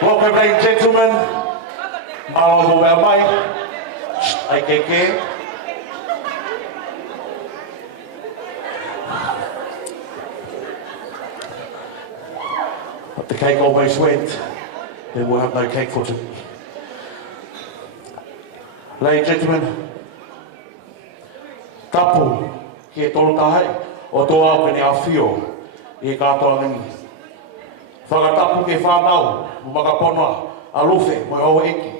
Welcome, ladies and gentlemen. Malo Mobile IKK. But the cake almost went. Then we'll have no cake for today. Ladies and gentlemen, tapu ki tolu tahai o toa kene awhio I katoa ngi. Whakatapu ke whanau, makaponua, aluwhe, moi au eki.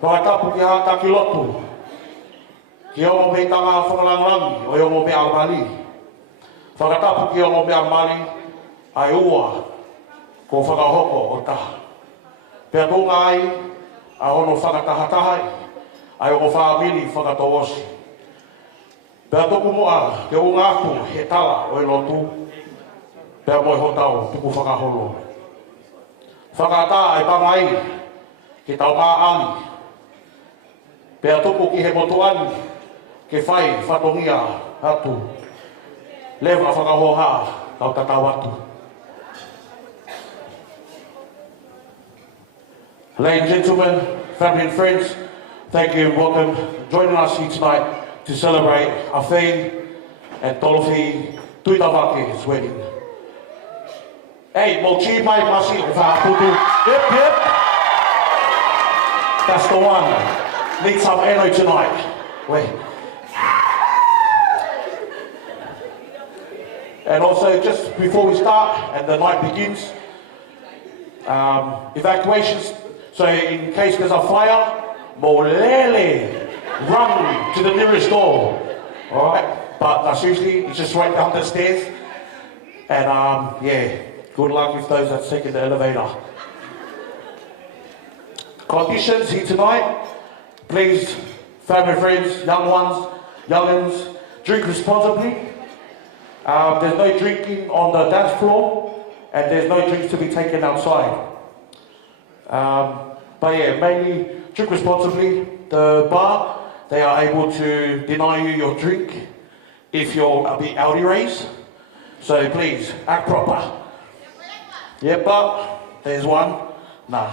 Whakatapu ke hātaki lotu, ki ongo me tanga whangalangi, o ongo me almali. Whakatapu ki ongo me almali, ai ua, ko whakahoko o taha. Pea tōnga ai, a hono whakatahatahai, ai ongo whaamili whakatowosi. Pea tōku moa, ke unga aku, he tala, o lotu, pea moi ho tau, tuku whakaholo. Whakata ai pangai, ki tau maangi. Pea tuku ki he motuani, ke whai, whatongia, hatu. Lewa whakahoha, tau tatau atu. Ladies and gentlemen, family and friends, thank you and welcome joining us here tonight to celebrate Awhai and Tolofi Tuitawake's wedding. Hey, mochi mai masi o whaaputu. Yep, yep. That's the one. Need some eno tonight. Wait. And also, just before we start and the night begins, evacuations. So in case there's a fire, molele, run to the nearest door. All right. But that's usually it's just right down the stairs. And yeah. Good luck with those that take in the elevator. Conditions here tonight. Please, family, friends, young ones, youngins, drink responsibly. There's no drinking on the dance floor, and there's no drinks to be taken outside. But yeah, mainly drink responsibly. The bar, they are able to deny you your drink if you're a bit Audi race. So please, act proper. Yeah, but there's one. Nah.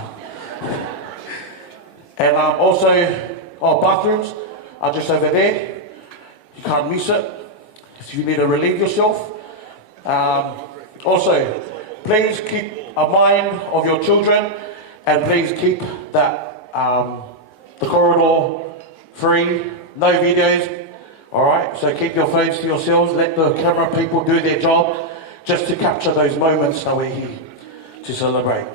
And also, bathrooms are just over there. You can't miss it if you need to relieve yourself. Also, please keep a mind of your children, and please keep that the corridor free. No videos. All right. So keep your phones to yourselves. Let the camera people do their job, just to capture those moments that we're here. to celebrate.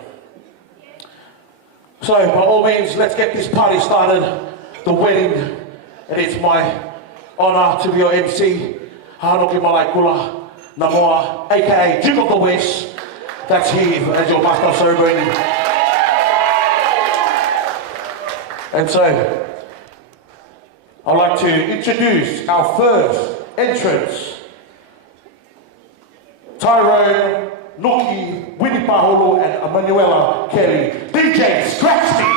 So, by all means, let's get this party started, the wedding, and it's my honour to be your MC, Hanoki Malaikula Namoa, aka Duke of the West. That's here as your master of ceremony. And so, I'd like to introduce our first entrance, Tyrone, Nuki, Winnie Paholo, and Emanuela Kelly, DJ Scratchy.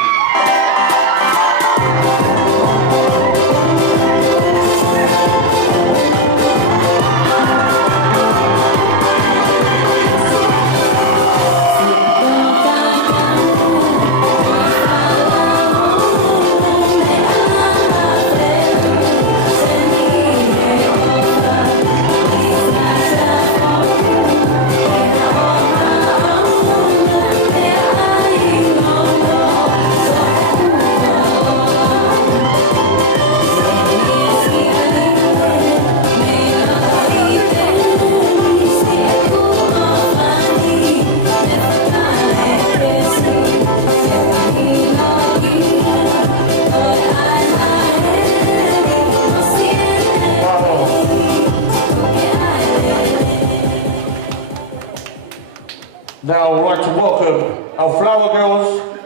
Now I'd like to welcome our flower girls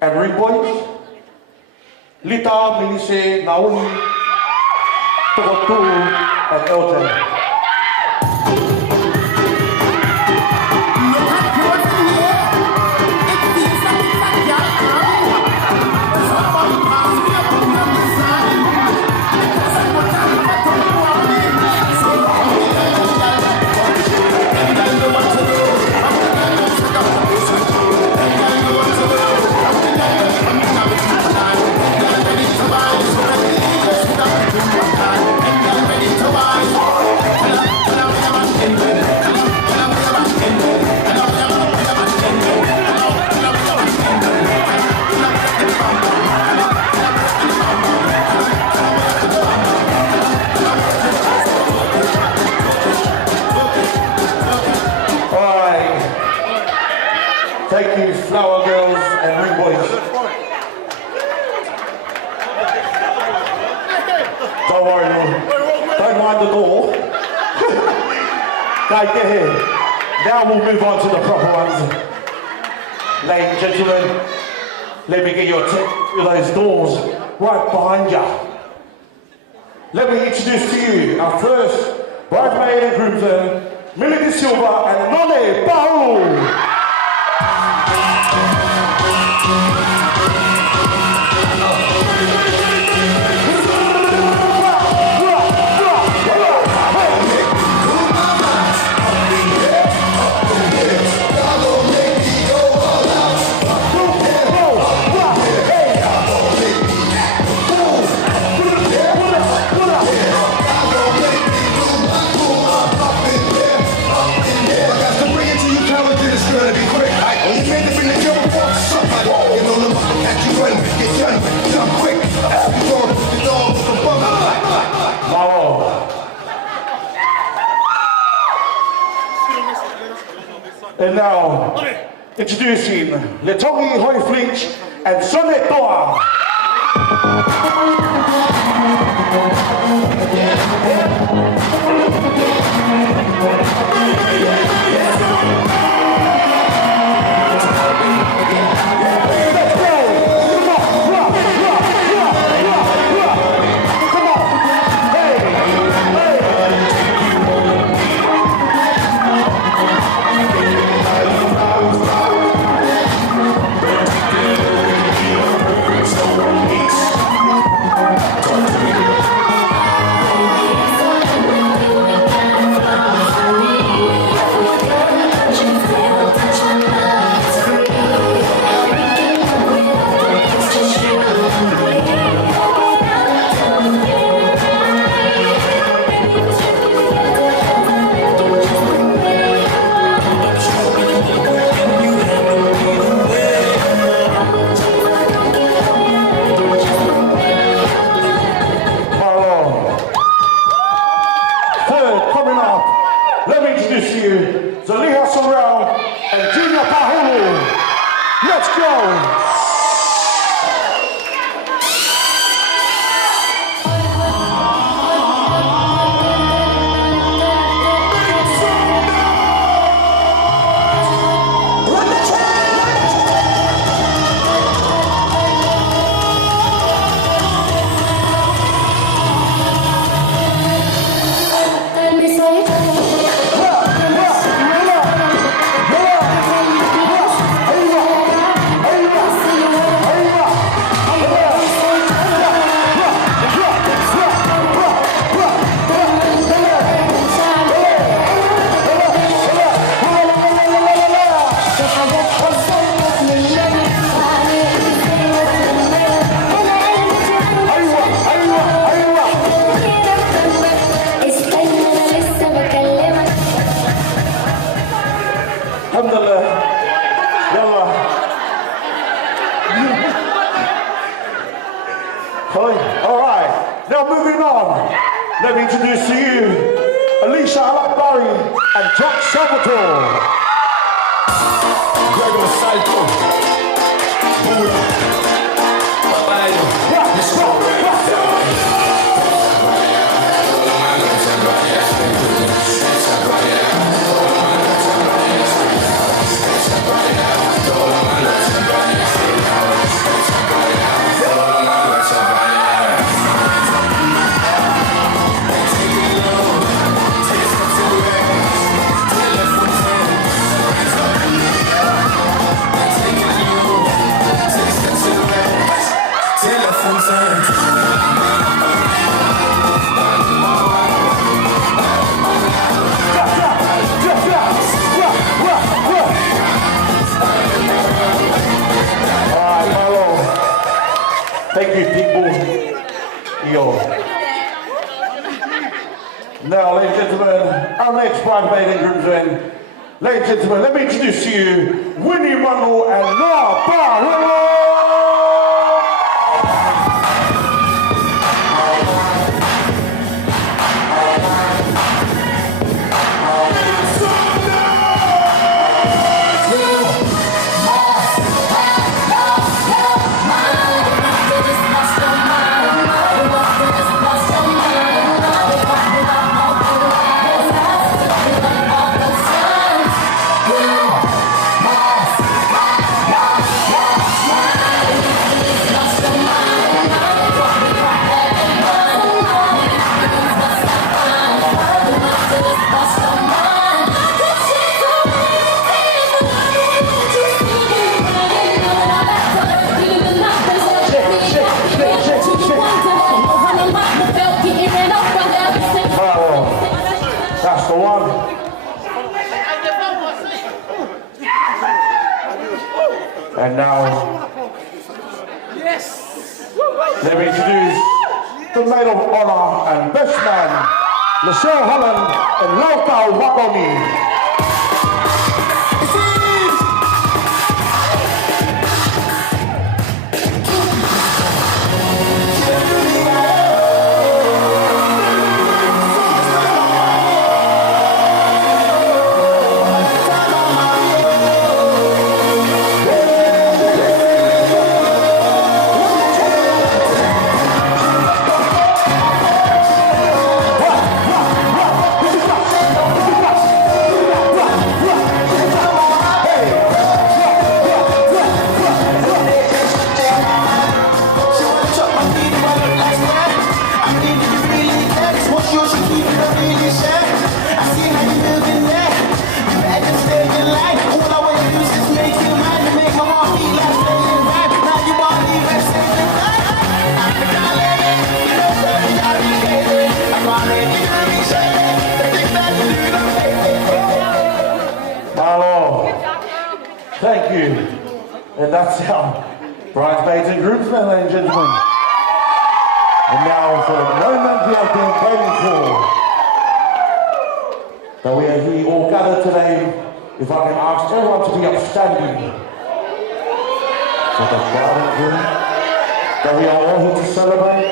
and ring boys, Lita, Melisse, Naomi, Tokotu, and Elton. Thank you, flower girls and ring boys. Don't worry, don't mind the door. Guys, get here. Now we'll move on to the proper ones. Ladies and gentlemen, let me get your those doors right behind you. Let me introduce to you our first bridesmaid and groomsmen, Melody Silva and None Pau. And now, introducing Letongi Hoyflinch and Sonnet Toa. Let's go. All right, now moving on. Let me introduce to you Alicia Alakbari and Jack Salvatore. Gregor Salto. Let's go. Thank you, people. Yo. Now, ladies and gentlemen, our next bridesmaid and groomsmen. Ladies and gentlemen, let me introduce to you Winnie Munro and Noah Barlow. That's the one. And now, let me introduce the maid of honor and best man, Michelle Holland and Lautau Wakoni. Thank you. And that's our bridesmaids and groomsmen, ladies and gentlemen. And now for the moment we have been waiting for. That we are here all gathered today, if I can ask everyone to be upstanding for the bride and groom, that we are all here to celebrate.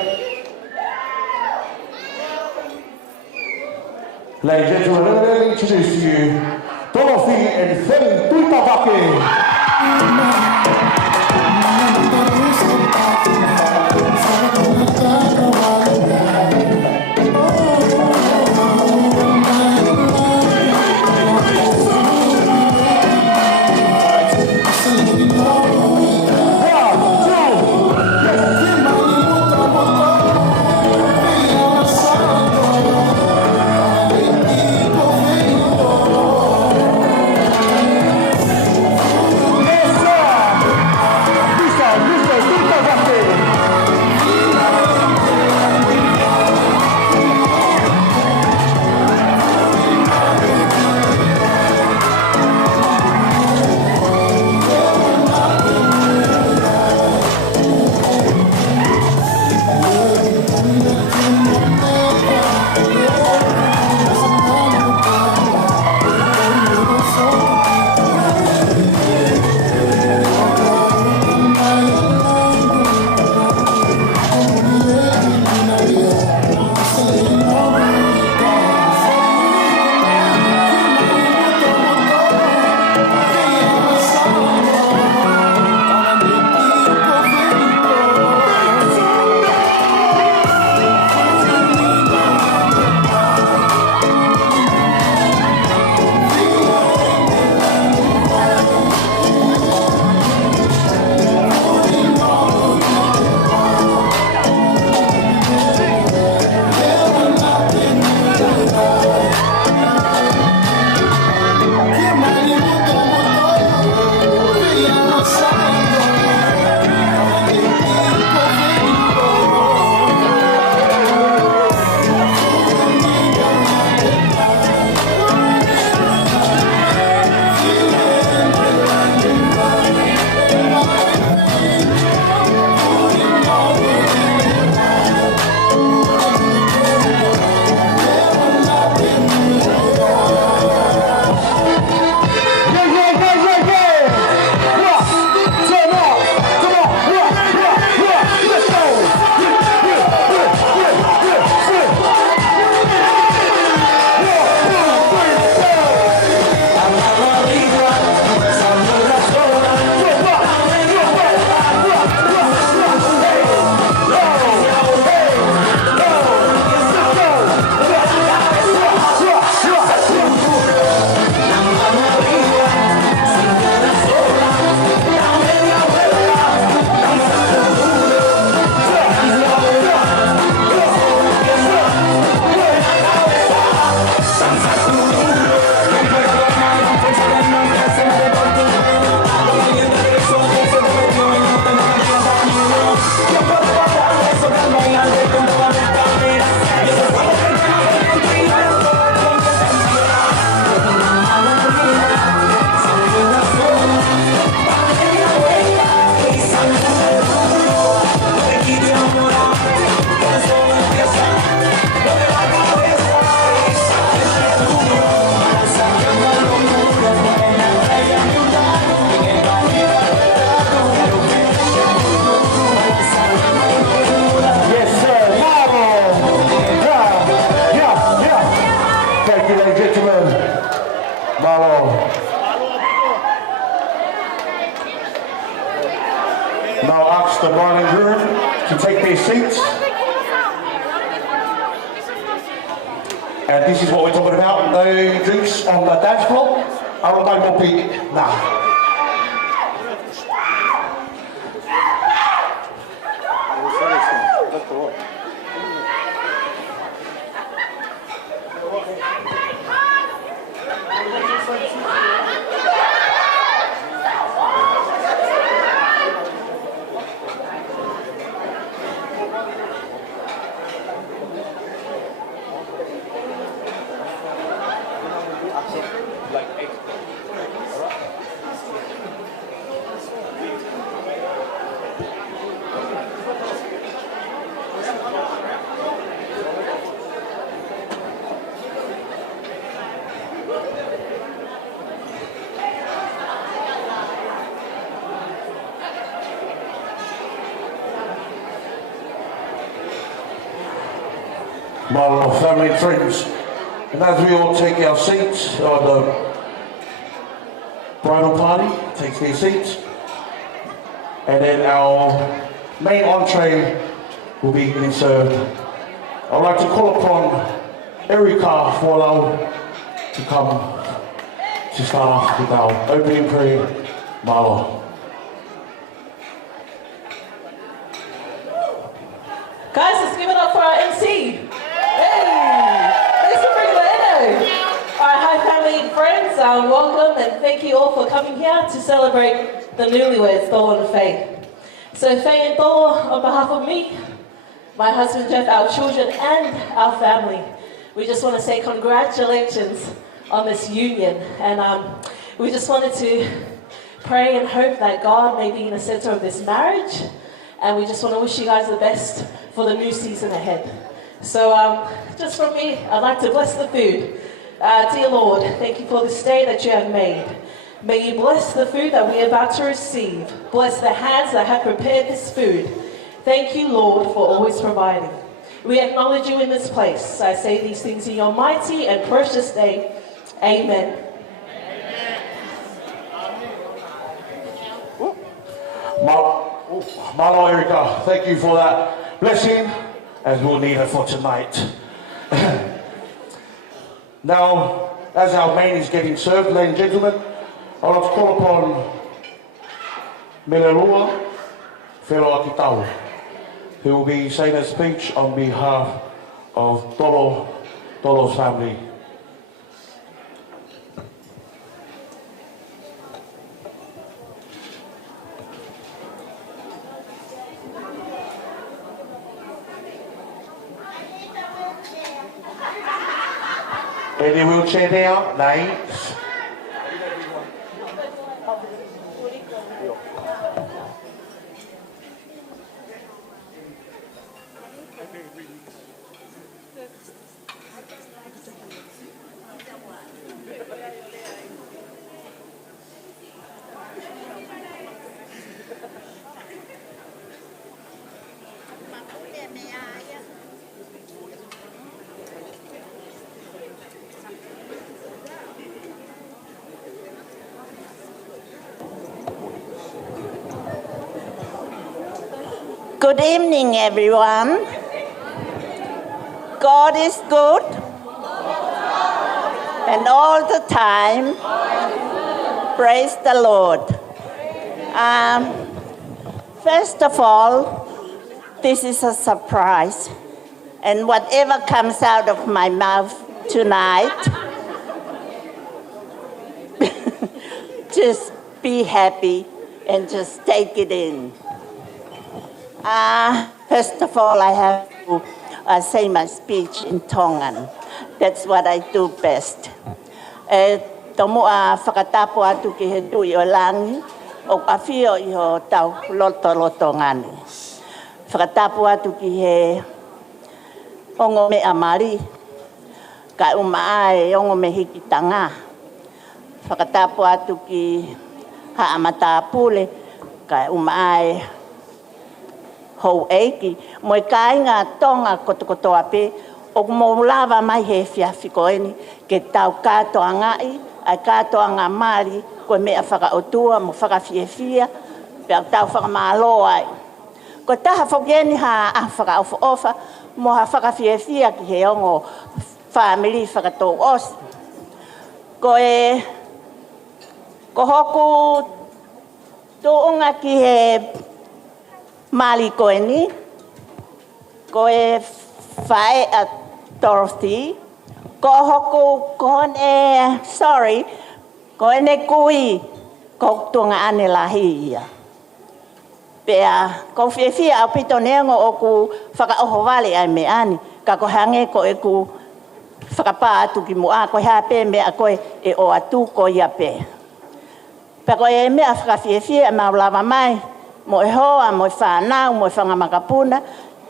Ladies and gentlemen, let me introduce to you Dorothy and Feli Tuitavake. Now I ask the bride and groom to take their seats. And this is what we're talking about. No drinks on the dance floor. I don't know what be. Nah. My family and friends, and as we all take our seats, the bridal party takes their seats, and then our main entree will be getting served. I'd like to call upon Erika Forlau to come to start off with our opening prayer. Malo. Guys, let's give it up for our MC. Thanks for bringing that in. All right, hi family and friends, welcome and thank you all for coming here to celebrate the newlyweds, Dolo and Faye. So Faye and Dolo, on behalf of me, my husband Jeff, our children and our family, we just want to say congratulations on this union, and we just wanted to pray and hope that God may be in the center of this marriage, and we just want to wish you guys the best for the new season ahead. So just from me, I'd like to bless the food. Dear Lord, thank you for this day that you have made. May you bless the food that we are about to receive. Bless the hands that have prepared this food. Thank you, Lord, for always providing. We acknowledge you in this place. I say these things in your mighty and precious name. Amen. Malo Erika, thank you for that blessing, as we'll need it for tonight. Now, as our main is getting served, ladies and gentlemen, I'd like to call upon Mererua Wheroa Kitau, who will be saying a speech on behalf of Dolo's family. Any wheelchair now? Nice. Good evening, everyone. God is good, and all the time. Praise the Lord. First of all, this is a surprise, and whatever comes out of my mouth tonight, just be happy and just take it in. First of all, I have to say my speech in Tongan. That's what I do best. Tomo whakatapo atu ki he tui o langi, o awhio I ho tau loto ngani. Whakatapo atu ki he ongo me amari, ka umaae ongo me hikitanga. Whakatapo atu ki haamata pule, ka umaae hou eiki, moe kai ngā tonga kotokoto ape, o mo lava mai he whiawhikoeni, ke tau katoa ngai, ai katoa ngā mari, koe mea whakaotua, mo whakawhiawhia, Pea tau whakamalo ai. Ko taha whokeni ha a whakaofa mo ha whakawhiawhia ki he ongo family whakatō osi. Ko hoku tōunga ki he Mali koeni, ko e whae a Dorothy, ko hoku sorry, ko ene kui ko tunga ane lahi ia. Pea, ko whiawhia au pito neongo o ku whakaoho wale ai me ani, ka ko hange ko e ku whakapā atu ki mua, ko hea pē mea koe e o atu ko ia pē. Pea ko e mea whakawhiawhia e maulawa mai, mo e hoa, mo e whanau, mo e whangamakapuna,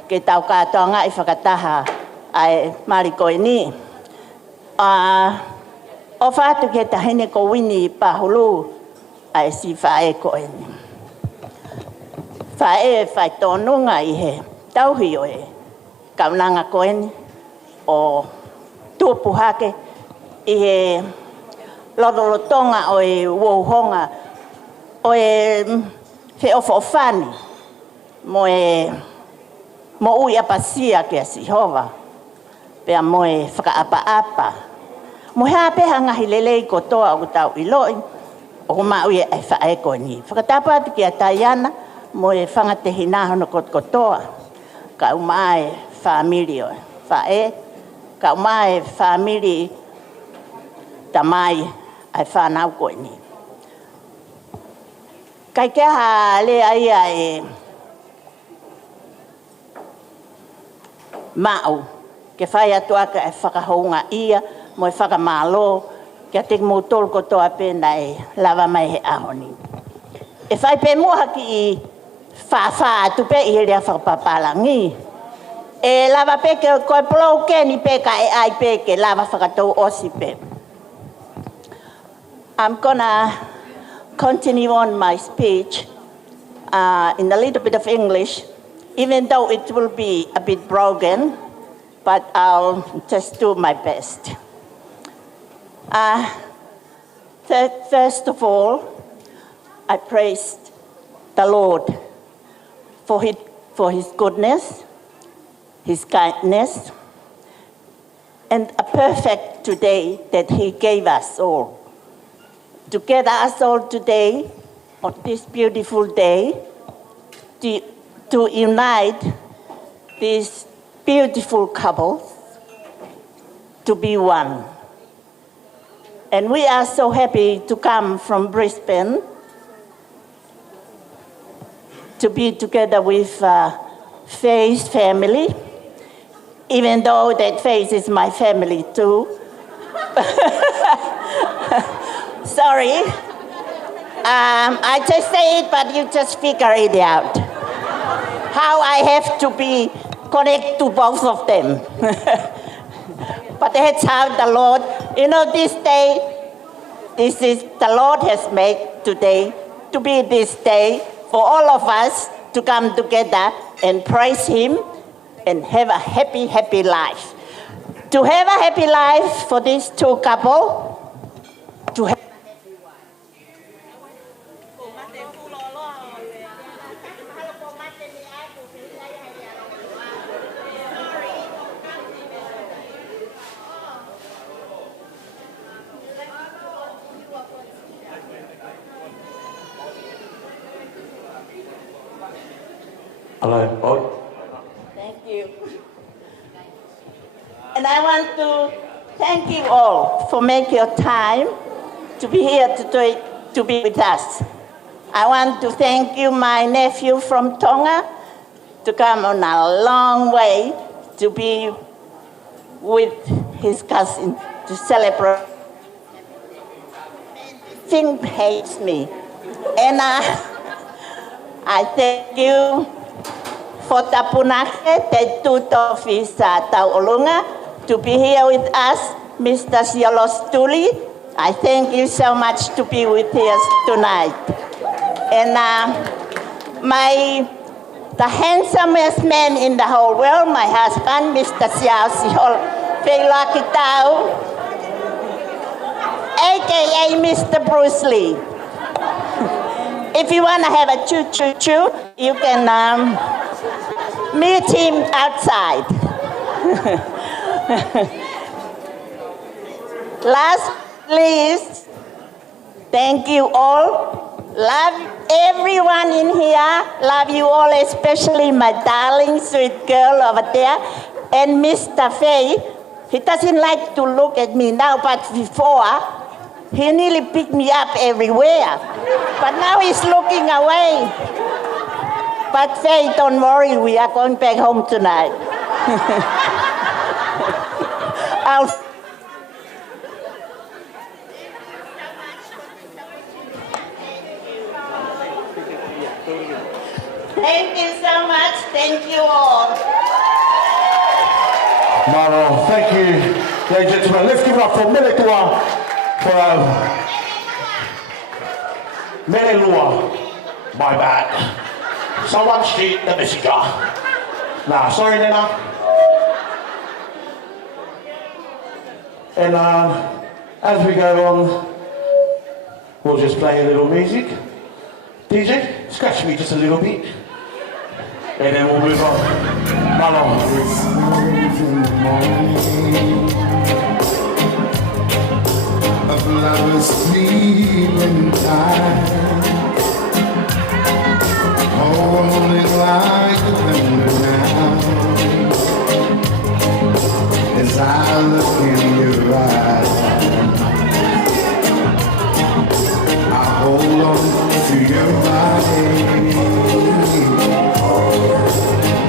ke tau katoa ngai whakataha ai Mari Koeni. O whātu ke tahine ko wini pahulu ai si whae Koeni. Whae whai tōnunga i he tauhi o e kaunanga Koeni o tūpuhake i he lorolotonga o e wauhonga o e he ofofani mo ui apasia ke si hova pea mo e whakaapa-apa mo hea peha ngahi lelei ko toa o tau iloi o ma ui ai whae Koeni whakatapa atu ki a Taiana mo e whangatehi nahono ko toa ka umae family o whae ka umae family tamai ai whanau Koeni kai ke ha le ai ai mau ke whai atu aka e whakahounga ia mo e whakamalo kia te motol ko toa pēna e lava mai he ahoni. E whai pē moha ki i whawha atu pē i he rea whakapapalangi. E lava pē ke koe plou keni pē ka e ai pē ke lava whakatou osi pē. I'm gonna continue on my speech in a little bit of English, even though it will be a bit broken, but I'll just do my best. First of all, I praise the Lord for his goodness, his kindness, and a perfect today that he gave us all. To gather us all today, on this beautiful day, to unite these beautiful couples to be one. And we are so happy to come from Brisbane to be together with Faye's family, even though that Faye is my family too. Sorry. I just say it, but you just figure it out. How I have to be connected to both of them. But that's how the Lord, this day, this is the Lord has made today to be this day for all of us to come together and praise Him and have a happy, happy life. To have a happy life for these two couples, to have Thank you. And I want to thank you all for making your time to be here today, to be with us. I want to thank you, my nephew from Tonga, to come on a long way to be with his cousin to celebrate. Finn hates me. And I thank you for Tapunake, te tuto fisa Taulunga, to be here with us, Mr. Siolos Tuli. I thank you so much to be with us tonight. And the handsomest man in the whole world, my husband, Mr. Xiao Siol Feilakitao, aka Mr. Bruce Lee. If you want to have a choo-choo-choo, you can meet him outside. Last least, thank you all. Love everyone in here. Love you all, especially my darling sweet girl over there. And Mr. Fay, he doesn't like to look at me now, but before, he nearly picked me up everywhere. But now he's looking away. But Fay, don't worry, we are going back home tonight. Thank you so much. Thank you all. Maro, thank you, ladies and gentlemen. Let's give it up for Meletua, for Melelua. My bad. Someone street the messenger. Nah, sorry, Nena. And as we go on, we'll just play a little music. DJ, scratch me just a little bit. And then we'll move on. Malo. Of lovers sleeping tight, holding like the thunder now. As I look in your eyes, I hold on to your body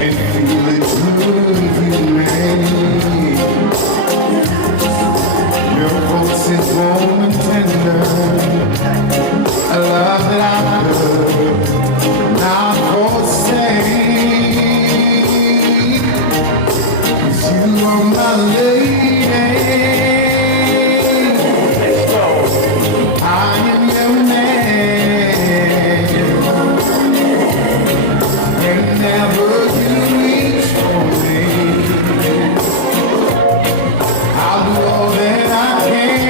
and feel it move you made. Your voice is warm and tender, a love that I could not forsake. 'Cause you are my lady, I am your man. Whenever you reach for me, I'll do all that I can.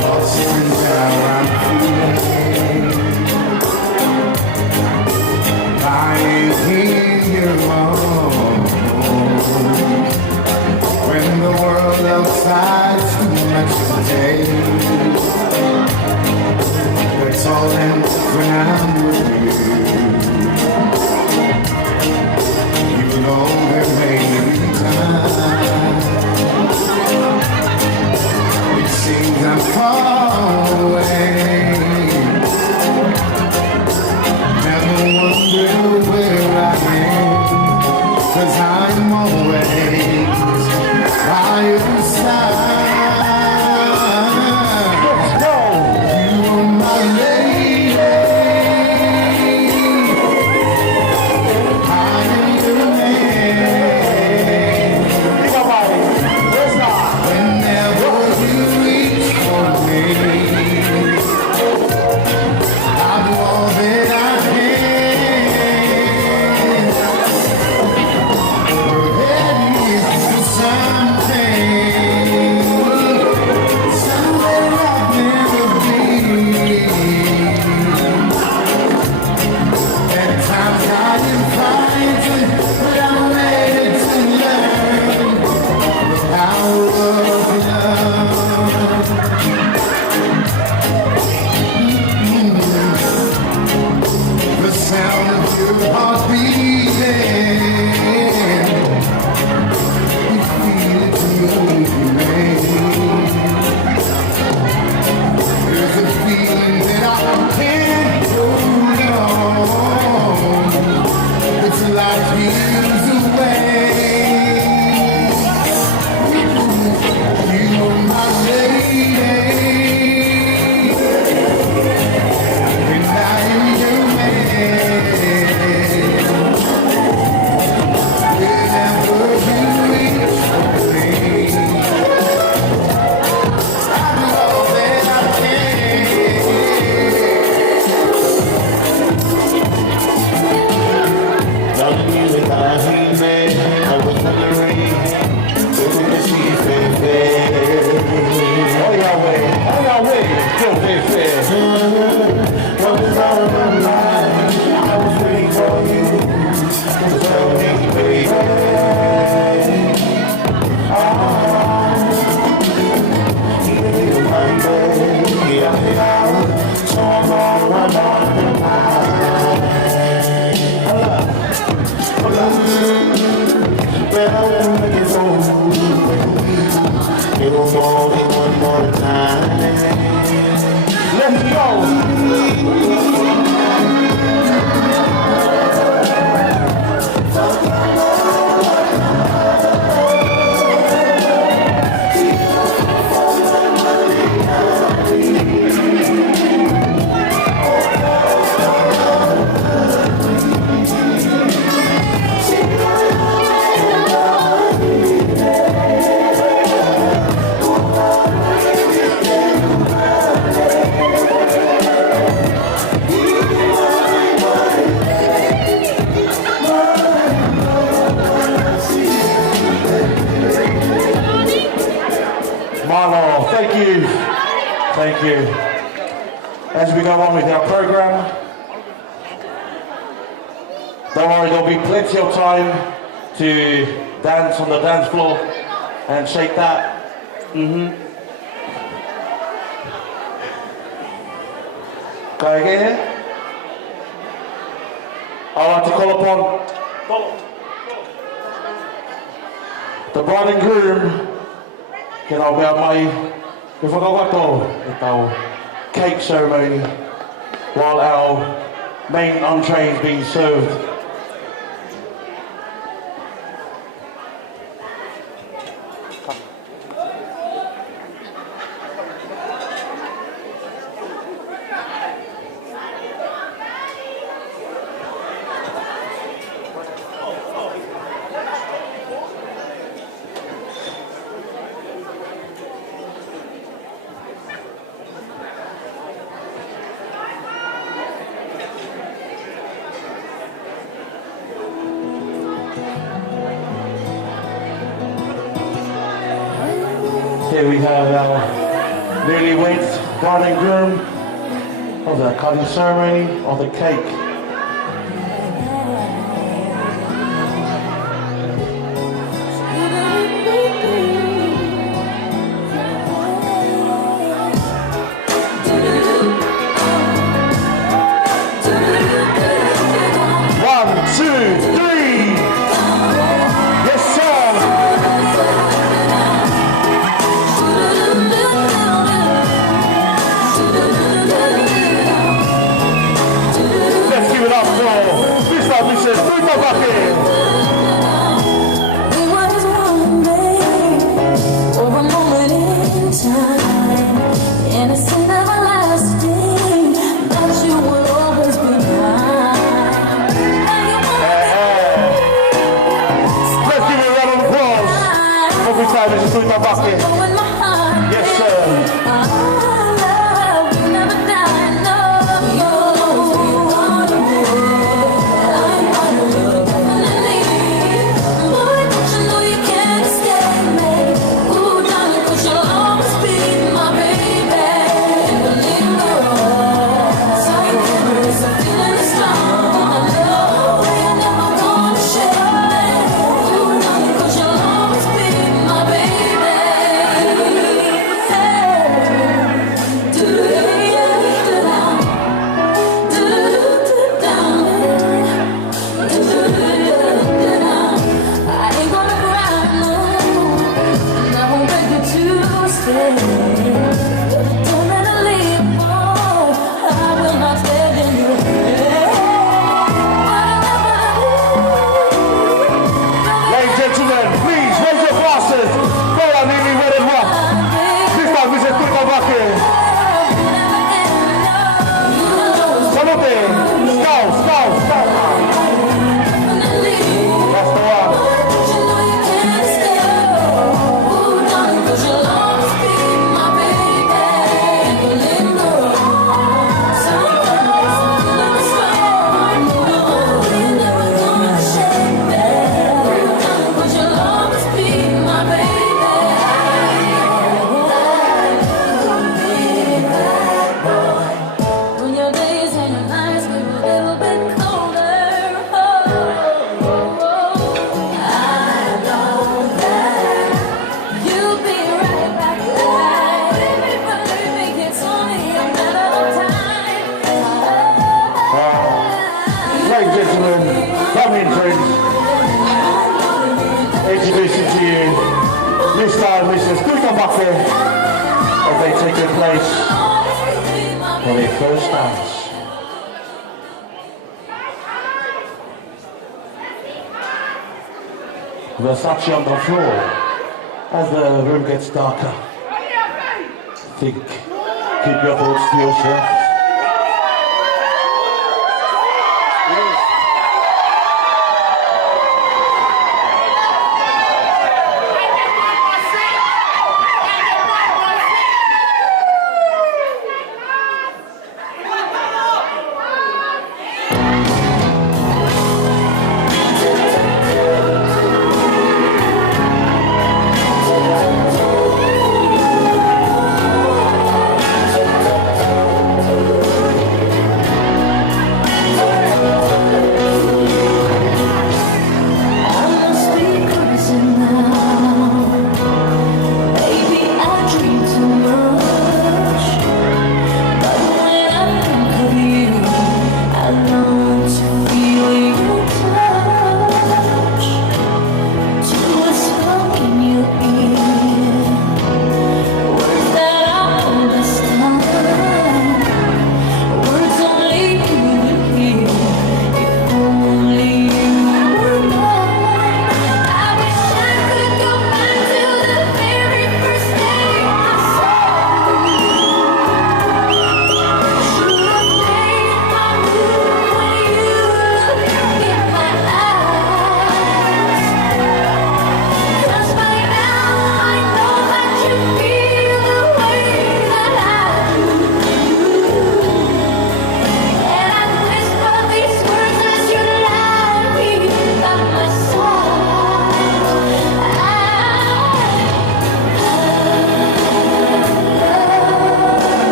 Lost and now I'm feeling, lying in your arms. When the world outside's too much to take, that's all that when I'm with you. You know there may be times it seems I'm far away. Never wonder where I am, 'cause I'm always by your side. You are my lady, What is on my mind? I was waiting for you to tell me, baby. So I'm all around but I won't make it home. It will fall in one more time. Let's go. Marlo, thank you. Thank you. As we go on with our program, don't worry, there'll be plenty of time to dance on the dance floor and shake that. Can I get here? I'd like to call upon the bride and groom. You know, about my cake ceremony while our main entree is being served. Here we have our newlyweds, bride and groom, of the cutting ceremony of the cake. One, two, three. Yes, sir. Let's give it up for Mr. and Mrs. Fruta Bucket. We was one day, for a moment in time, innocent, everlasting, that you would always be mine. Let's give it a round of applause every time Mrs. Fruta Bucket. In my heart, Yes, sir. our love will never die, no. You'll always be one. freestyle missions do come back there as they take their place for their first dance. Versace on the floor as the room gets darker. Think, keep your thoughts to yourself.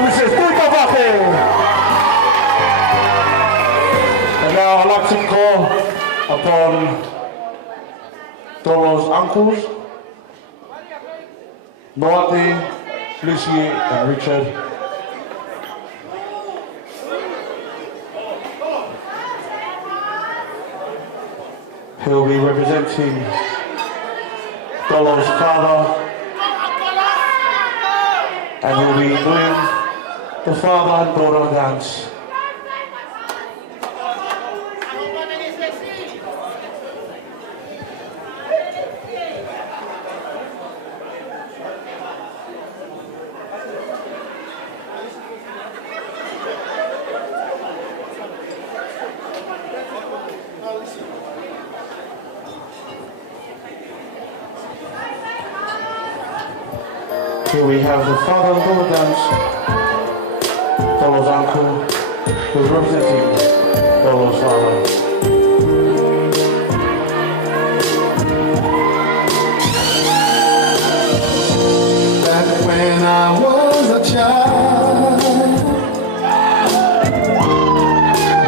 Mrs. Tuikavake. And now I'd like to call upon Tolo's uncles, Noate, Lucy, and Richard. He'll be representing Tolo's father, and he'll be doing the father and daughter dance. Here we have the father and daughter dance, Tolo's uncle, who's representing Tolo's father. Back when I was a child,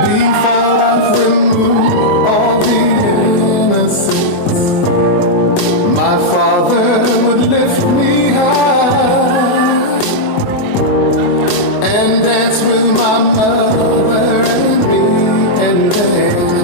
before I removed all the innocence, my father would lift me high and dance with my mother and me, and then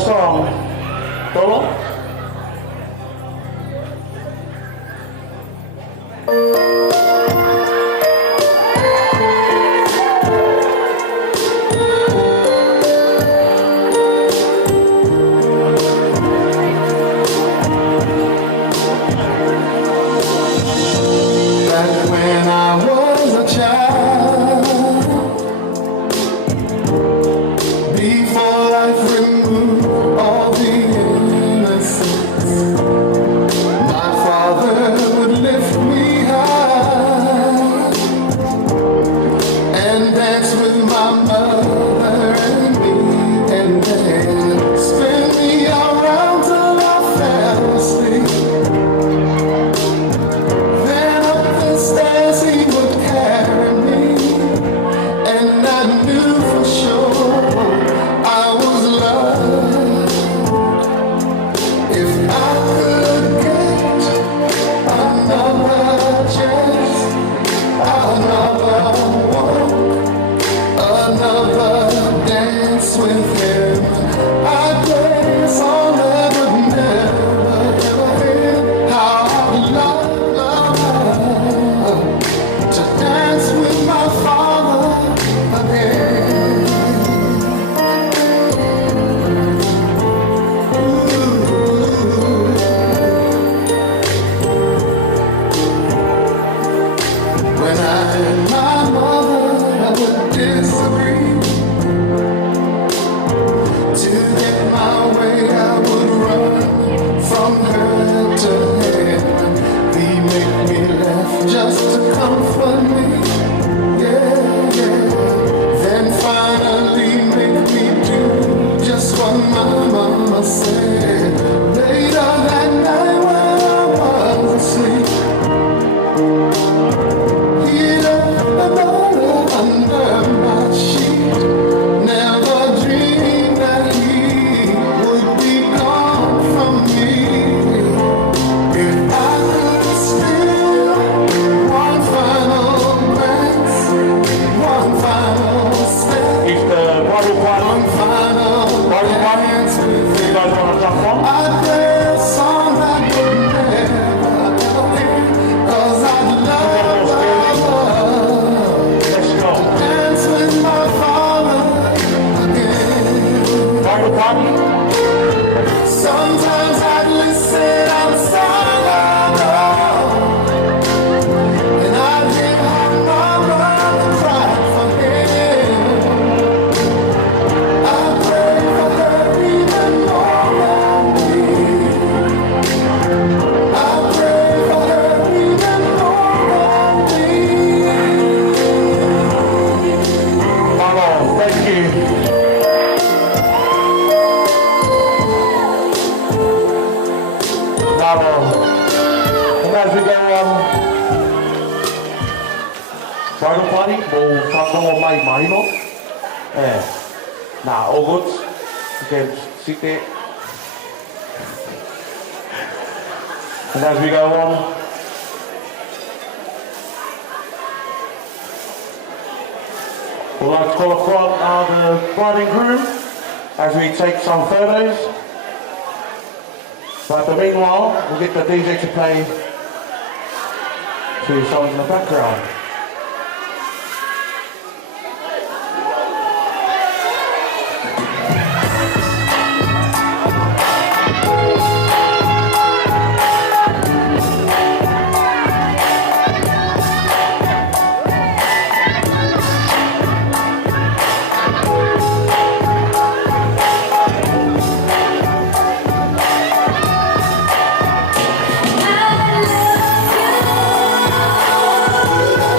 song. Tolo? Back when I was a child, before life removed all the innocence, my father would lift me high and dance with my mother and me, and then spin me around till I fell asleep. Then up the stairs he would carry me, and I knew for sure I was loved. If I could get another chance, another walk, another dance with him, I'd play a song that would never ever end. How I love to dance with my father again. When I and my mother would disagree, to get my way I would run from her to him. He make me laugh just to comfort me, yeah, yeah. Then finally make me do just what my mama said. Later that night when I was asleep, he left another under my sheet. Never dreamed that he would be gone from me. If I could steal one final glance, one final step, It's the bridal party. one final Bridal party. dance with You him, guys want to jump on? I'd play a song that would never ever end, 'cause I'd love Let's go. dance with my father again. Bridal party. Sometimes I'd listen outside the door, and I'd hear how my mother cried for him. I pray for her even more than me. I pray for her even more than me. Bravo. Thank you. Bravo. And as we go on, bridal party, we'll come on my mahino. Nah, all good. You can sit there. And as we go on, we'd like to call upon the bride and groom as we take some photos. But in the meanwhile, we'll get the DJ to play two songs in the background. I love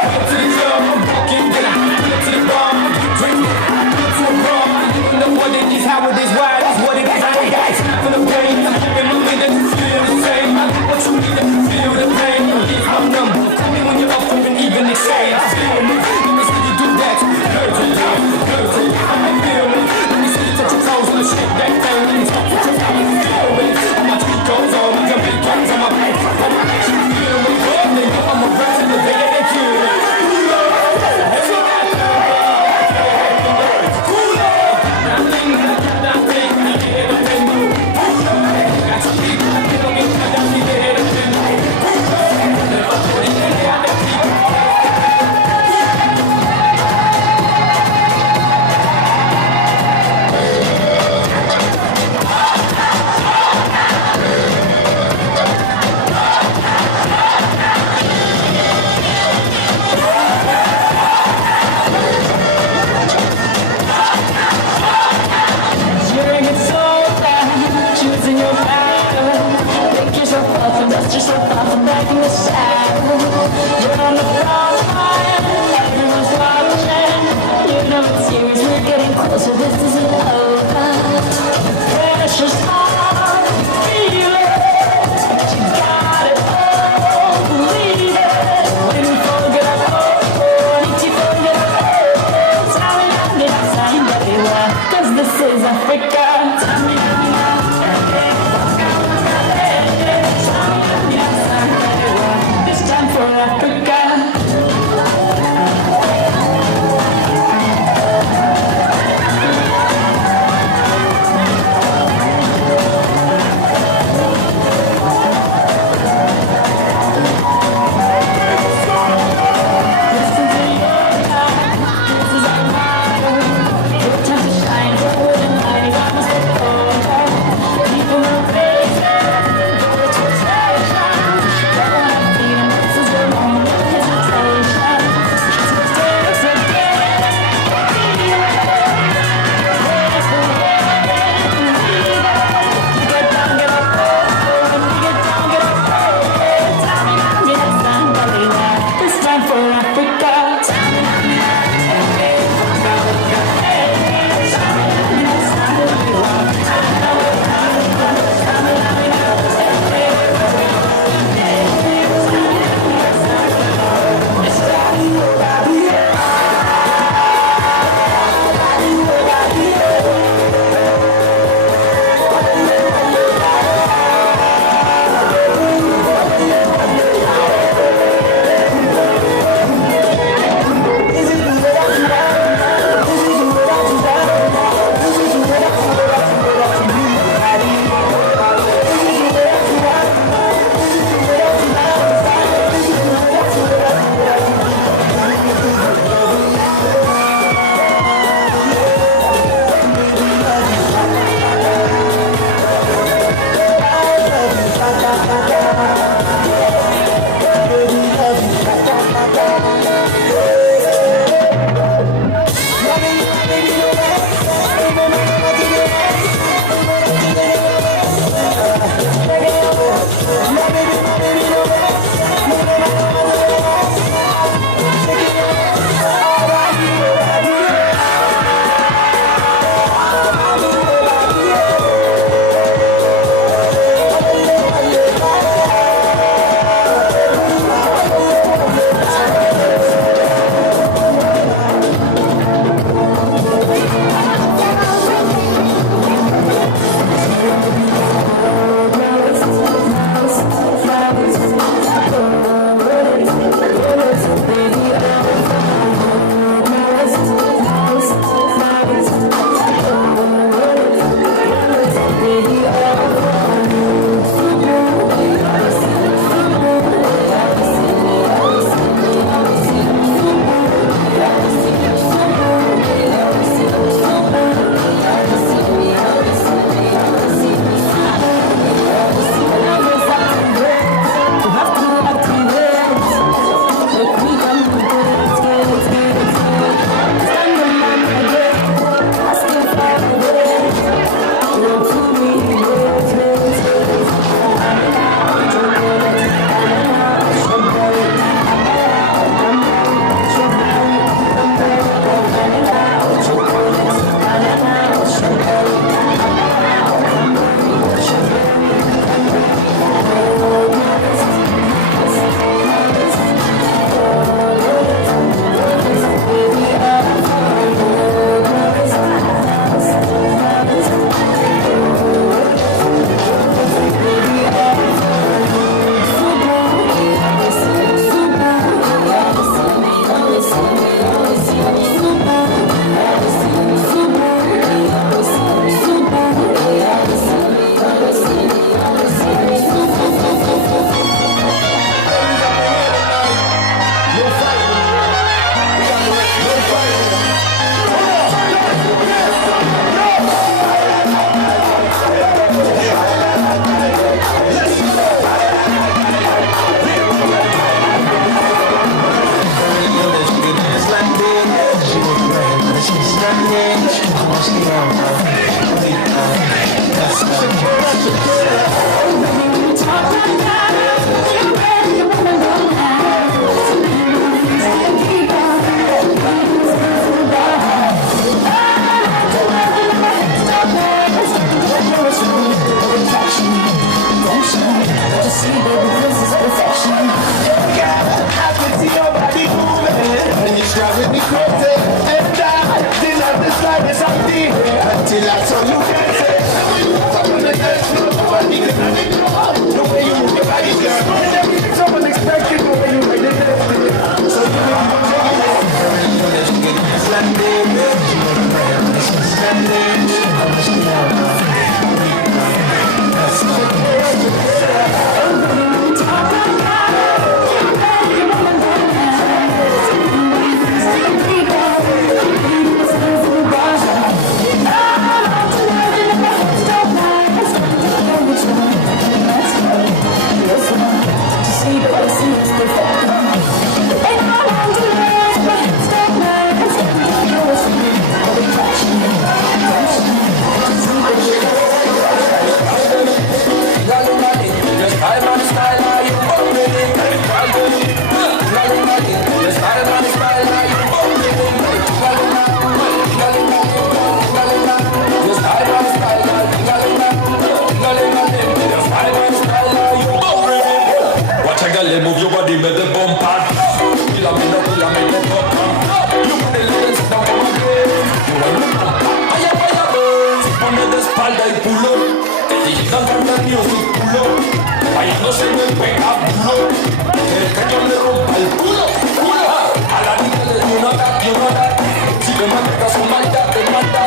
Pull up to the club, I'm walking, then I pull up to the bar, I'm drinking. Pull up to the bar, you don't know what it is, how it is, why it is, what it is. I ain't got time for the pain. I'm giving my minute to feel the same. I do what you need to feel the pain. Here's my number, call me when you're up and even exchange. Feel me, let me see you do that. Hurt it, I might feel me. Let me see you touch your toes, let's shake that thing. Let me talk with your body, feel me. All my tweet goes on, my big guns on my back. Feel me, they know I'm a rat till the day that they kill me. till I saw you dancing. When you walk on the dance floor, nobody can ignore the way you move your body, girl. So unexpected the way you make it dance. So you make me take it. Watch a girl move your body with the bumper. Kill a minute, you put the lens down on my brain. You want to know? Fire, fire, burns. Under the espalda y pull up. Te digan cuando el music pull up. Bailando me pega pull up. El cañón le rompa el culo, culo. A la niña le dio una tap, you know that. Si te mata su maldad, te mata.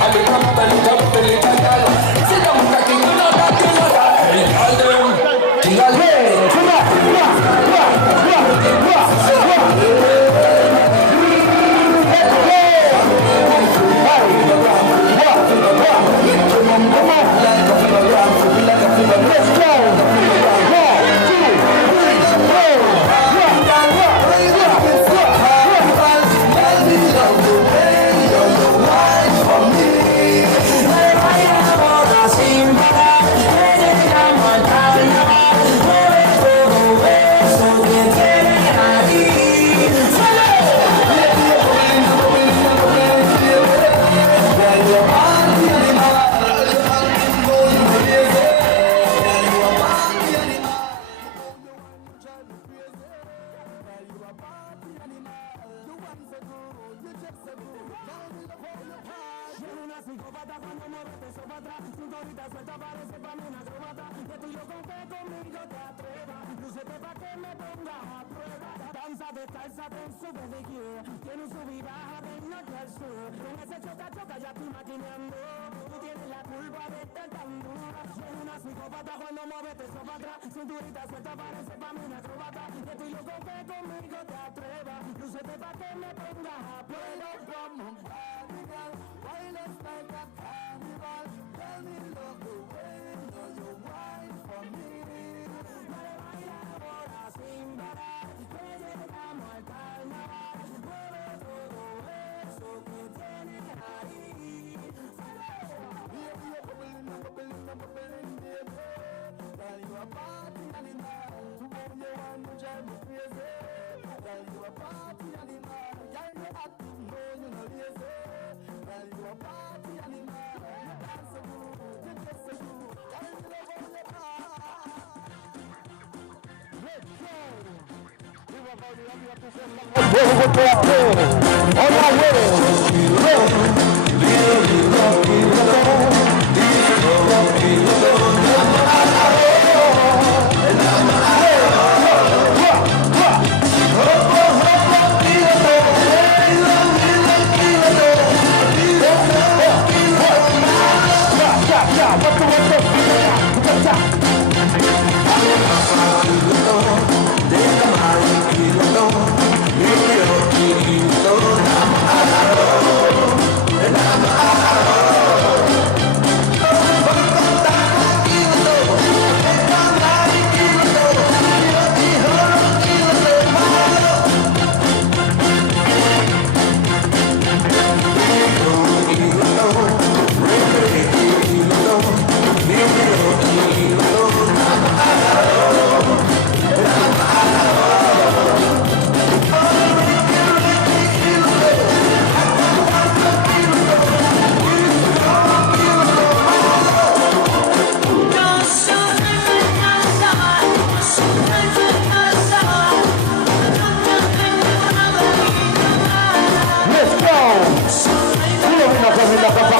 A mi cama te le llamo, te le calla. Si la mujer que you know that, you know that. El caldeón, chingale.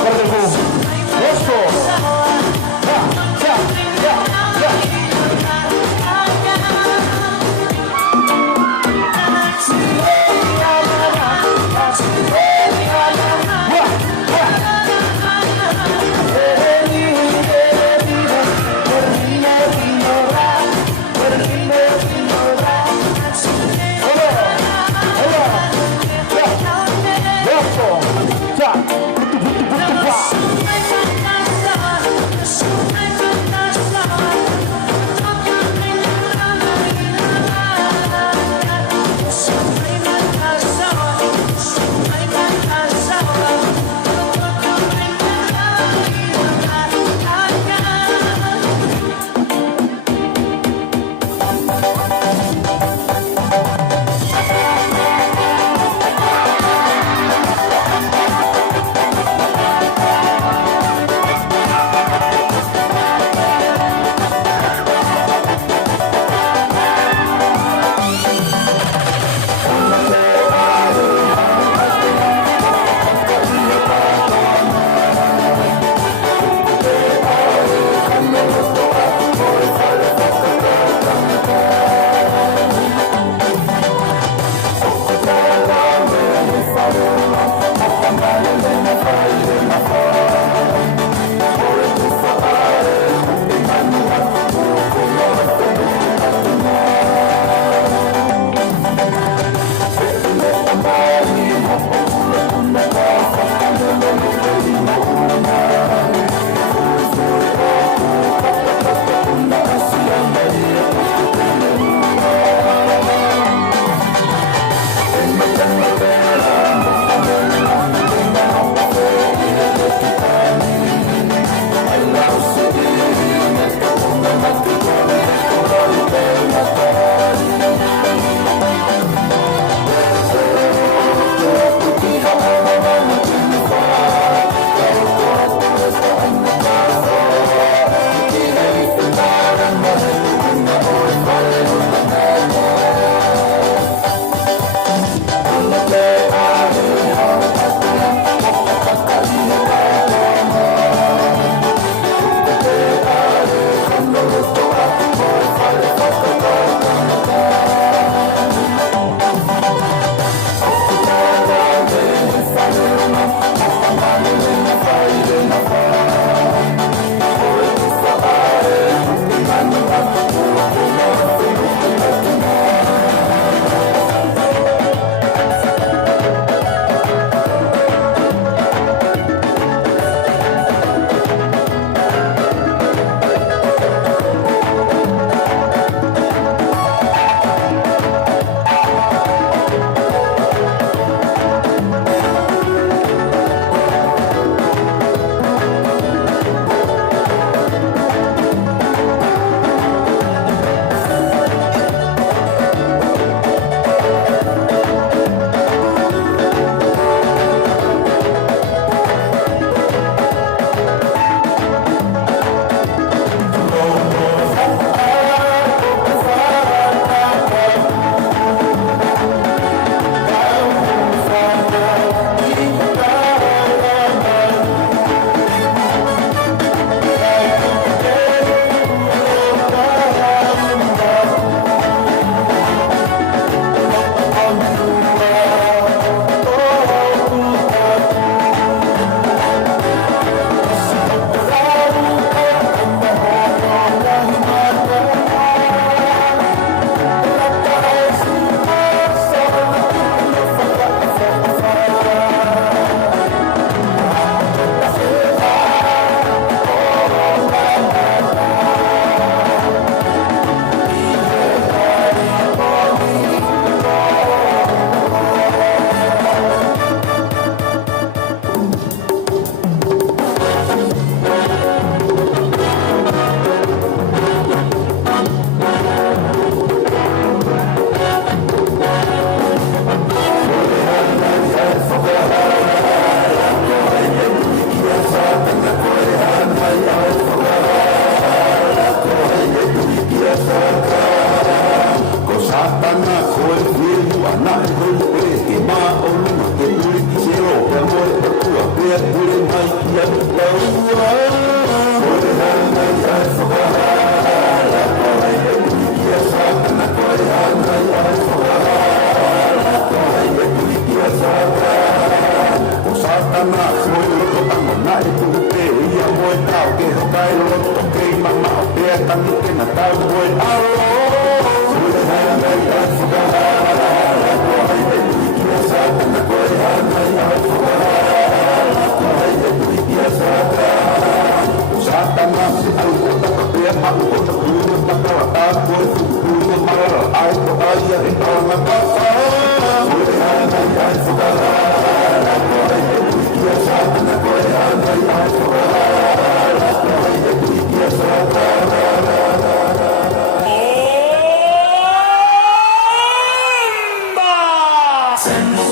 그리고 렛츠고 자, 부뚜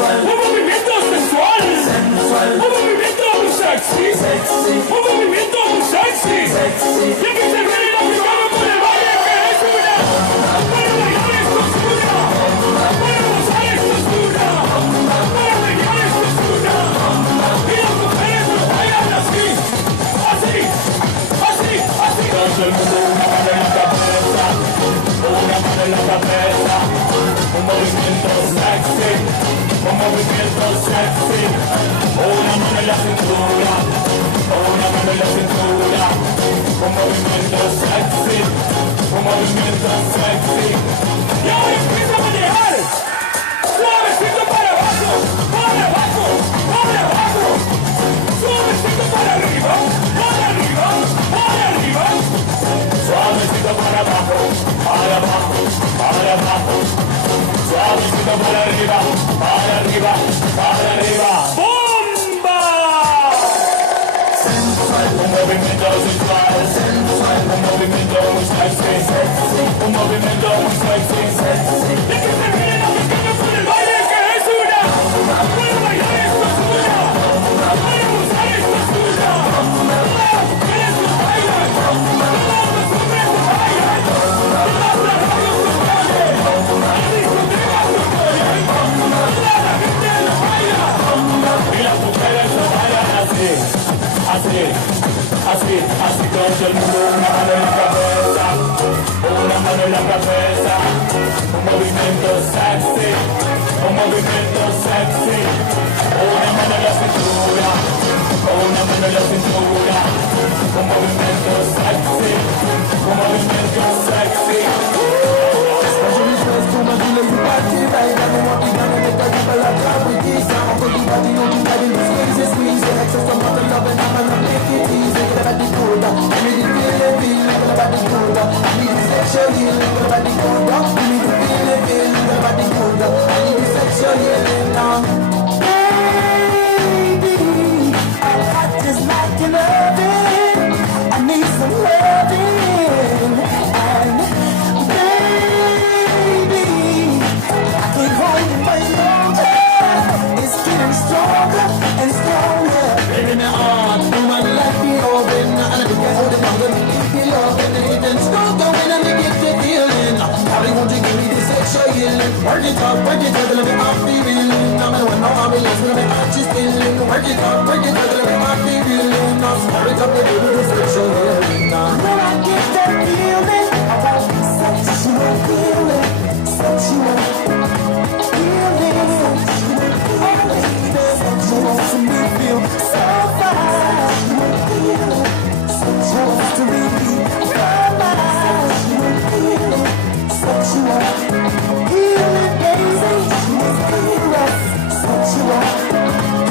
Un movimiento sensual, un movimiento muy sexy, un movimiento muy sexy. Y aquí se viene el africano con el baile que es una. Para bailar esto es una, para gozar esto es una, para bailar esto es una. Y las mujeres lo bailan así, así, así, así. Todo el mundo una mano en la cabeza, una mano en la cabeza. Un movimiento sexy, un movimiento sexy. Una mano en la cintura, una mano en la cintura. Un movimiento sexy, un movimiento sexy. Y ahora empieza a manejar. Suavecito para abajo, para abajo, para abajo. Suavecito para arriba, para arriba, para arriba. Suavecito para abajo, para abajo, para abajo. Suavecito para arriba, para arriba, para arriba. ¡Bomba! Sensual, un movimiento sensual, sensual, un movimiento muy sexy, sexy, un movimiento muy sexy, sexy. Y que se viene la mexicana con el baile que es una. Para bailar esto es una, para gozar esto es una. Las mujeres lo bailan, los hombres lo bailan, las radios lo bailan, las discotecas lo bailan, la gente lo baila y las mujeres lo bailan así, así, así, así todo el mundo una mano en la cabeza, una mano en la cabeza, un movimiento sexy, un movimiento sexy, una mano en la cintura, una mano en la cintura, un movimiento sexy, un movimiento sexy. I need some loving, and baby, I can't hold it much longer. It's getting stronger and stronger. Baby, my arms, you might like me open, and I can't hold it longer. If you love and it's getting stronger when I get the feeling. How they want to give me this sexual healing? Work it up, let me off the feeling. I'm the one, no, I'm in love, let me off this feeling. Work it up, let me off the feeling. Now start it up, let me do the sexual healing. When I get that feeling, I want sexual feeling, sexual feeling, sexual to me feel so fine, sexual to me feel so fine, sexual healing, baby, sexual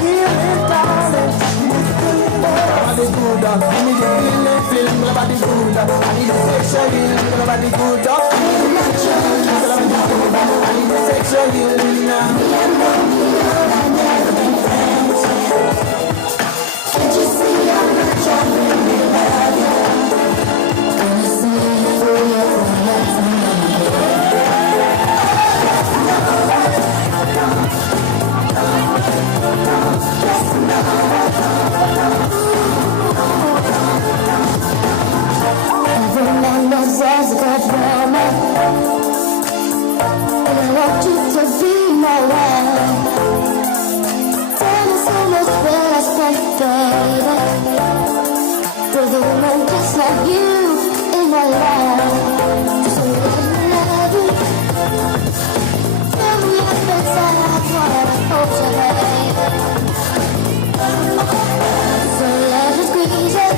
healing, darling, body good, I need a healing feeling, my body good, I need a sexual healing, my body good, I need a sexual healing now. Can't you see how much I really love you? Wanna see you through your everyone knows there's a good woman, and I want you to be my wife. Tell me so much where I spent, baby, with a woman just like you in my life. So let me love you. Tell me if it's what I hope to, baby. So let's just squeeze it.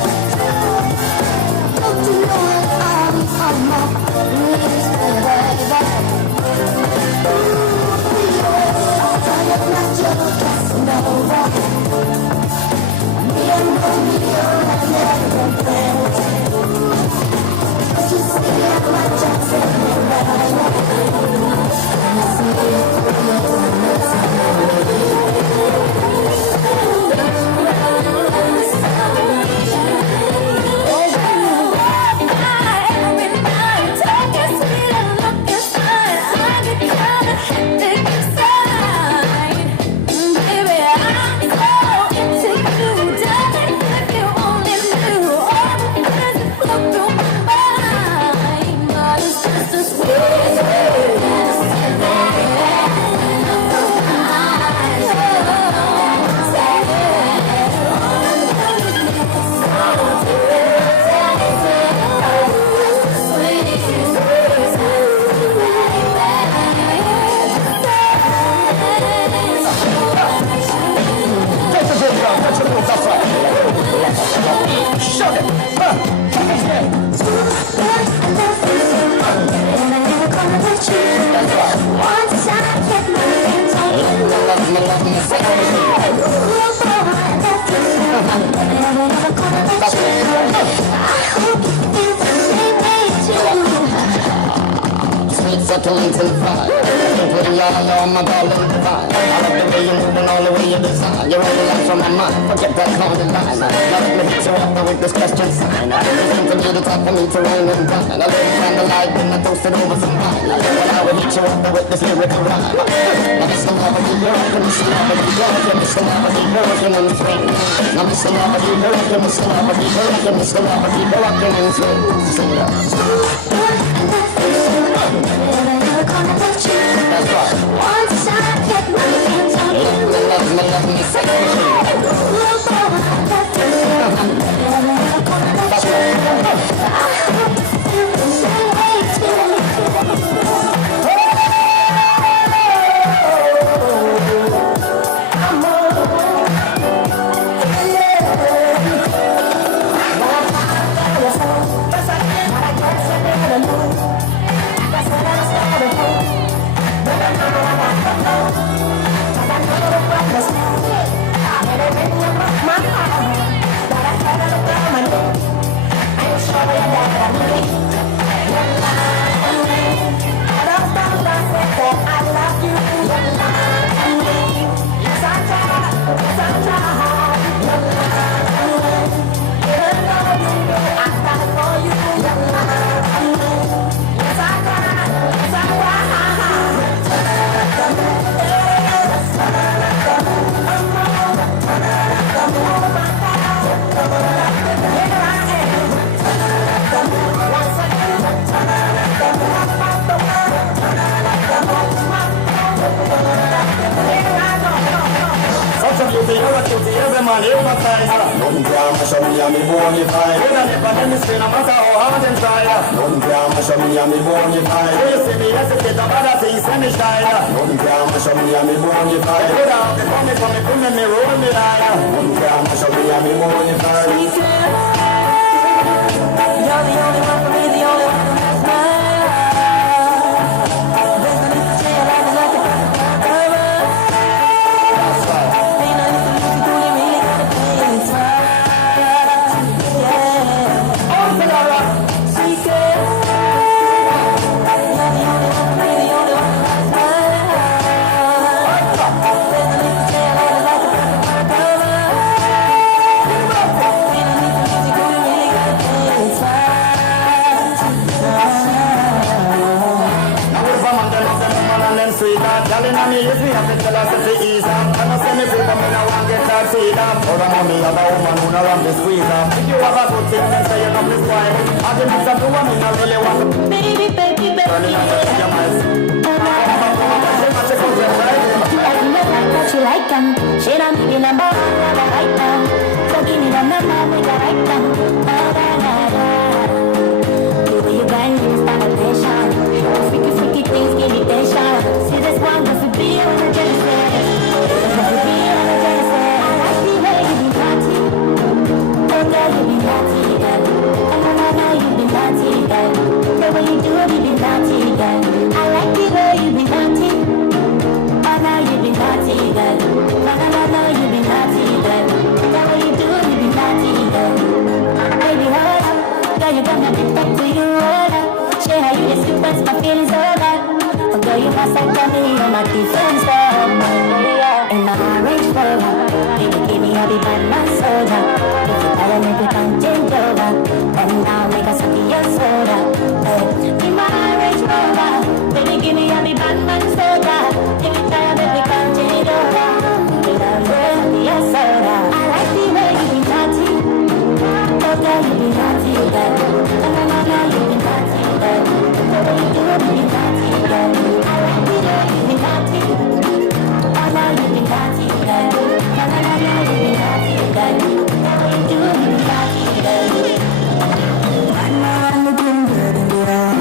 Succulent and fine. Putting all on my ball and divine. I love the way you're moving, all the way you design. You're only life from my mind. Forget that common line. Now let me hit you up with this question sign. Listen to me to talk for me to rain and dine. I live around the light and I toast it over some wine. Well, I will hit you up with this lyrical rhyme. Now Mr. Lava, keep rockin', Mr. Lava, keep rockin', Mr. Lava, keep rockin' and swing. Now Mr. Lava, keep rockin', Mr. Lava, keep rockin', Mr. Lava, keep rockin' and swing. Sing it out. That's right. Once I get my hands on you, Love me, say you be naughty, girl. No, you be naughty. over. Baby, give me a big bad man soda. If you tell them if you can't change over, then now make us happy your soda. Be my Range Rover. Baby, give me a big bad man soda. If you tell them if you can't change over, then now make us happy your soda. I like the way you be naughty. Oh girl, you be naughty, girl. No, you be naughty, girl. The way you do it, you be naughty, girl. I like the way you be naughty. Oh no, you be naughty, girl. No, you be naughty, girl. The way you do it, you be naughty, girl. Bad man looking good in the air.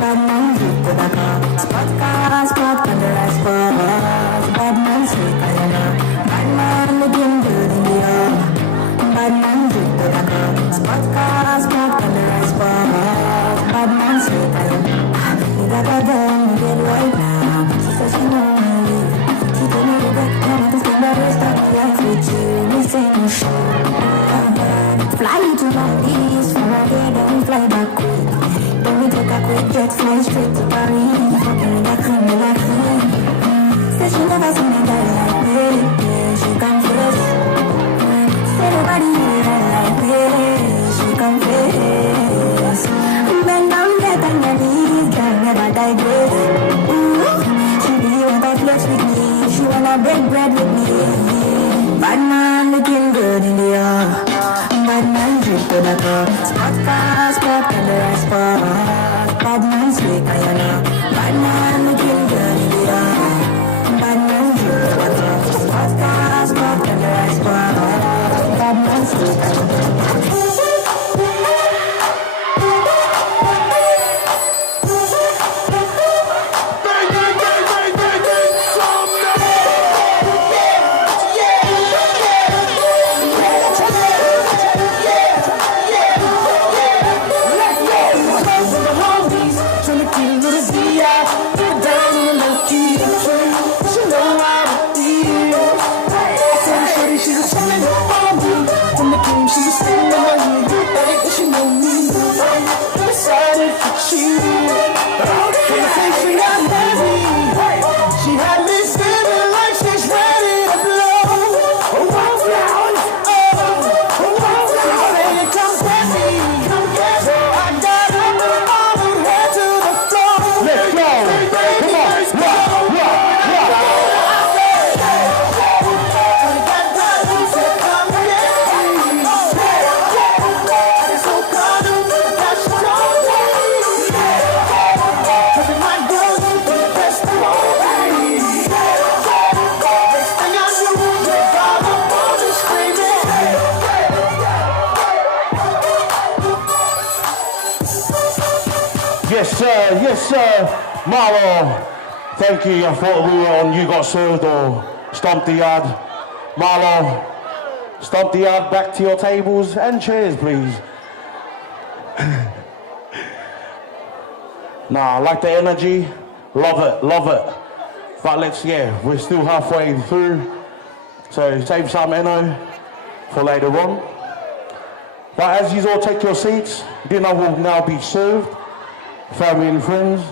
Bad man hit to the car. Spot car, spot under spot. Bad man sweet, I know. Bad man looking good in the air. Bad man hit to the car. Spot car, spot under spot. Bad man sweet, I know. You got a gun, you get right now. She says she know me. She told me that I want to spend the rest of my life with you. We sing shit. Fly you to Maldives from right here, then we fly back quick. Then we take a quick jet, fly straight to Paris. Fucking with that cream, with that cream. Said she never seen a guy like me. Yeah, she confess. Said nobody here like me. She confess. Bend down, get on your knees, girl, never digress. She really want to flex with me. She wanna break bread with me. Bad man looking good in the air. Bad man drip to the cup. Spot car, spot under spot. Bad man sweet, I know. Bad man looking good in the air. Bad man drip to the cup. Spot car, spot under spot. Bad man sweet, I know. Yes, sir. Marlo, thank you. I thought we were on You Got Served or Stomp the Yard. Marlo, stomp the yard back to your tables and chairs, please. Nah, I like the energy. Love it. But we're still halfway through. So save some Eno for later on. But as you all take your seats, dinner will now be served. Family and friends.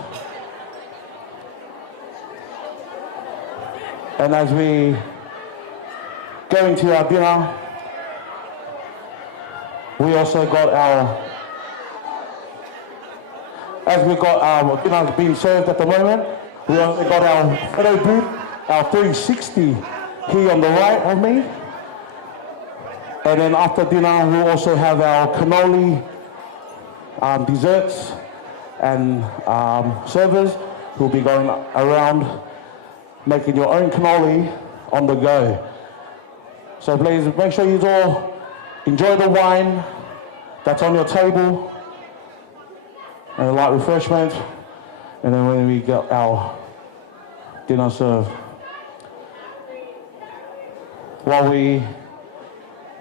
And as we go into our dinner, we also got our dinner being served at the moment, we also got our photo booth, our 360 here on the right of me. And then after dinner, we'll also have our cannoli, desserts, and servers who'll be going around making your own cannoli on the go. So please make sure you all enjoy the wine that's on your table and a light refreshment, and then when we get our dinner served. While we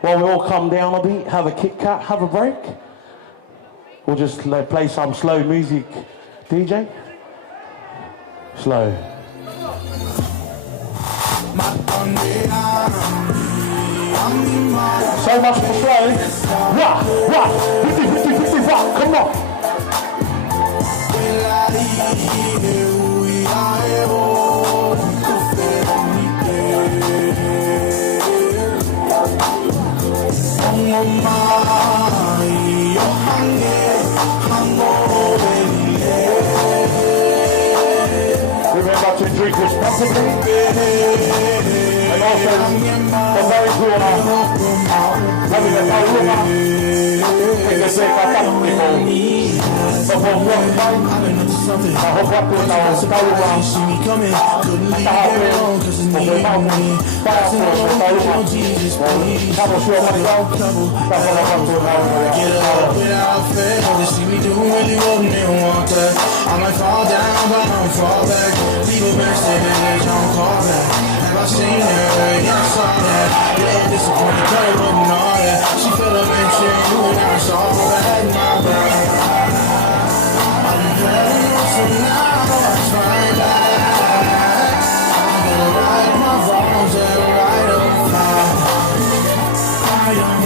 all come down a bit, have a Kit Kat, have a break, we'll just play some slow music. DJ? Slow. So much for slow. Rock, 50, rock, come on. increase responsibility. And also for those who are having a dilemma in the sake of people. So for what time, I hope up with our dilemma. Without fail, they see me do really well and they don't want that. I might fall down, but I don't fall back. Leave a message, don't call back. Have I seen her? Yeah, I saw that. Yeah, disappointed, but it wasn't all that. She felt a mention, you and I saw that. My bad. I've been planning on some now, I try back. I'm gonna right my wrongs and right up fine. I'm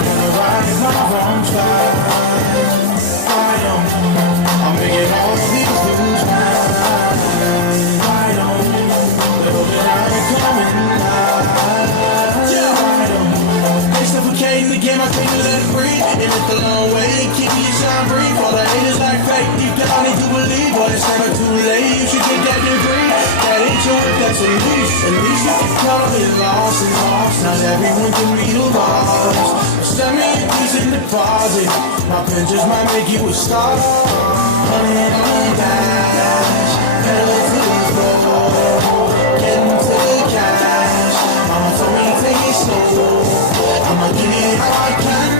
gonna right my wrongs back. I'm making all these things right. They're hoping I ain't coming out. They suffocating the game, I can't let it breathe. And it's the long way, keep me shine brief. All the haters like fake, deep down they do believe. Boy, it's never too late, you should get that degree. That ain't your work, that's a lease. At least you can call it lost and lost. Not everyone can read the laws. Send me a decent deposit. My pen just might make you a star. Money and on cash, pedal to the floor. Getting to the cash. Mama told me take it slow. I'ma give it how I can.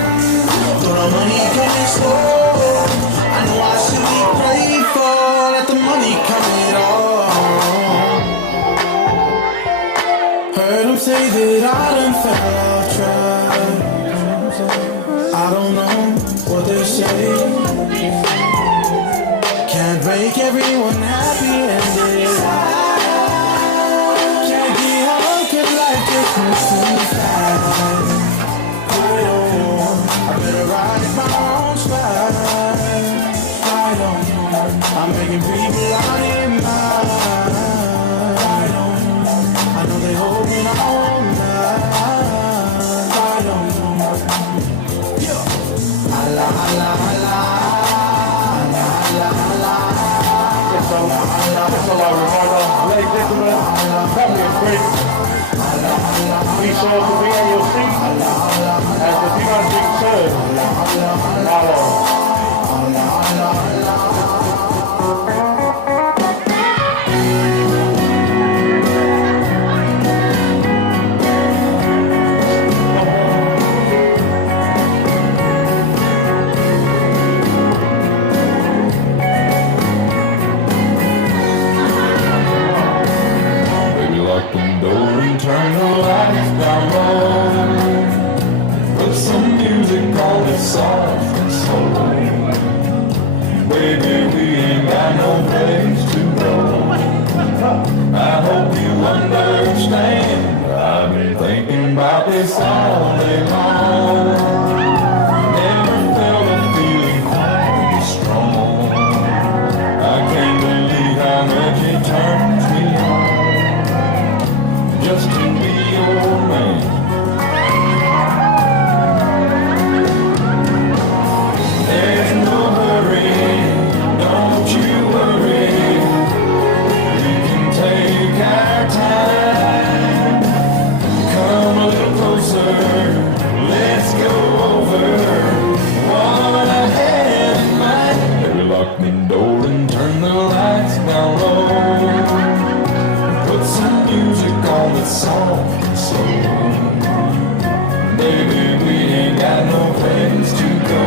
Though the money coming slow. I know I should be grateful that the money coming on. Heard them say that I done fell off track. I don't know what they say. Can't make everyone happy and can't be hard, 'cause life just moves too fast. I better ride my own stride. I'm making people out in mine. I know they hoping I won't lie. That's all I reminder. Ladies and gentlemen, family and friends, be sure to be on your seat as the dinner is being served. Marlon. Turn the lights down low. Put some music on that's soft and slow. Baby, we ain't got no place to go. I hope you understand. I've been thinking about this all day long. Never felt a feeling quite this strong. I can't believe how much it turns me on. Just to be your man. There's no hurry, don't you worry. We can take our time. Come a little closer, let's go over what I had in mind. Baby, lock the door and turn the lights down low. Put some music on that's soft and slow. Baby, we ain't got no place to go.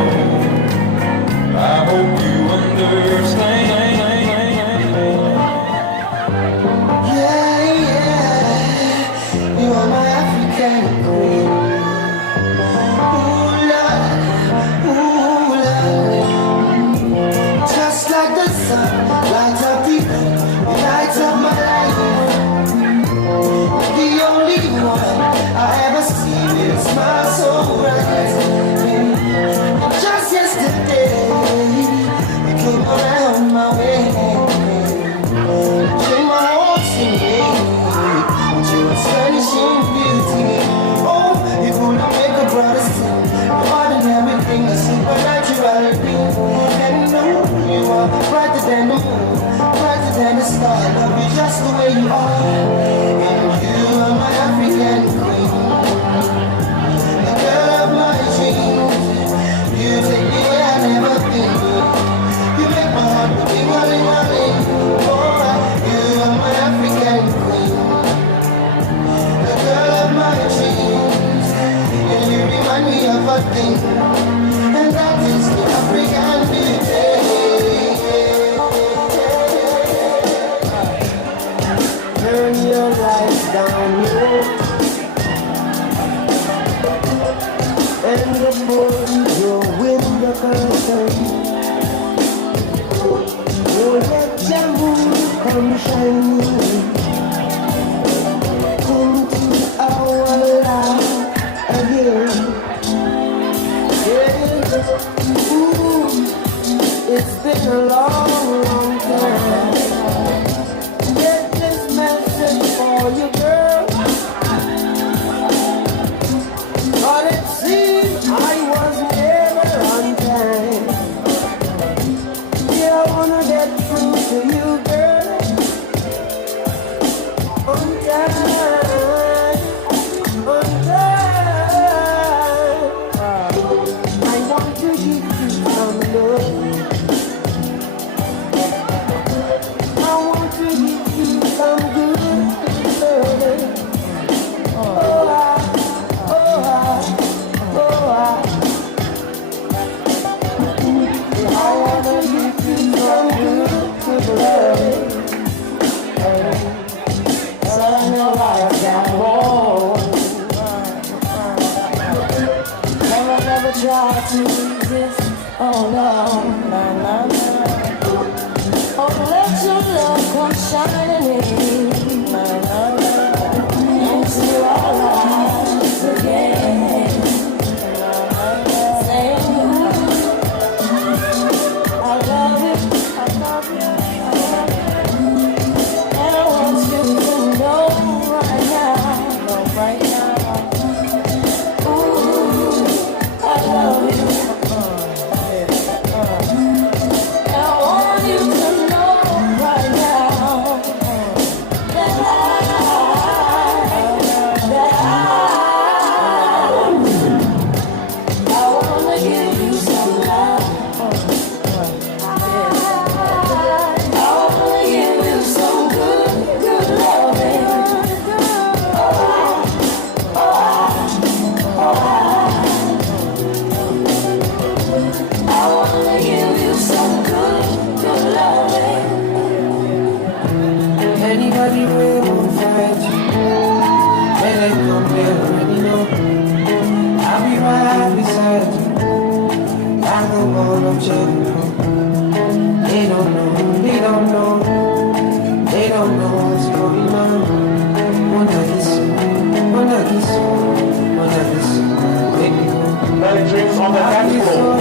I hope you understand. Yeah, you are my African queen. Ooh, Lord. Just like the sun, light up the earth, light up my life. The only down low. And the boys go with the curtain. Oh, let your moon come shining into our life again. Yeah. Ooh, it's been a long, long time. Get this message for you, girl. But it seems I was never on time. Yeah, I wanna get through to you, girl. On time, on time. I want to give you some love. I want to give you some good love. Oh, I wanna give you some good love. So no life can hold. Never try to resist. Oh no, no, no, no. Oh, let your love come shining in. No, no, no. Into our lives again. I love you, I love you, I love you. And I want you to know right now, ooh, I love you. And I want you to know right now that I wanna give you some love. Anybody will fight you. When they come, they already know. I'll be right beside you. I go on, I'm checking home. They don't know, they don't know. They don't know what's going on. Wanna kiss you, wanna kiss you, wanna kiss you. Baby, Belly drinks on the dance floor.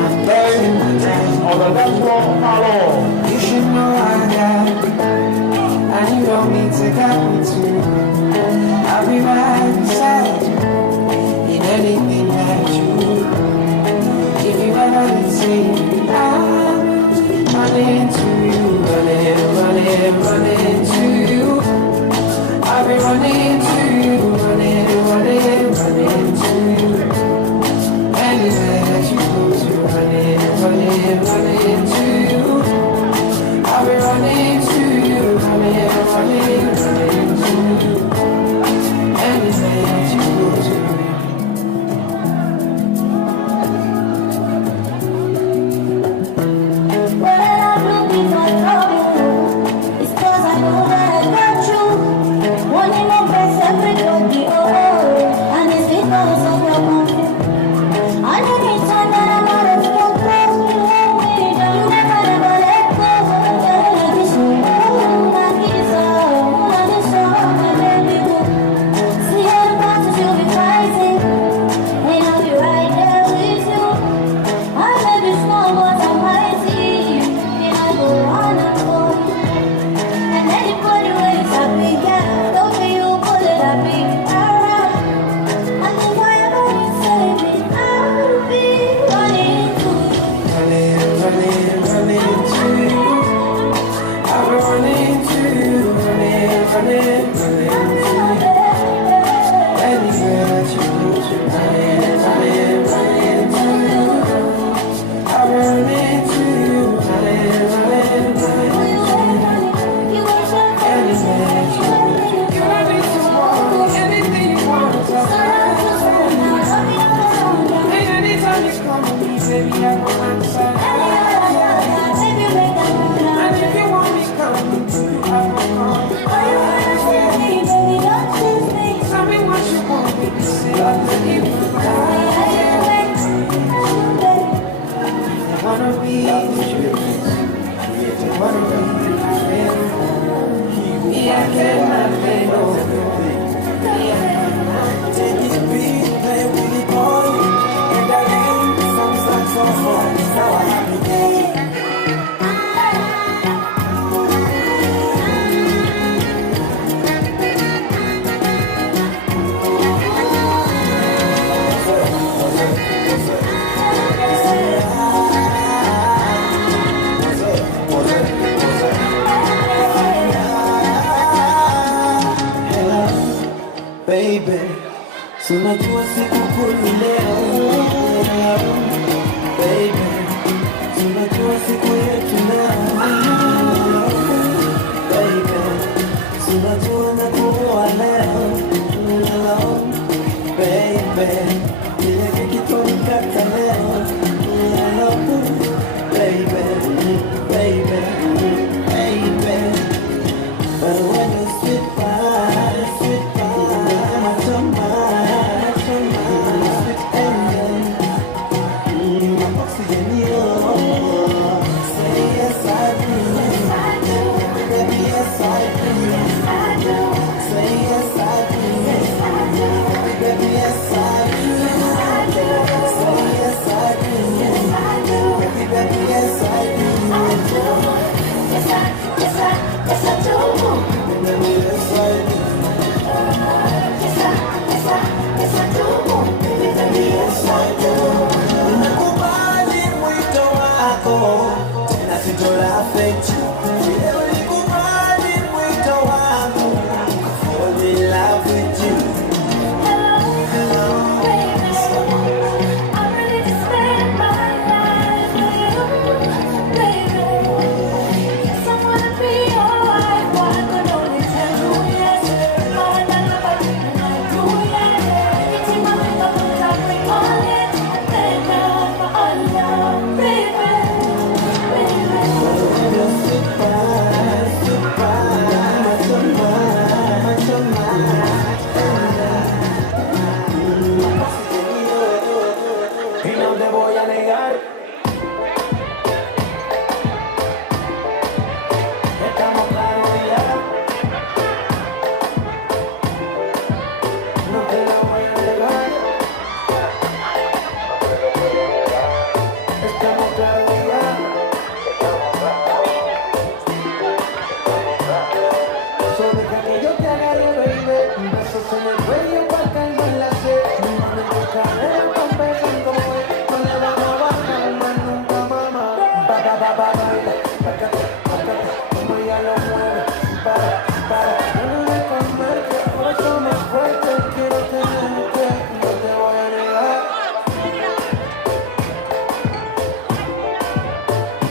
I'm bearing my time. On the dance floor, follow. You should know I got it. And you don't need to get me too. I'll be right beside you in anything that you do. If you ever say I'm running to you, running to you. I'll be running to you, running to you. Anywhere that you go to, running to you. I'll be running to you, running to you. Anywhere that you go to. When I'm looking for trouble, it's 'cause I know that I got you. Wanting more best everybody, oh, and it's because of your confidence. And anytime that I'm out of control, you hold me down, you never let go. Like this, like this, my baby, see all the battles you'll be fighting, and I'll be right there with you. I may be small, but I'm mighty, and I go on and on. And anybody who is happy, yeah, don't be you, put it happy around. And then whatever you say, I'll be running to you. Running to you. I'll be running to you, running to you. Anywhere that you go to, running to you. I'll be running to you, running to you. Anywhere that you go to, you don't need to walk, anything you want to talk. And anytime you come to me, baby, I go answer. And if you want me, come to you, I will come. baby. So najua sikukuni leo, baby. So najua siku yetu leo, baby. So najua nakuoa leo, baby. Ile kitu nikata leo, baby, baby, baby. But when you sit by, my tomorrow, sweet angel, my oxygen, say yes I do, baby yes I do, say yes I do, baby yes I do, say yes I do, baby yes I do, Yes, I do. baby yes I do. Yes, I do. Baby, yes, I do. Nimekubali mwito wako, tena sitolafeti. Leo nikubali mwito wako, fall in love with you. Hello, baby. I'm ready to spend my life with you, baby. Yes, I wanna be your wife. I could only tell you yes. Lord, I love you and I do, yeah. Anything I think of, I bring on it. Thank God for our love, baby, baby. Just sit by, my tomorrow. Y no te voy a negar, estamos claros ya. No te lo voy a negar, estamos claros ya. So deja que yo te agarre, baby, besos en el cuello para calmar la sed. Mi mano en tu cadera con besos como es, no le vamos a bajar más nunca, mamá. Baila, como ella lo mueve, para, no me converte, ahora somos fuertes, quiero tenerte, no te voy a negar.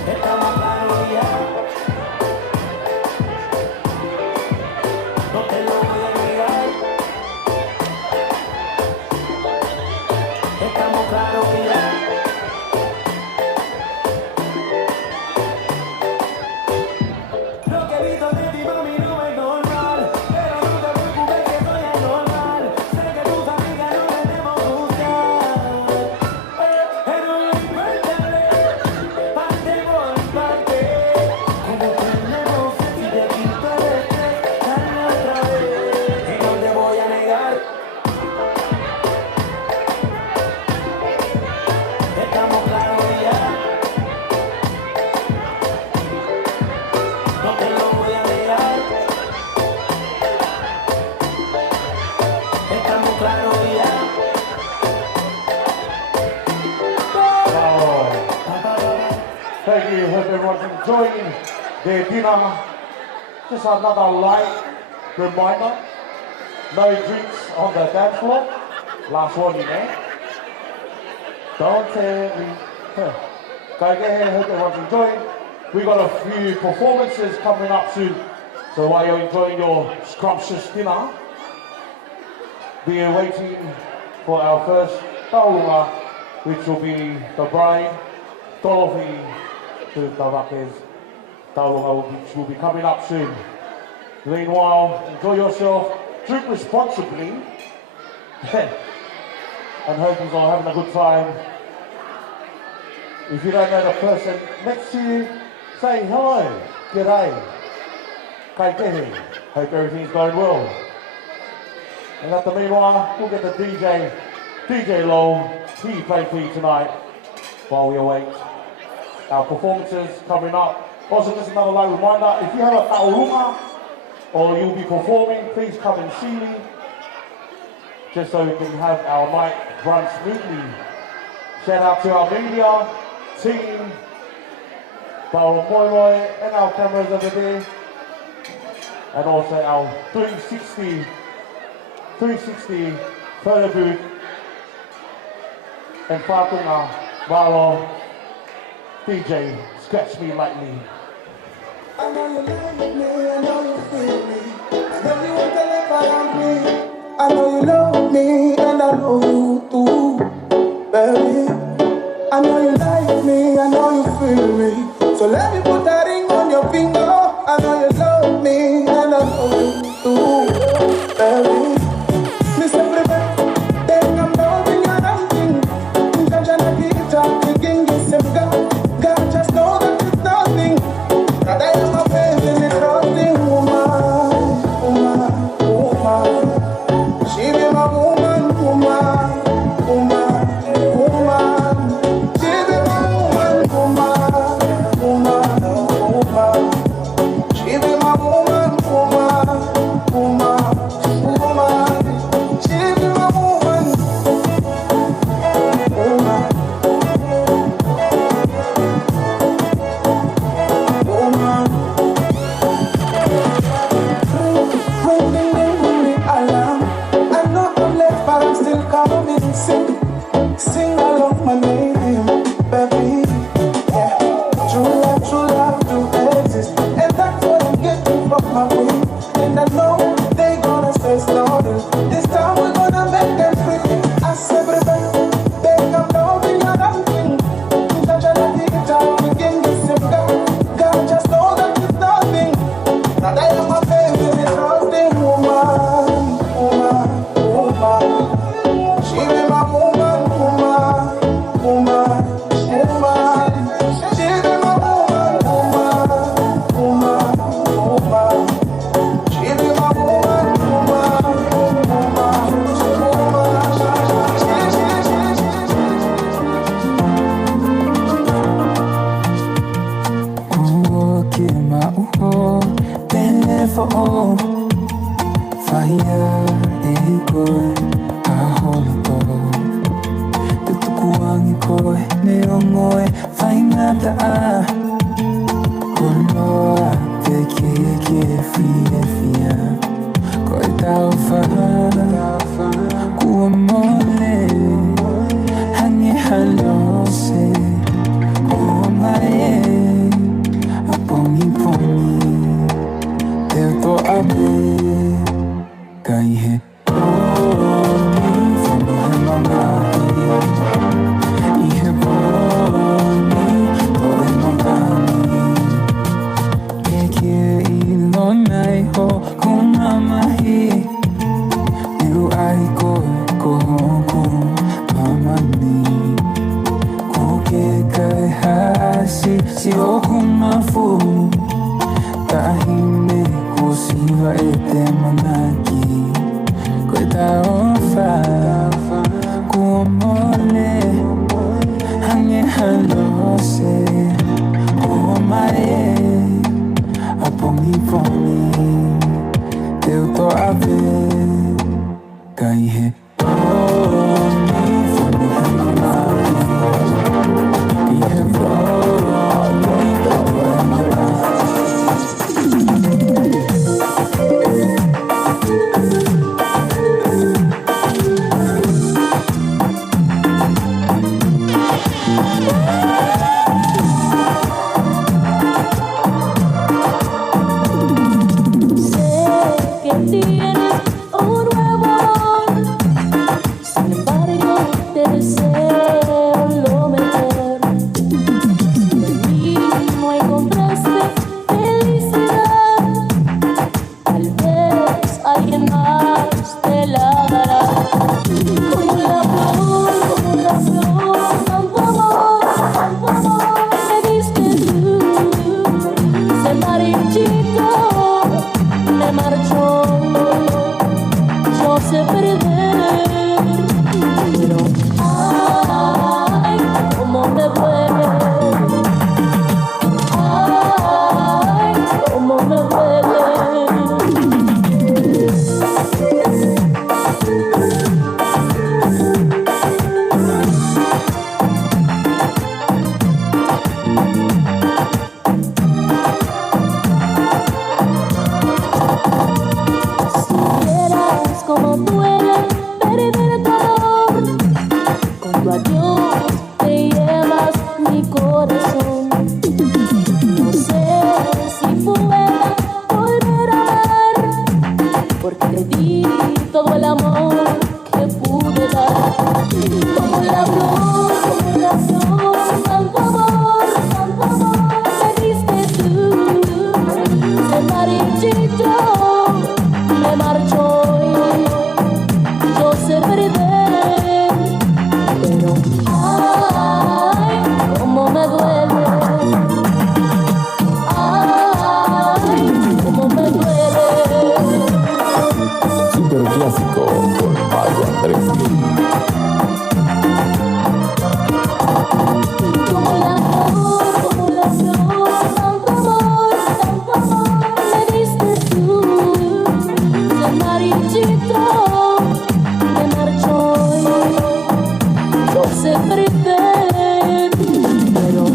Estamos claros ya, no te lo voy a negar. Estamos claros ya. Lo que he visto de ti, mami, no es normal. Pero no te preocupes que soy anormal. Sé que tus amigas no les debo gustar. Pero no importaré, parte por parte. Como tenemos y te quito el estrés, dale otra vez. Y no te voy a negar. Estamos claros ya. No te lo voy a negar. Estamos claros ya. Oh, thank you. Hope everyone's enjoying their dinner. Just another light reminder. No drinks on the dance floor. Last warning, eh? Don't tell me. Go get here. Hope everyone's enjoying. We got a few performances coming up soon. So while you're enjoying your scrumptious dinner, we are waiting for our first taurunga, which will be the bride, Dorothy, to Tarake's taurunga, which will be coming up soon. Meanwhile, enjoy yourself, drink responsibly, and hope you're all having a good time. If you don't know the person next to you, say hello, g'day, kai tehi, hope everything's going well. And at the meanwhile, we'll get the DJ Lowell, he played for you tonight while we await our performances coming up. Also, just another light reminder, if you have a taurunga or you'll be performing, please come and see me, just so we can have our night run smoothly. Shout out to our media team, Paolo Moiroi, and our cameras over there, and also our 360 360 photo booth and Fatunga Valo DJ Scratch Me Lightly. I know you like me, I know you feel me. I know you want to live around me. I know you love me, and I know you too, baby. I know you like me, I know you feel me. So let me put that ring on your finger. I know you love me, and I know you too, baby. Miss everybody, then I'm loving and I'm thinking. Intention to keep talking, get some God just know that it's nothing. That I am a face in the crossing woman, woman, woman. She be my woman, woman, woman, woman. She be my woman, woman, woman, woman. She be my woman, woman, woman, woman. She be my woman, woman, woman. Ring, ding, ding, ring the alarm. I know I'm late, but I'm still coming. Sing along my name, baby. Yeah, true love do exist, and that's what I'm getting from my queen. And I know they gonna say slowly. This time we're gonna make them free. I said, baby, they come loving and I'm king. Touch and I time we can get some God just know that it's nothing. Now I am a baby, it's trusting woman, woman, woman. She be my woman, woman, woman, woman. She be my woman, woman, woman, woman. She be my woman, woman, Oh, kima uho, telefo fire ego aholito. Tutukuang iko neongoe faingata a konoa teke fia koi tau fa kuamole hangi halose kuamae apongi pongi teu to abe kaihe oni fono he mamaki ihe poni tore mamani keke ilonai ho kumamahi niru ai ko mamani kuke kai hasi si okumafu tahime kusiva ete manaki koita ofa kuomole hange halose kuomae apongi pongi teu to ave kaihe oni fono he mamaki ihe poni tore mamaki. Que tienes un nuevo amor, sin embargo te deseo lo mejor. En mí no encontraste felicidad, tal vez alguien más te la dará. Como la flor, tanto amor me diste tú, se marchito. Me marchó, yo sé perder, pero ay, cómo me duele, ay, cómo me duele. Si vieras como tú eres, Le di todo el amor que pude dar. Como la flor, como la flor, tanto amor, me diste tú. Se marchito, me marchó y yo sé perder. Pero ay, cómo me duele. Ay, cómo me duele. Super clásico con Mario Andrés Gil. Como la flor, tanto amor, me diste tú. Se marchito, me marchó y yo sé perder. Pero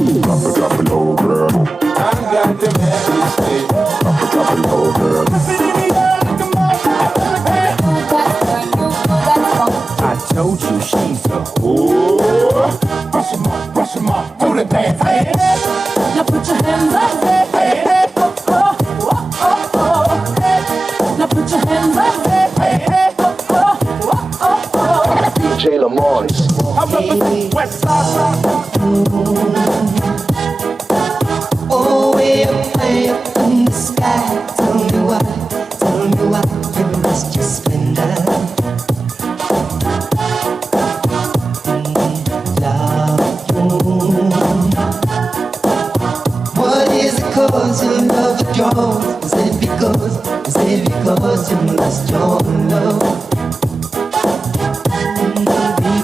Drop it low, girl. I'm glad to have you stay. Drop it low, girl. I told you she's a whore. Brush 'em off, do the dance. Hey, now put your hands up. hey, Oh, oh, oh, oh. Now put your hands up. hey. Oh, oh, oh, oh. DJ Lamont. I represent West Side. Oh, way up high up in the sky. Tell me why you lost your splendor. What is the cause your love withdraws? Is it because you lost your love?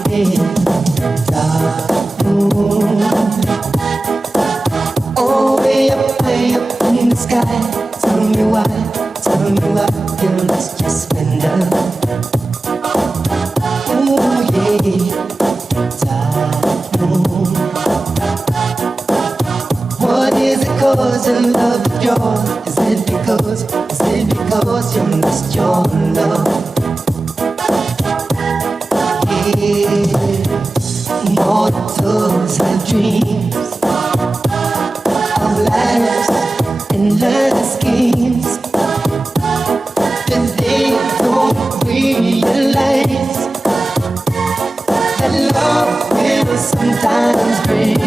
Baby, oh, way up high up in the sky. Tell me why you lost your splendor. Oh yeah, what is it cause your love withdraws? Is it because you lost your love? Yeah, mortals have dreams of lives and love schemes that they don't realize that love will sometimes bring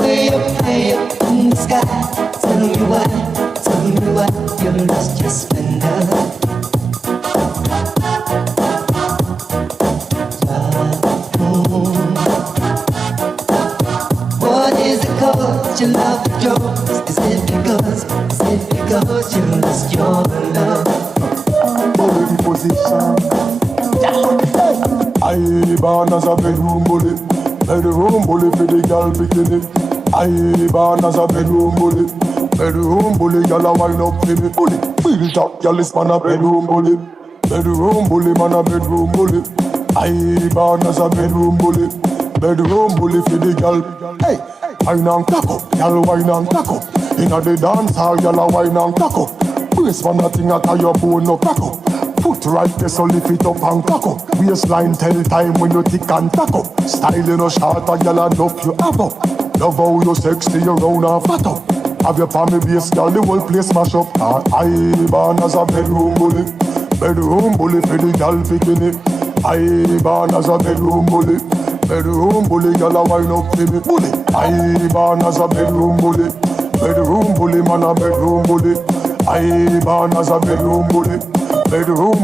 way up high up in the sky. Tell me why you lost your splendor. What is it cause your love withdraws? Is it because you lost your love? Bully position. I born as a bedroom bully for the girl bikini. I born as a bedroom bully, girl a wind up for me. Bully, built up, girl is man a bedroom bully, man a bedroom bully. I born as a bedroom bully for the girl. Hey, wine and cock up, girl wine and cock up. Inna the dance hall, girl a wine and cock up. Brace man a thing a tie your bone no crack up. Foot right there so lift it up and cock up. Waistline tell time when you tick and tack up. Style in a short a girl and up you have up. Love how you sexy you round and fat up. Have your palm base girl the whole place smash up. I born as a bedroom bully for the girl bikini. I born as a bedroom bully, girl a wine up for me. Bully, I born as a bedroom bully, man a bedroom bully. I born as a bedroom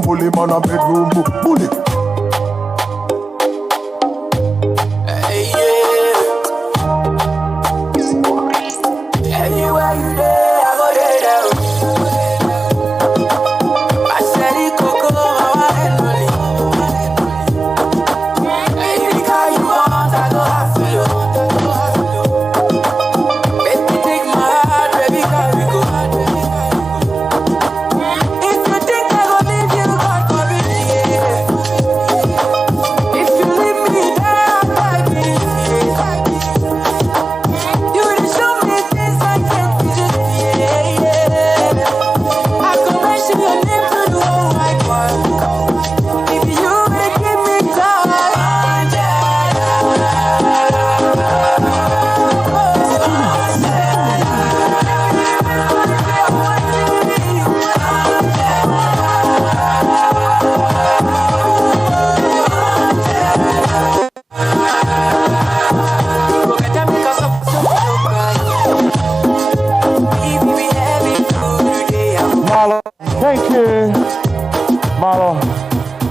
bully, man a bedroom bully. Hey, yeah. Anywhere you there, I go there now. I said it, Coco, I want money. Any car you want, I go have for you. Baby, take my heart, baby, carry go. If you think I go leave you, God forbid, yeah. Marlon. Thank you, Marlon.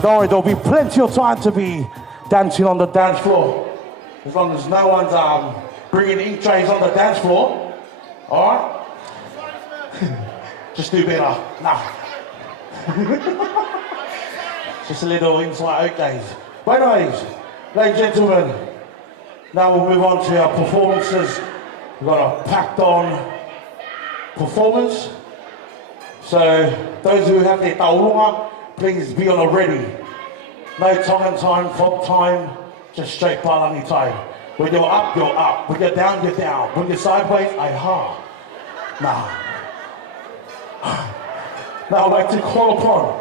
Don't worry, there'll be plenty of time to be dancing on the dance floor. As long as no one's bringing ink trays on the dance floor. All right? Just do better. Nah. Just a little insight, okay. But anyways, ladies and gentlemen, now we'll move on to our performances. We've got a packed on performance. So those who have their taurunga, please be on the ready. No tongue time, fob time, just straight palangi time. When you're up, you're up. When you're down, you're down. When you're sideways, aha. Now I'd like to call upon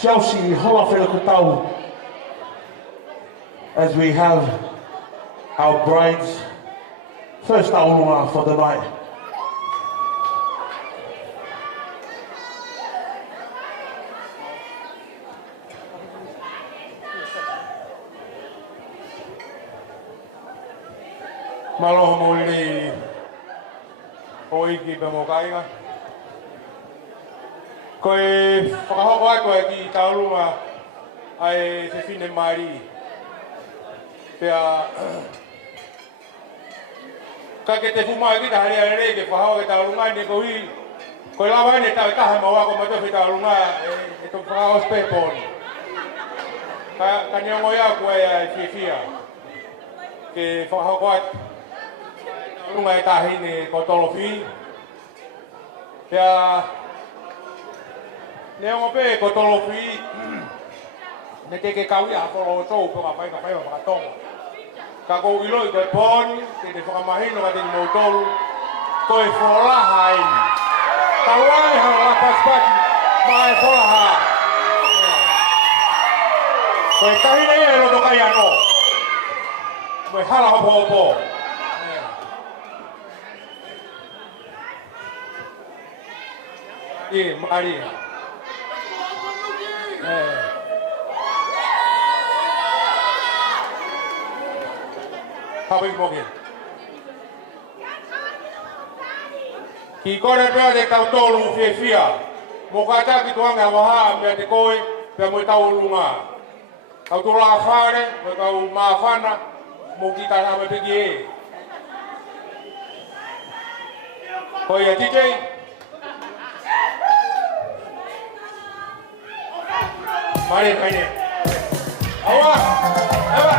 Chelsea Holafela Kutau as we have our bride's first taurunga for the night. Malo mo ni o iki pe mo kainga. Koe whakahoko ai koe ki taurunga ai te whine mari. Pea ka ke te fumai ki tahari are ke whahau ke taurunga ni kohi koe lawa ni tau taha mawa ko mato whi taurunga e to whahau spepon. Ka nyongo ia koe ai whiwhia ke whakahoko ai runga e tahi ni ko tolofi. Pea ne o pe ko tolofi ne te ke kau ia ko tau ko ka whai ka tonga. Ka ko iloi ko pon te te whakamahino ka te ni mautolu ko e wholaha ai. Ka wai ha la paspaki ma e wholaha. Ko e tahi nei e roto kai ano. Mo e hala hopo hopo. Ie, mari. Hapai moge. Ki kore pea te tau tolu whiwhia. Mo kata ki tuanga waha mea te koe pea mo tau lunga. Kau tula whare, mo kau maafana, mo ki ta hame peki e. Koe ia TJ. Mari, mari. Awa, awa.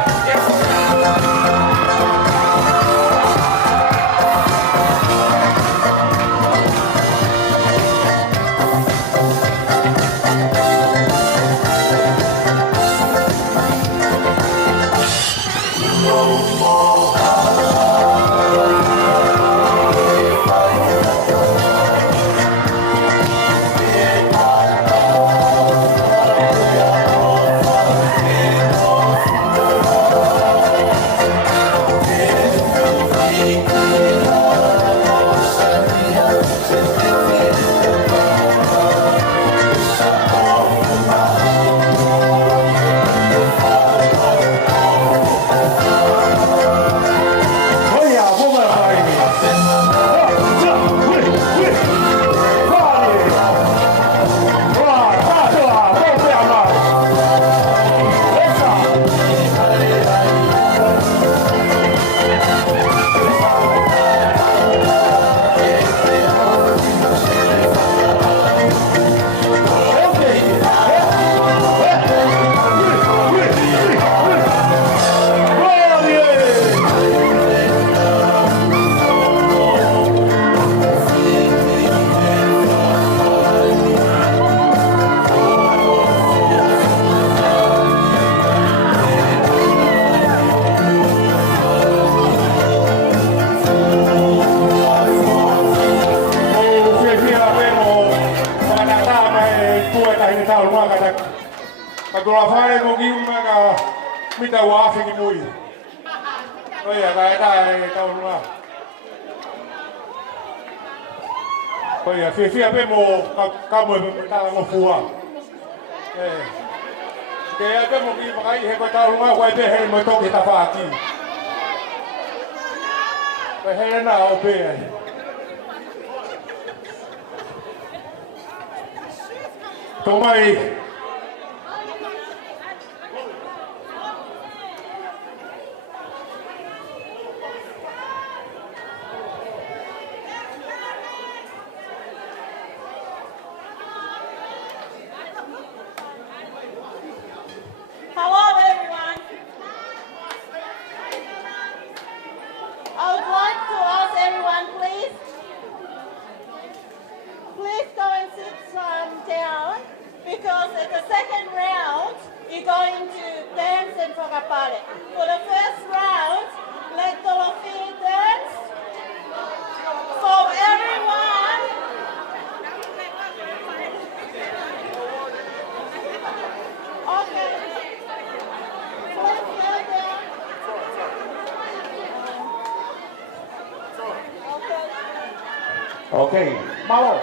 Kadula fare mo gi uma ka mita wa fi ki mui. Oia ka eta ka una. Oia fi ape mo ka mo ta mo fua. Ke ape mo gi mai he ko ta una wa pe he mo to ki ta fa ki. Pe he na o pe. Tomai. Hello, everyone. I would like to ask everyone, please go and sit down, because at the second round, you're going to dance and whakapare. For the first round, let Dorothy dance. So everyone, okay. Please kneel down. Okay. Okay, Malo.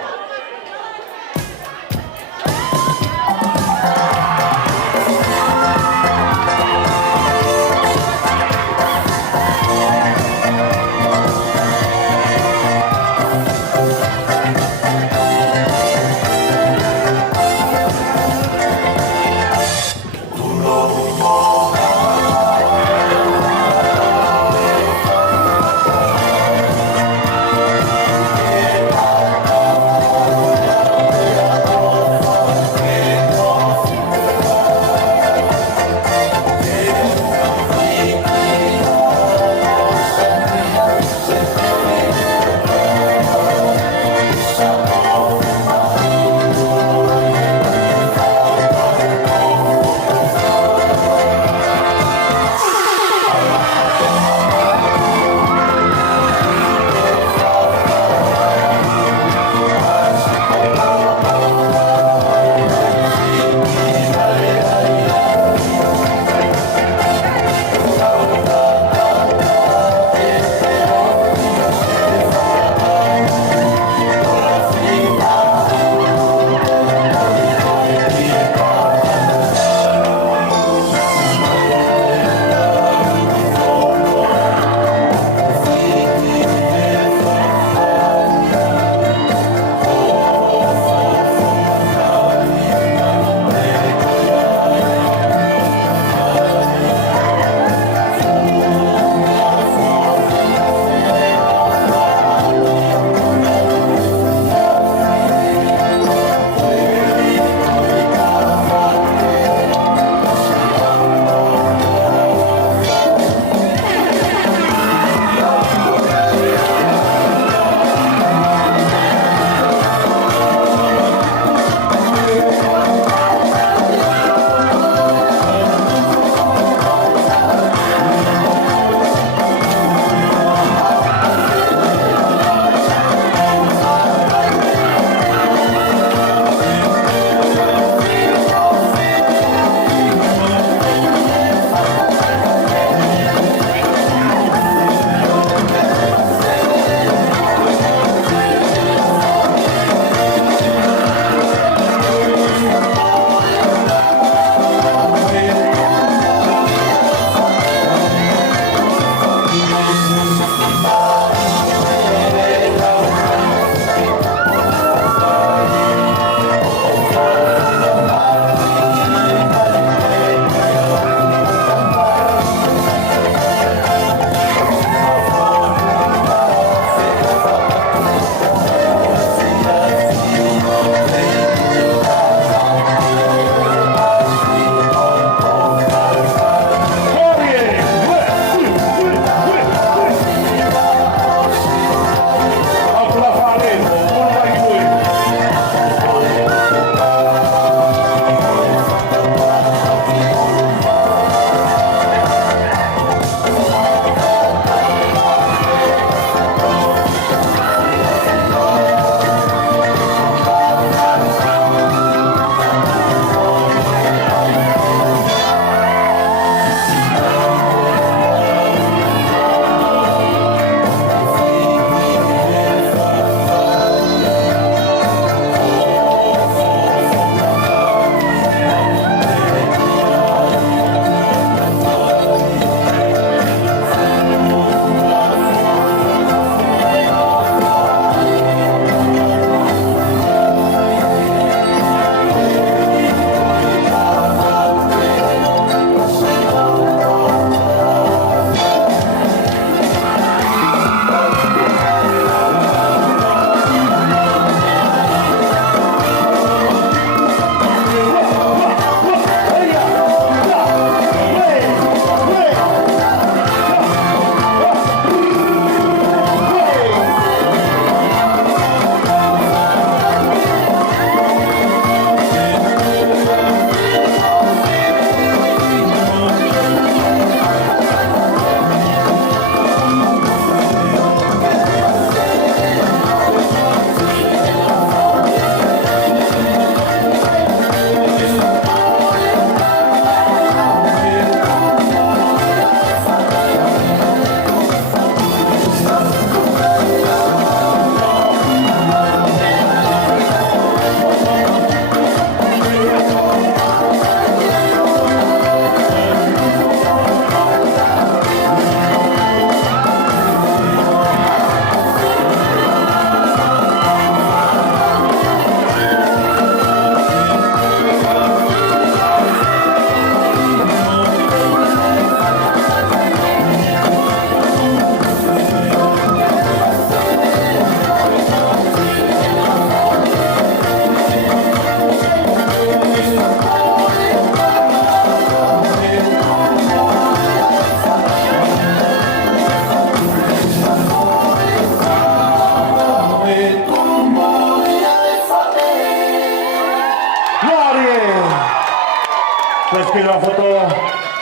kila foto.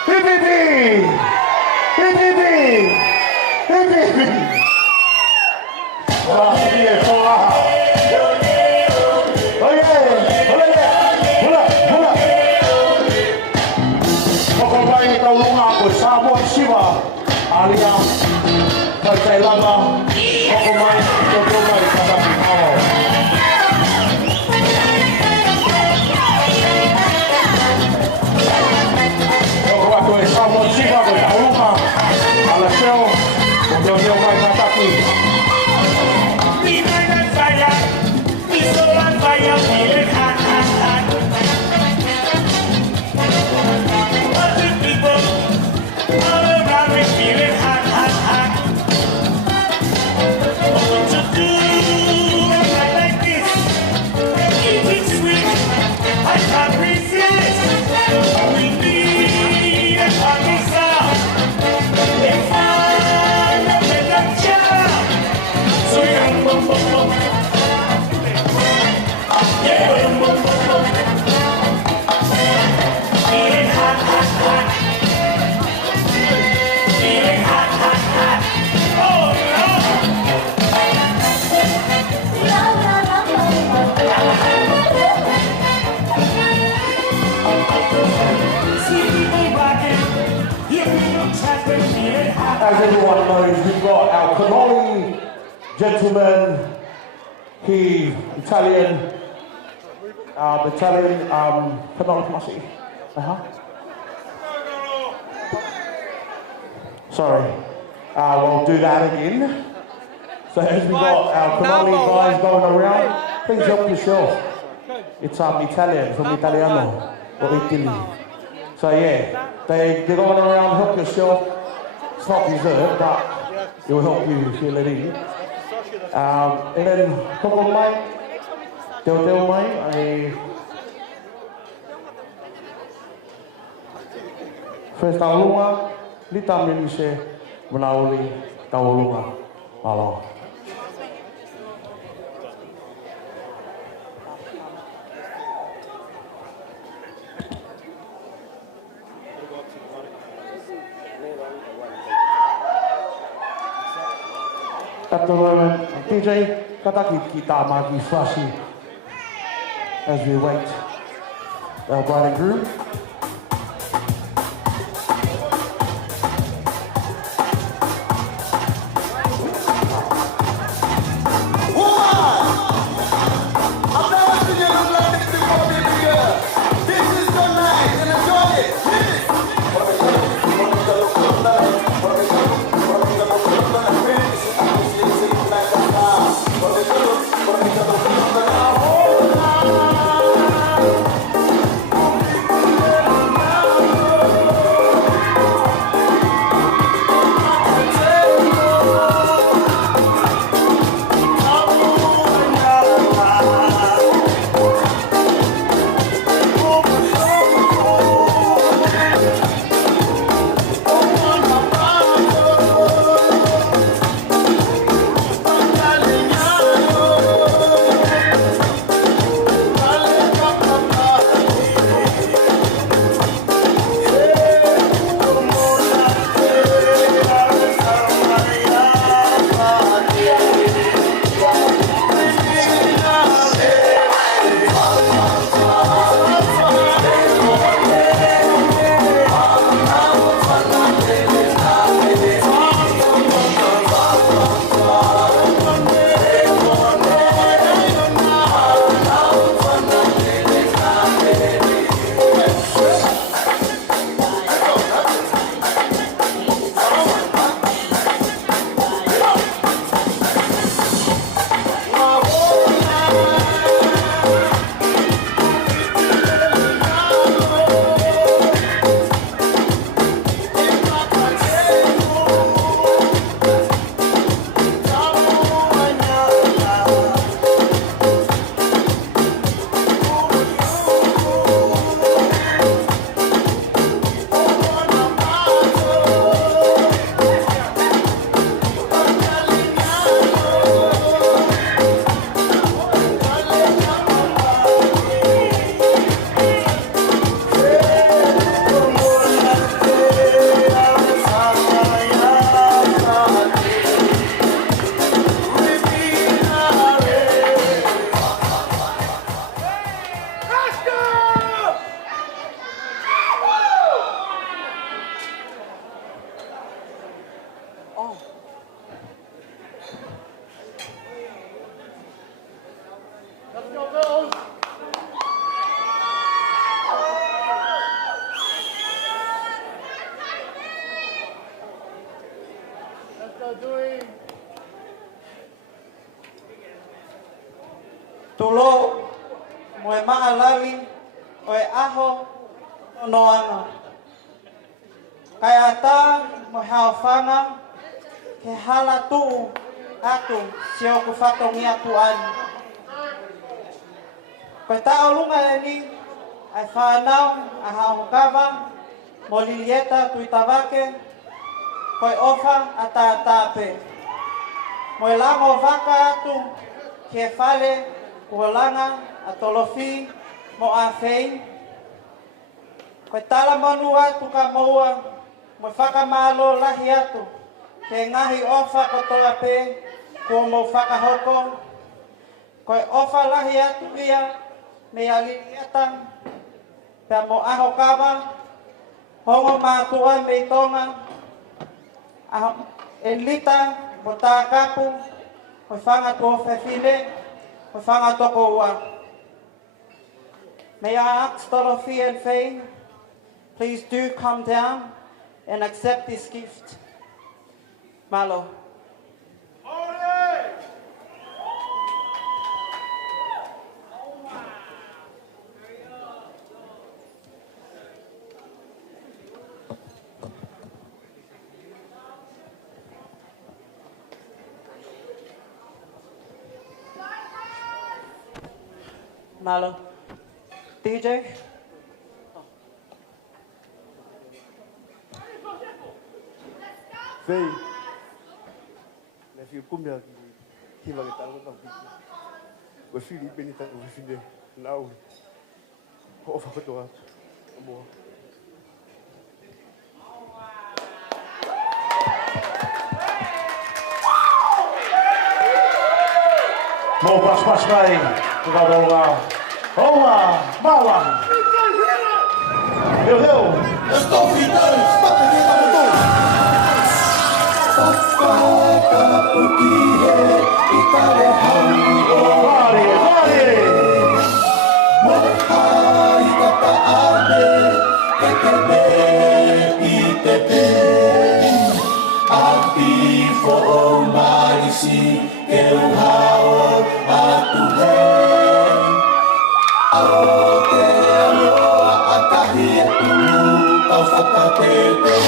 Hibibi! Hibibi! Hibibi! Wah, ini ya, solah. Oh yeah, mula. Pokok baik kau lunga aku Samoa Siwa alias Kailanga. Pokok baik kata kau. Samoa Siwa kau tahu lunga. Alasio, kau mai kata aku. Feeling hot, hot, hot. All the people all around me feeling hot, hot, hot. What to do a night like this? Eat it sweet, I can't resist. We need a party song. It's fun, a better job. So young, boom, boom, boom. Feeling hot, hot, hot. Feeling hot, hot, hot. Oh no! See people rocking, hear people trapping, feeling hot. As everyone knows, we've got our Cannoli gentleman, he Italian, Cannoli, come on, see. Sorry, we'll do that again. So as we've got our Cannoli guys going around, please help yourself. It's Italian, from Italiano, or Italy. So yeah, they're going around, help yourself. It's not dessert, but it will help you feel it in. And then, come on, mate. Tell mate, first taulunga, lita milise, menauli taulunga, malo. At the moment, DJ, kataki kita magi flashy as we wait our bride and groom. Oh, Tulo moe maalawi oe aho noanga. Kai ata mo haofanga ke hala tu atu sio ku fatongi atu ani. Koe tao lunga ni ai whanau a haokava mo lilieta tuitawake koe ofa a tātāpe. Moe lango waka atu ke whale kuholanga a tolofi mo a whei. Koe tala manu atu ka maua mo whakamalo lahi atu ke ngahi ofa ko toa pe kua mo whakahoko. Koe ofa lahi atu ia me alilieta pia mo aho kawa hongo mātua me tonga en lita mo tākapu mo whanga tō whewhine mo whanga toko ua. May I ask Dorothy and Faye, please do come down and accept this gift. Malo. Malo. DJ? Fei. Nasi kumya kiva kita lakukan kita. Berfili ni tak berfili. Lau. Kau apa tu? Semua. Mau pas-pas kai, tukar bola. Ola, bala. Eu. Estou finando, bate aqui para tu. Safaka pukihe, itare hango. Mari. Mohai kata ade, kekebe itete. Api fo marisi, keu hao atuhe. Aote aloa atahi tulu au whakatete.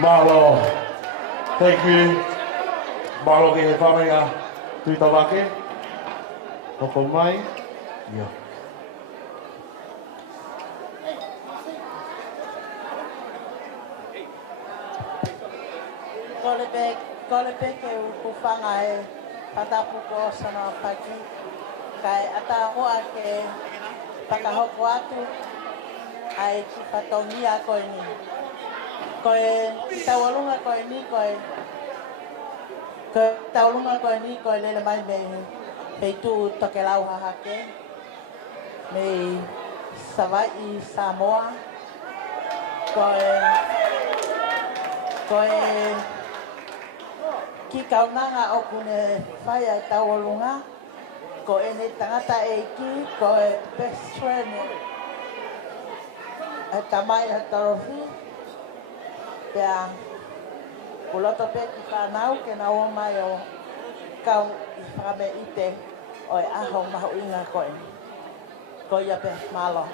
Mahalo. Thank you. Mahalo ke he whamea tui tawake. Hoko mai. Ia. Kolepe ke upanga e patapu ko sana paki kai ata hoa ke pakahoko atu ai ki patongia ko ni koe tawalunga koe ni koe tawalunga koe ni koe lele mai me tu toke lau hahake me Savai Samoa koe ki kaunanga o kune whai ai tawalunga ko e ne tangata e ki ko e best friend e tamai e tarofi pea kuloto pe ki whanau ke na o mai o kau i whakame ite o e aho mahu inga koe ko ia pe malo.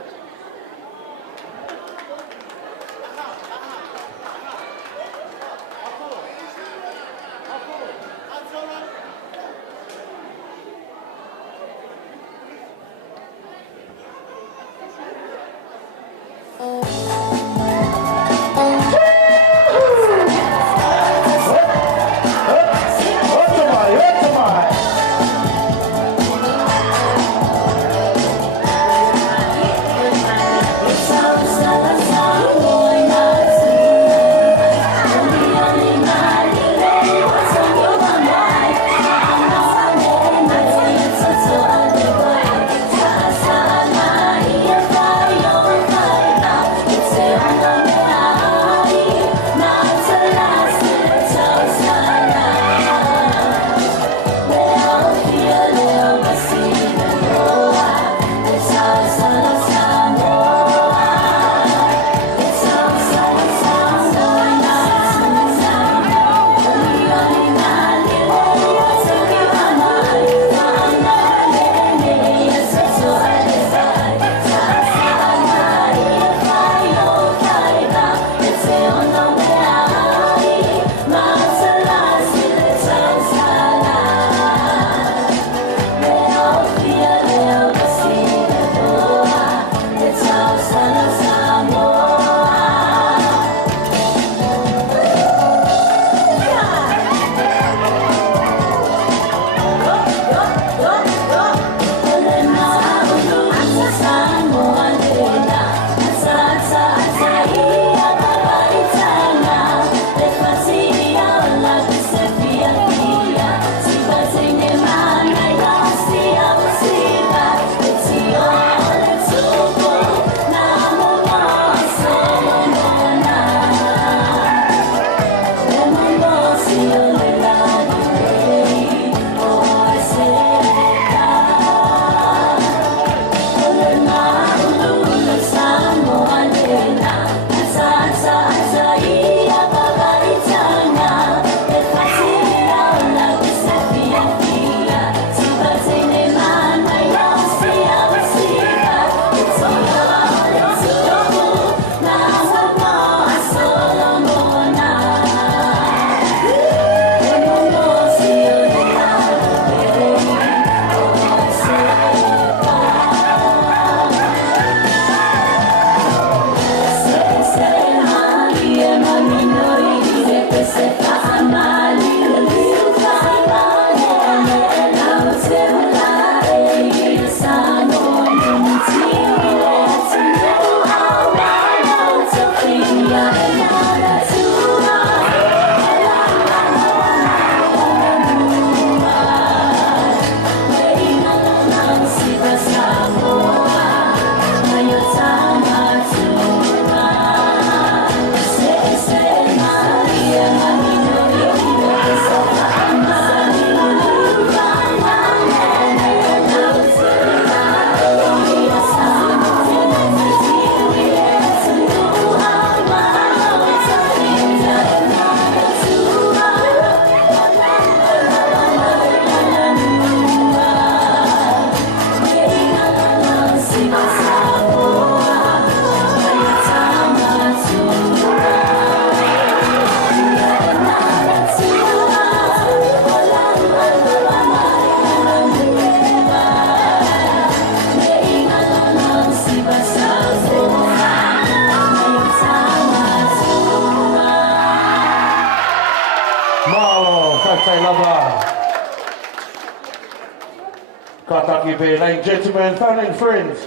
Kataki Bay, ladies and gentlemen, family and friends.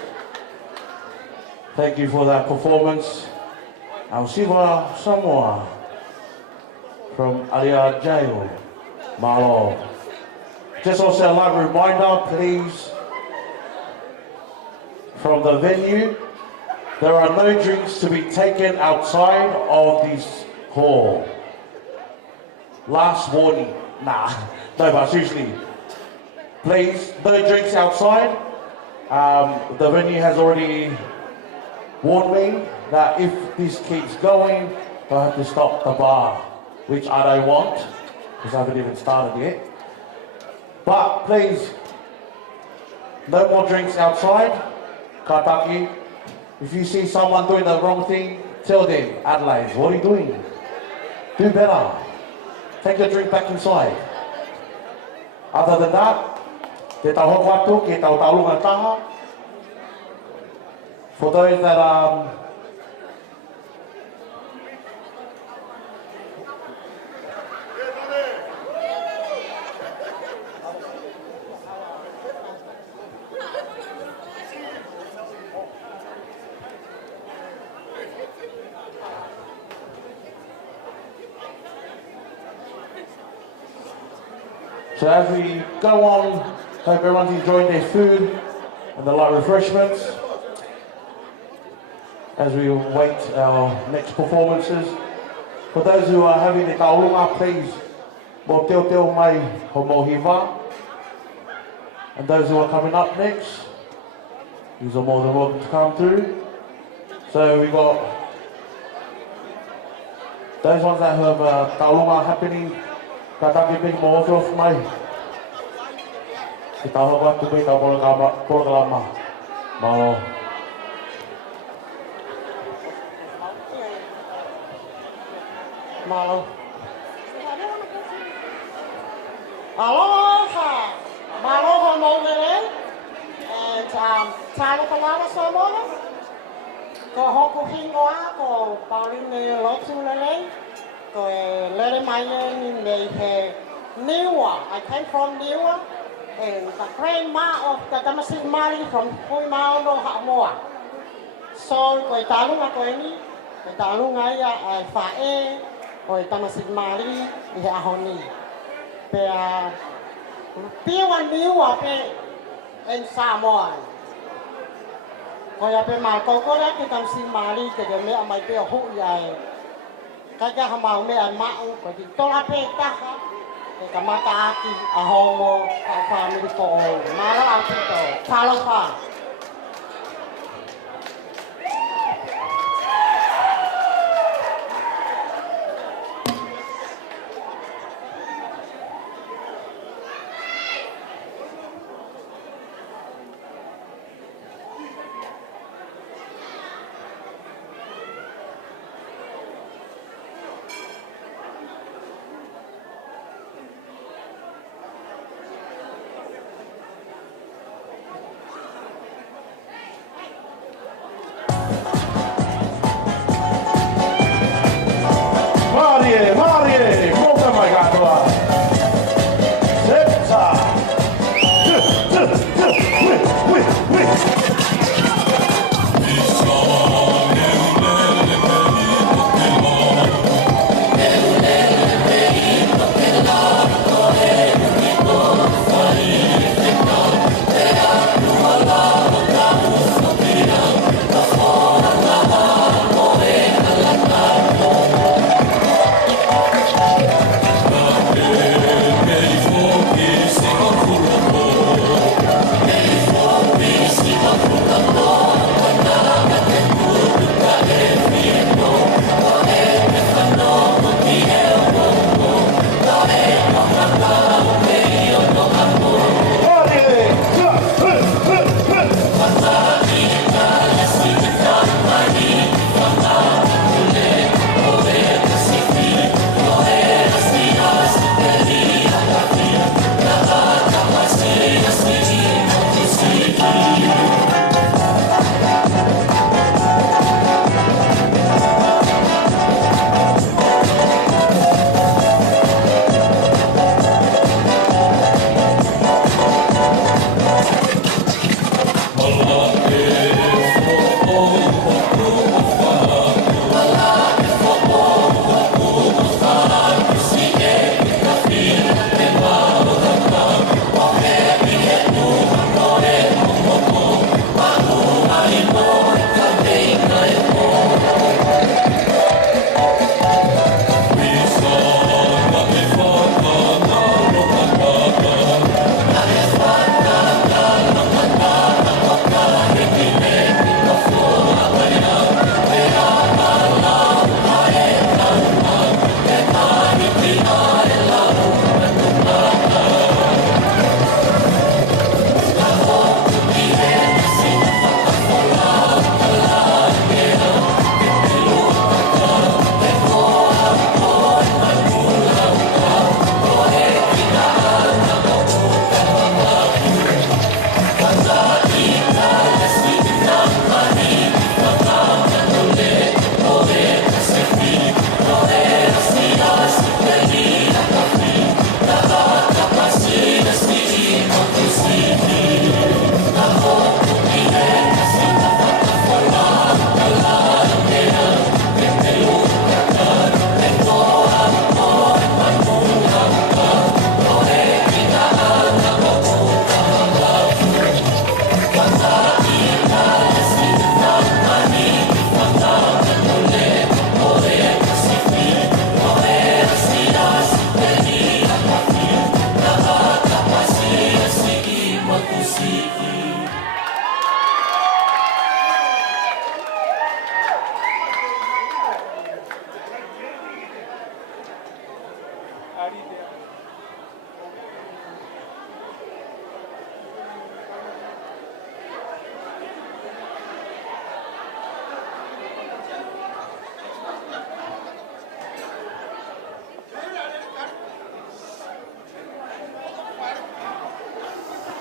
Thank you for that performance. I'll see Samoa from Alia Jail, Malo. Just also a live reminder, please, from the venue, there are no drinks to be taken outside of this hall. Last warning. Nah, no, but seriously. Please, no drinks outside. The venue has already warned me that if this keeps going, I have to stop the bar, which I don't want, because I haven't even started yet. But please, no more drinks outside. Kataki, if you see someone doing the wrong thing, tell them, Adelaide, what are you doing? Do better. Take your drink back inside. Other than that, te tau hoku atu, ke tau taulunga taha. For those that so as we go on, hope everyone's enjoying their food and the light refreshments as we wait our next performances. For those who are having the taurunga, please, mo teo mai ho mohiva. And those who are coming up next, these are more than welcome to come through. So we've got those ones that have taurunga happening. Kataki big mo off mai. Kita hoba tu be ta programa. Malo. Malo. Aloha. Aloha Maulere. And Tana Kalana Samoa. Ko hoku hingoa ko Pauline Lotu Lele. Ko Lele Mayan in the Niwa. I came from Niwa. And the grandma of the Damasid Mari from Puimauno Hamoa. So ko talunga ko ini. Ko talunga ya fae. Oi Damasid Mari i ahoni. Pe piwan Niwa pe en Samoa. Ko ya pe mai ko ra ke Damasid Mari ke de me mai pe hu ya. Kaya hamau me ai mau ko di tola pe ta. Ka mata aki a hongo ka family ko mara apito palofa.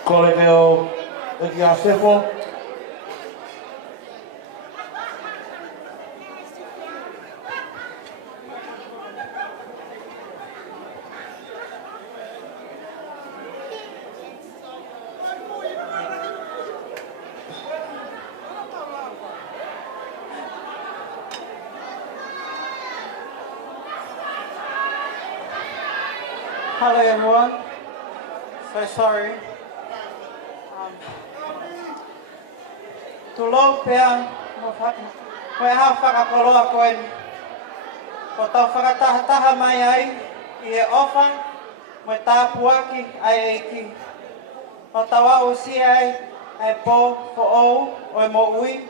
Kole teo e ki a sefo. Hello everyone. So sorry. Tulong pia mo ha whakakoloa koe ko tau whakataha mai ai i e ofa mo tāpuaki ai eiki o tawa o si ai ai pō ko ou o e mo ui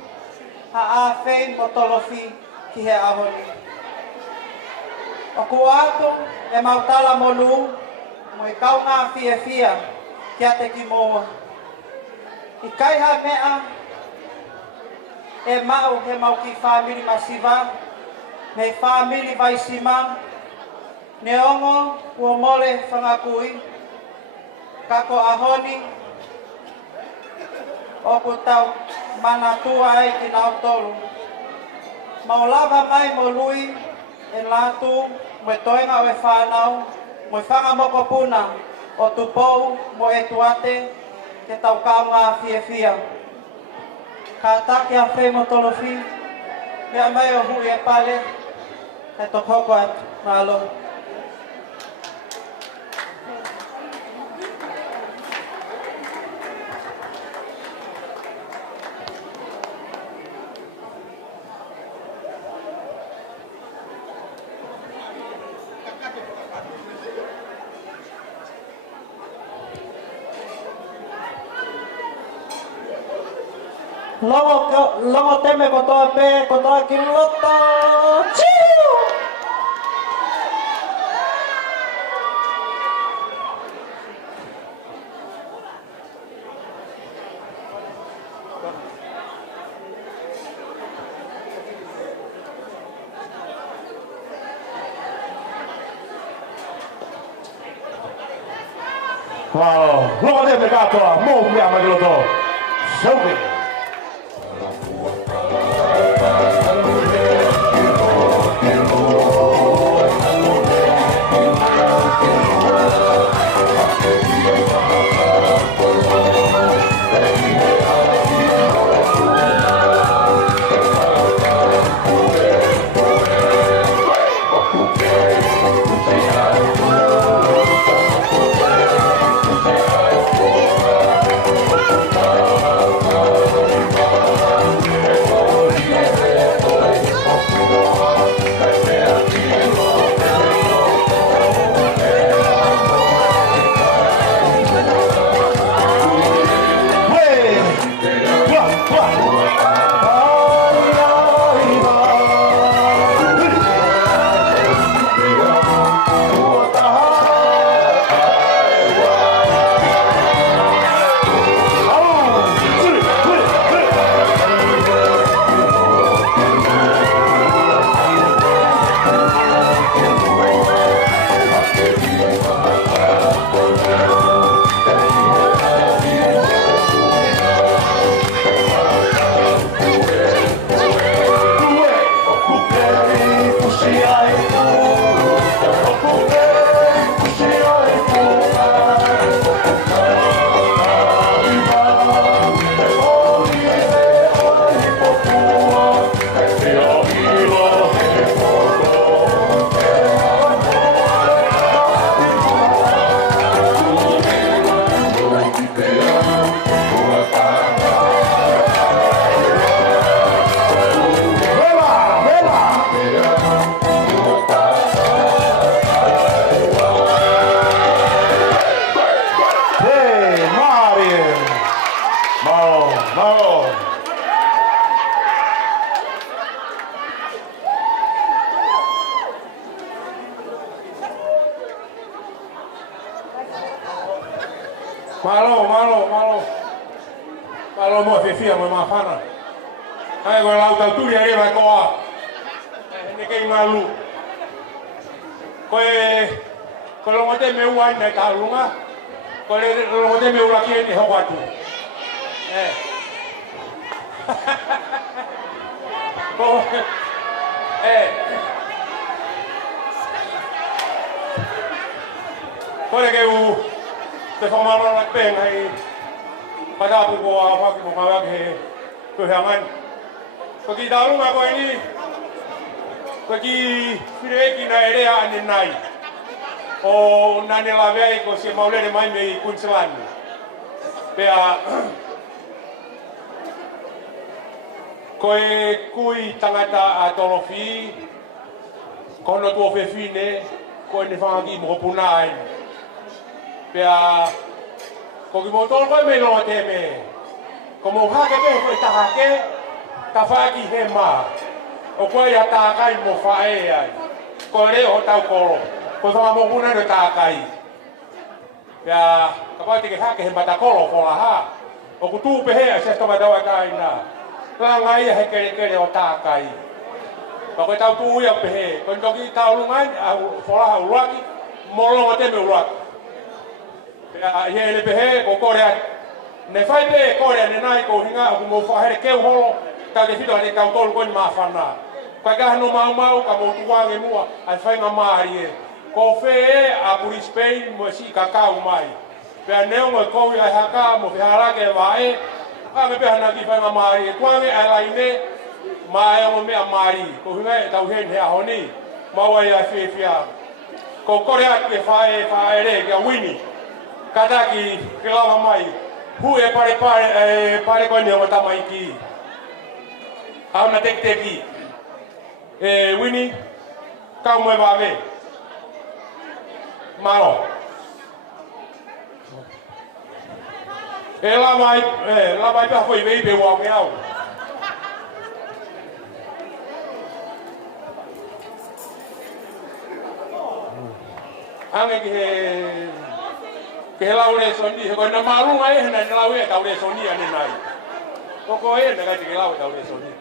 ha a whei mo tolofi ki he ahoni o ku ato e mautala mo lu mo i kaunga fia kia te ki moa i kaiha mea e mau he mau ki whamiri masiva, me whamiri vai sima, ne ongo ua mole whangakui, kako ahoni, o ku tau mana tua ai ki nao tolu. Mau lava mai mo lui, e latu, mo toenga o e whanau, mo whanga moko puna, o tupou mo e tuate, te tau kaunga fia. Ka take a whei mo tolofi, mea mai o hui e pale, e to koko atu, malo. Longo teme kotoa pe, kotoa kiloto. Chiu! Wow, longo teme katoa, mo mea magiloto. Shauki. Malo mo fefia mo mafana. Ai go lau tau turi ai vai koa. Ne ke ngalu. Ko lo ngote me ua na ta lunga. Ko le lo ngote me ua ki ni ho watu. Ko le ke u te whamaro na pēng ai patapu ko a whaki mo kawak he kuhangan. Ko ki tarunga ko ni ko ki whireki na erea ane nai. O nane la vei ko se maulere mai me i Queensland. Pea ko e kui tangata a tolofi kono tuo whewhine ko e ne whangaki mo puna ai. Pea ko ki mo tolo koe me loa te me. Ko mo hake pe ko i tahake ta whaki he maa. O koe ia tākai mo whae ai. Ko e reo tau koro. Ko whanga mo puna no tākai. Pea ka pau te ke hake he mata koro whola ha. O ku tūpe hea se stoma taua kai nā. Langa ia he kere o tākai. Pa koe tau tū ia pehe. Ko ni toki tau lungai a whola ha uraki. Molonga te me uraki. Pea ia ele pehe ko kore ai. Ne whai pe kore ane nai ko hinga o mo whahere keu holo. Tau te whito ane tau tolu koni maa whanā. Kai kaha no mau ka mo tuange mua ai whainga maari e. Ko whee a Brisbane mo si kakau mai. Pea neo mo koui ai haka mo whiharake e wae. A me peha na ki whainga maari e. Tuange ai lai ne maa e mo mea maari. Ko hinga e tau hen hea honi. Maua i ai whiwhia. Ko kore atu e whae re kia wini. Kataki ke lava mai. Hu e pare koe neo tamai ki. Au na teki. Wini, kau moe wawe. Maro. Lawai pia hoi wei be wau me au. Ange ki he laure soni, he koe na marunga e hena ni laue taure soni ane nai. Koko e na kai te ke laue taure soni.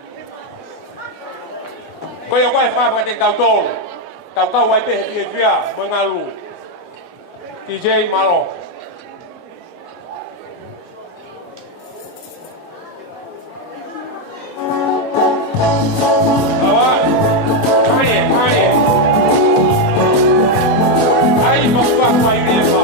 Koe o koe whāwha te tau tōru. Tau kau wai pehe pia pia mo ngā lu. TJ Malo. Awai. Marie. Ai mo kua mai rewa.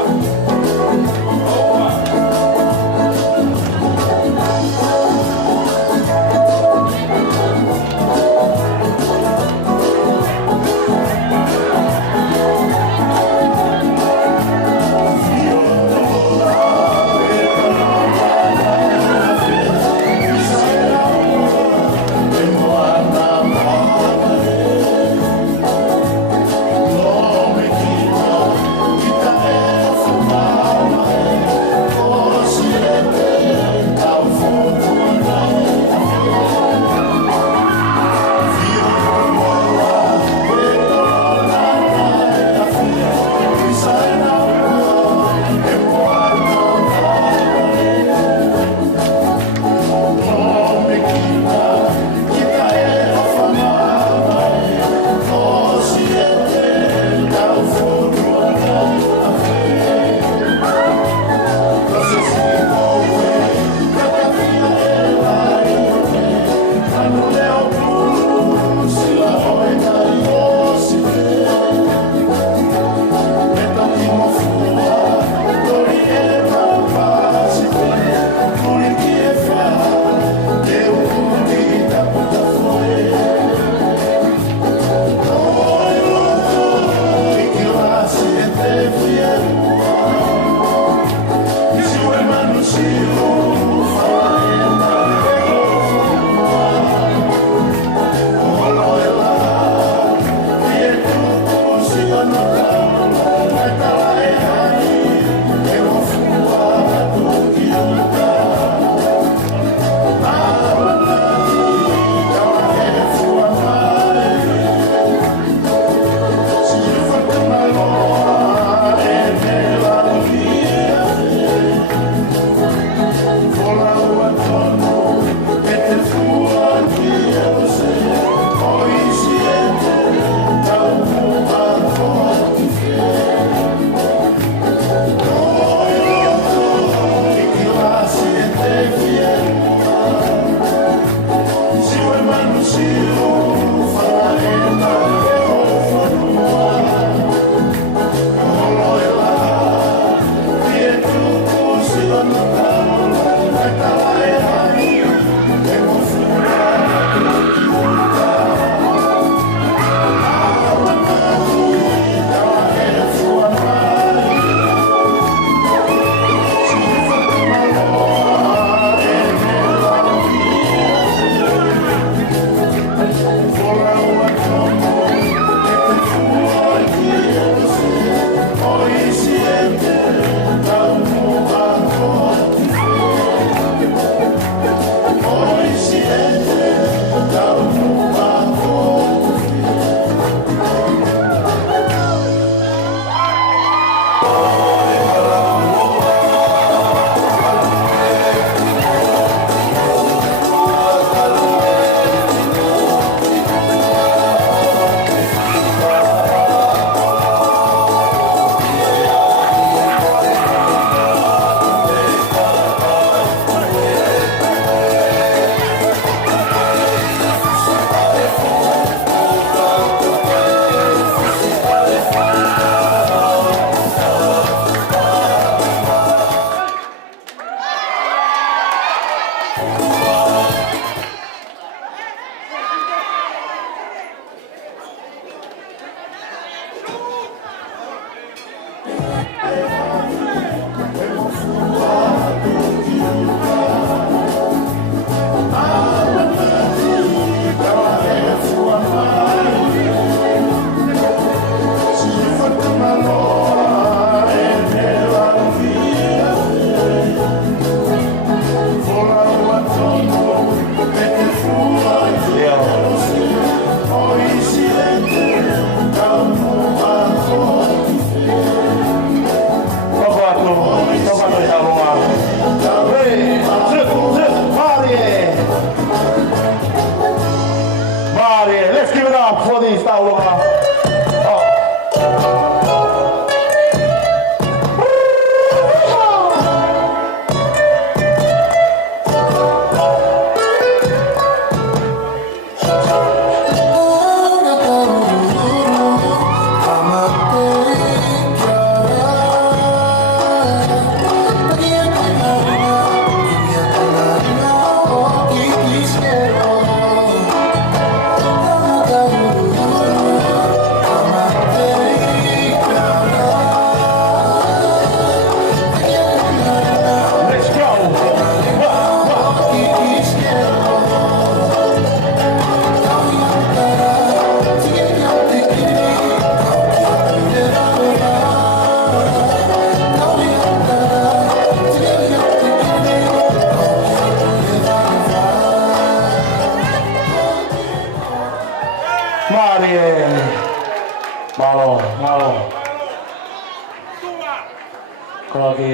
Ko ki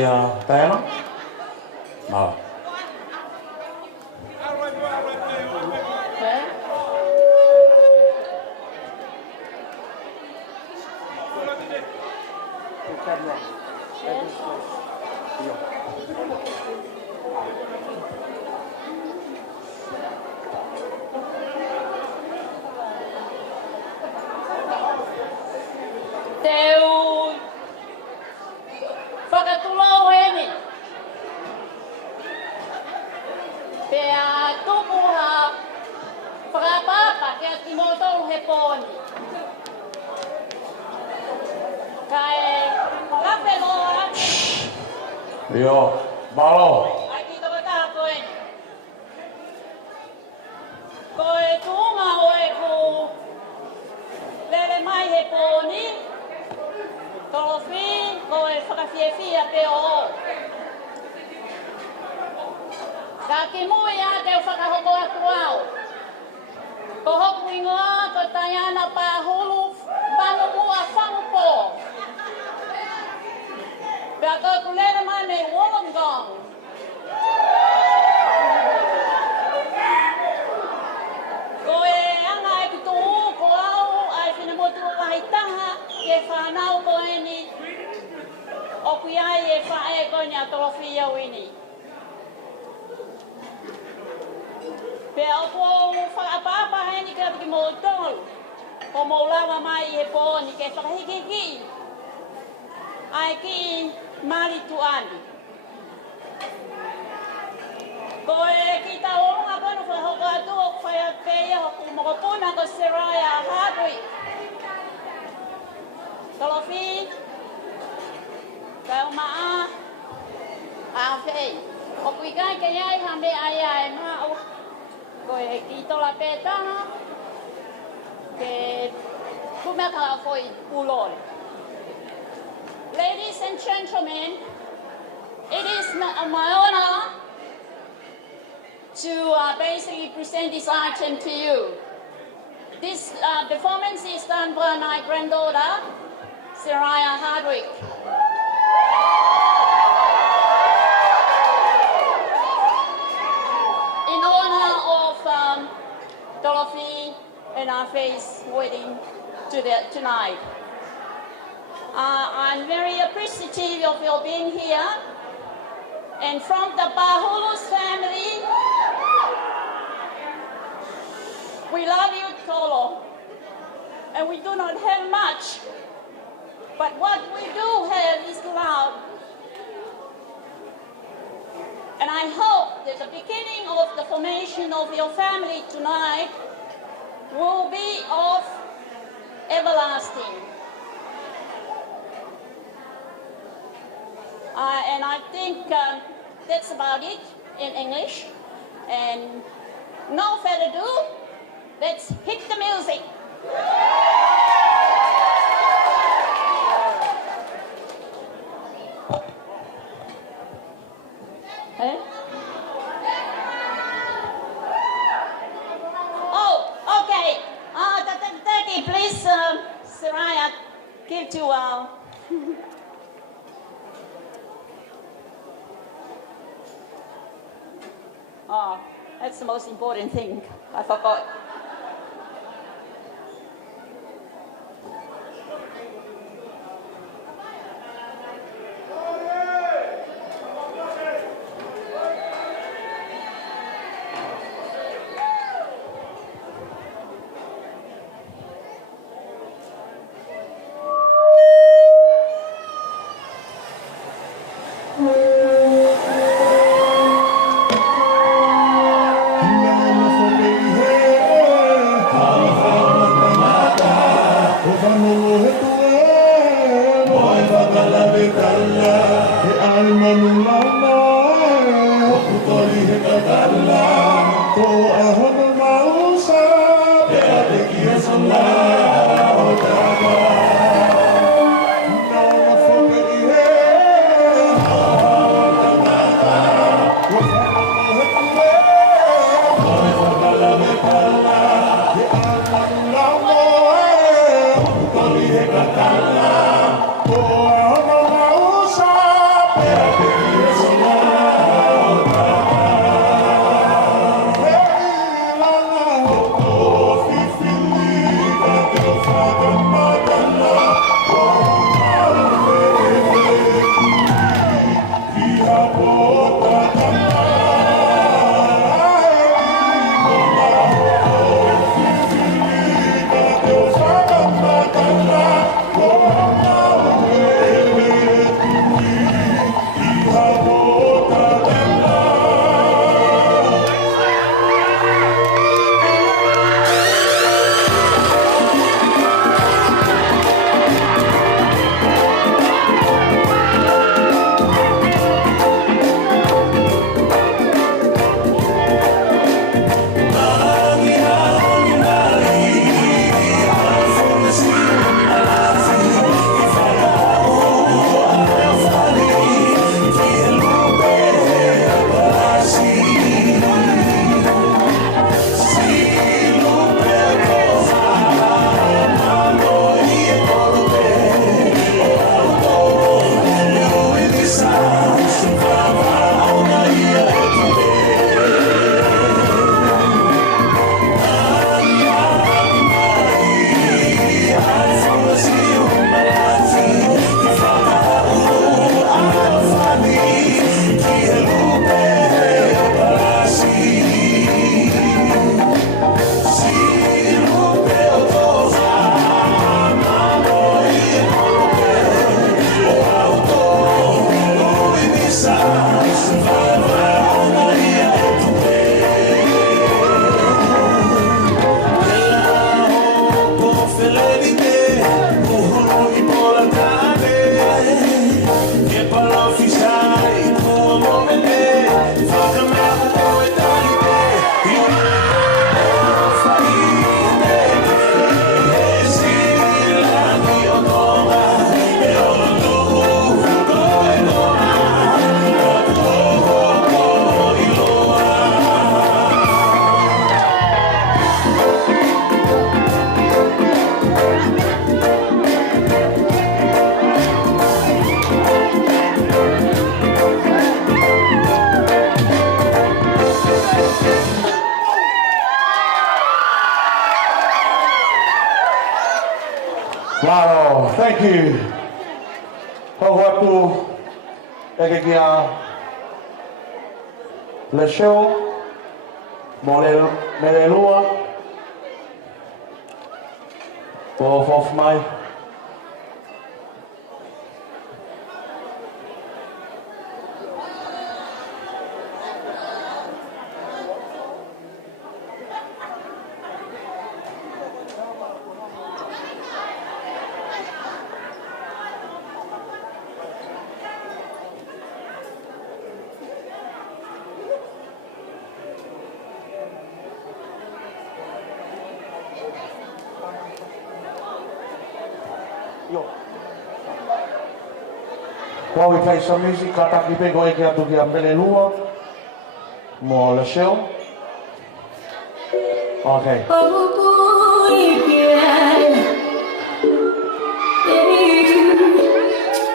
Diana. Ah. Teu whakatulao eni. Pea tupuha whakapapa kia timotolu he poni. Kai kapeloa. Yo, malo. Ai ki tawata koe. Koe tuma oe ku lele mai he poni. Tolofi, koe whakawhiawhia te o. Ka ki mui a te whakahoko atu au. Ko hoku ingoa, ko Diana Pahulu, wano mua whangupo. Pea ko kulera mai me Wollongong. Ko e anga e ki tō ko au, ai whinamotu o wahitaha, ke whanau ko eni, o kui ai e whae ko ni a tolowhia wini. Pea o tō whakapapa heni ka ki mō tolu, ko mō lawa mai he pōni ke whakahiki ai ki Mari Tuani. Ko e ki ta onga kono whahoko atu o whai a peia hoku mokopuna ko Seraya Hardwick. Tolofi, kai o maa, a whei. O kui kai ke iai hame ai ai maa o. Ko e ki tola pētana, ke kumeka a koi uloi. Ladies and gentlemen, it is my honor to basically present this item to you. This performance is done by my granddaughter, Seraya Hardwick. In honor of Dorothy and our face wedding tonight. I'm very appreciative of your being here. And from the Pahulu's family, we love you, Tolo. And we do not have much, but what we do have is love. And I hope that the beginning of the formation of your family tonight will be of everlasting. And I think that's about it in English. And no further ado, let's hit the music. Huh? Oh, okay. Taki, please, Seraya, give to Oh, that's the most important thing. I forgot. thank you. Hau atu e kia le show mo le lua o fof mai. While we play some music, ka taki pe koe ki atu ki a pele lua mo le show. Okay.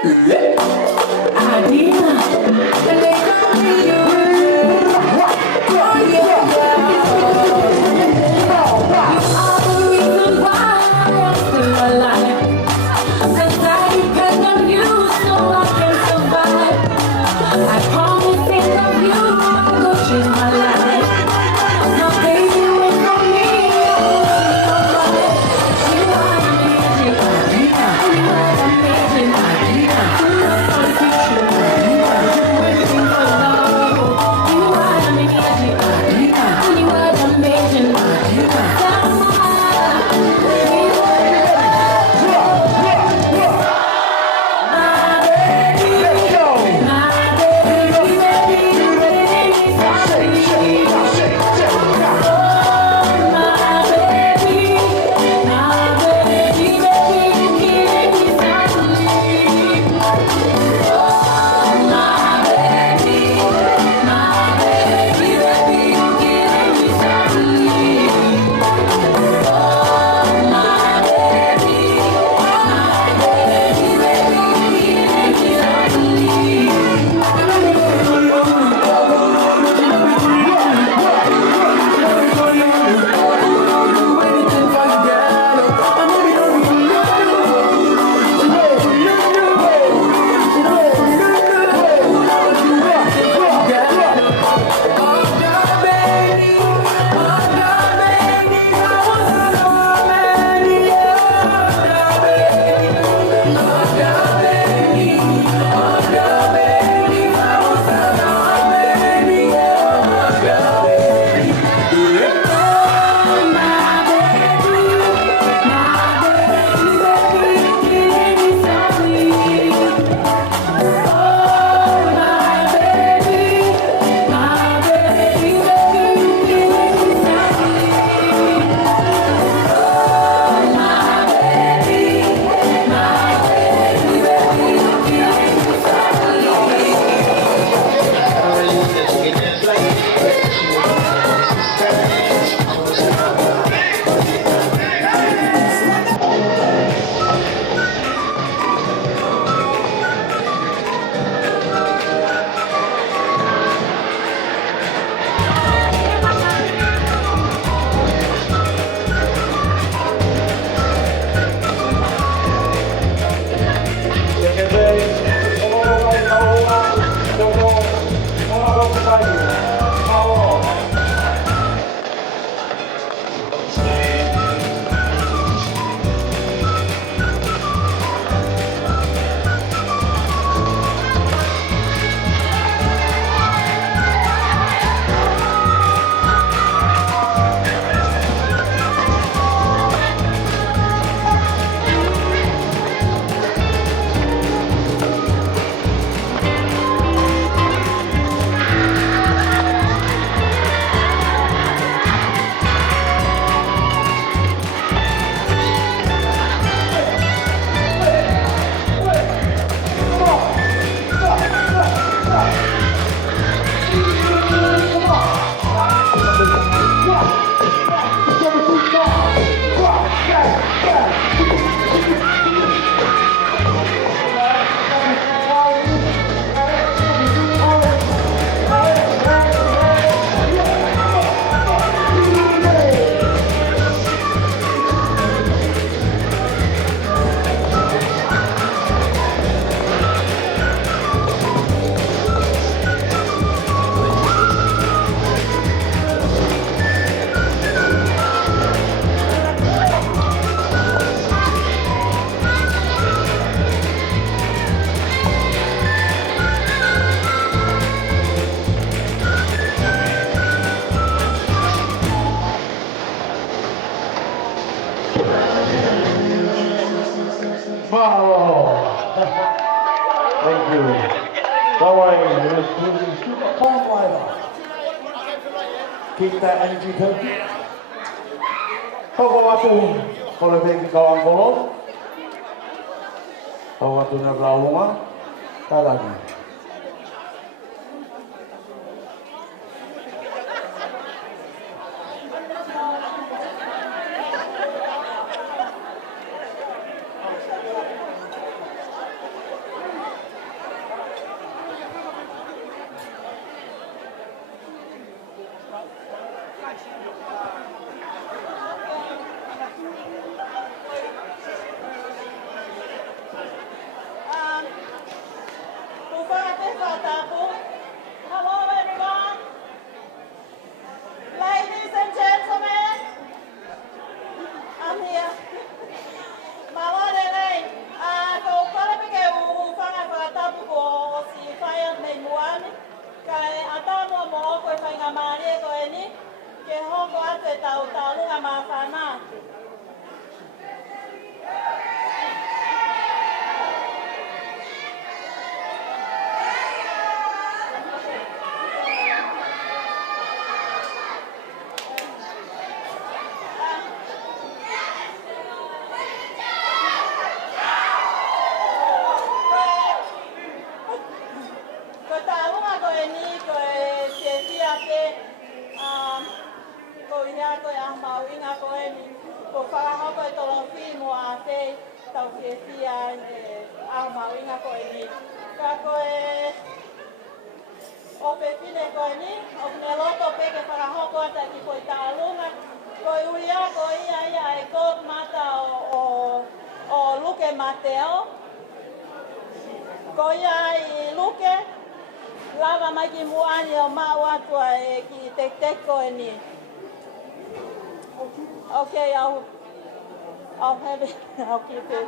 Thank you. Thank you. Bye-bye. Time Rider. Keep that energy too. Hoko atu, kole peki kawan kolo. Hoko atu na blaunga. Kalagi. Hello everyone. Ladies and gentlemen, I'm here. Malone, ko pala pike ufanga pagatapu ko si fire menuani kai atamo mo ko fanga mari ko eni ke hoko ate tau lunga mafana. Mateo, Goya y Luque, Lava Magimuani o Mawatua ki Teco any. Okay, I'll have it. I'll keep it.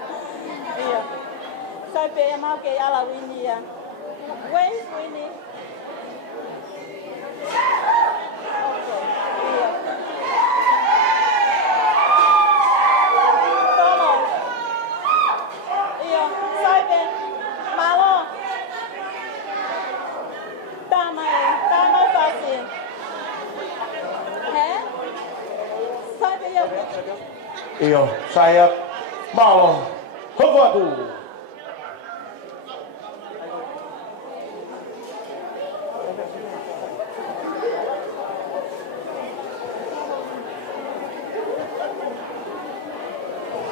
Yeah. So be a market ala Winnie. Where's Winnie? Okay. Yeah. Iyo, saya mau hubatu.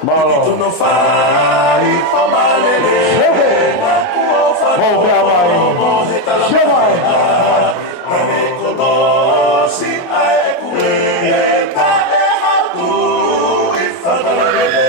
Malo. Itu no fai, omalele. Oh, bravai. Chama. Ame konosi ai kueta e hatu ifanalele.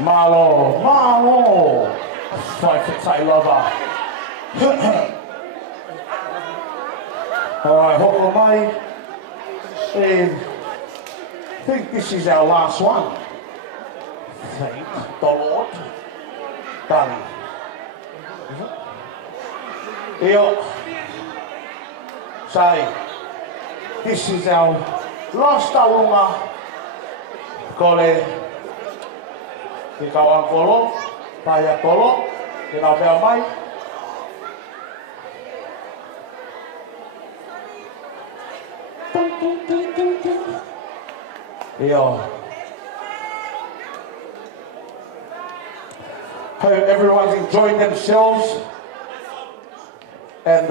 Malo, malo. Five foot tight lover. Alright, hoko mai. And I think this is our last one. Thank the Lord. Done. Yeah. So, this is our last taurunga. Kole, te kawan kolo, paya tolo, te nau pea mai. Yeah. Hope everyone's enjoying themselves. And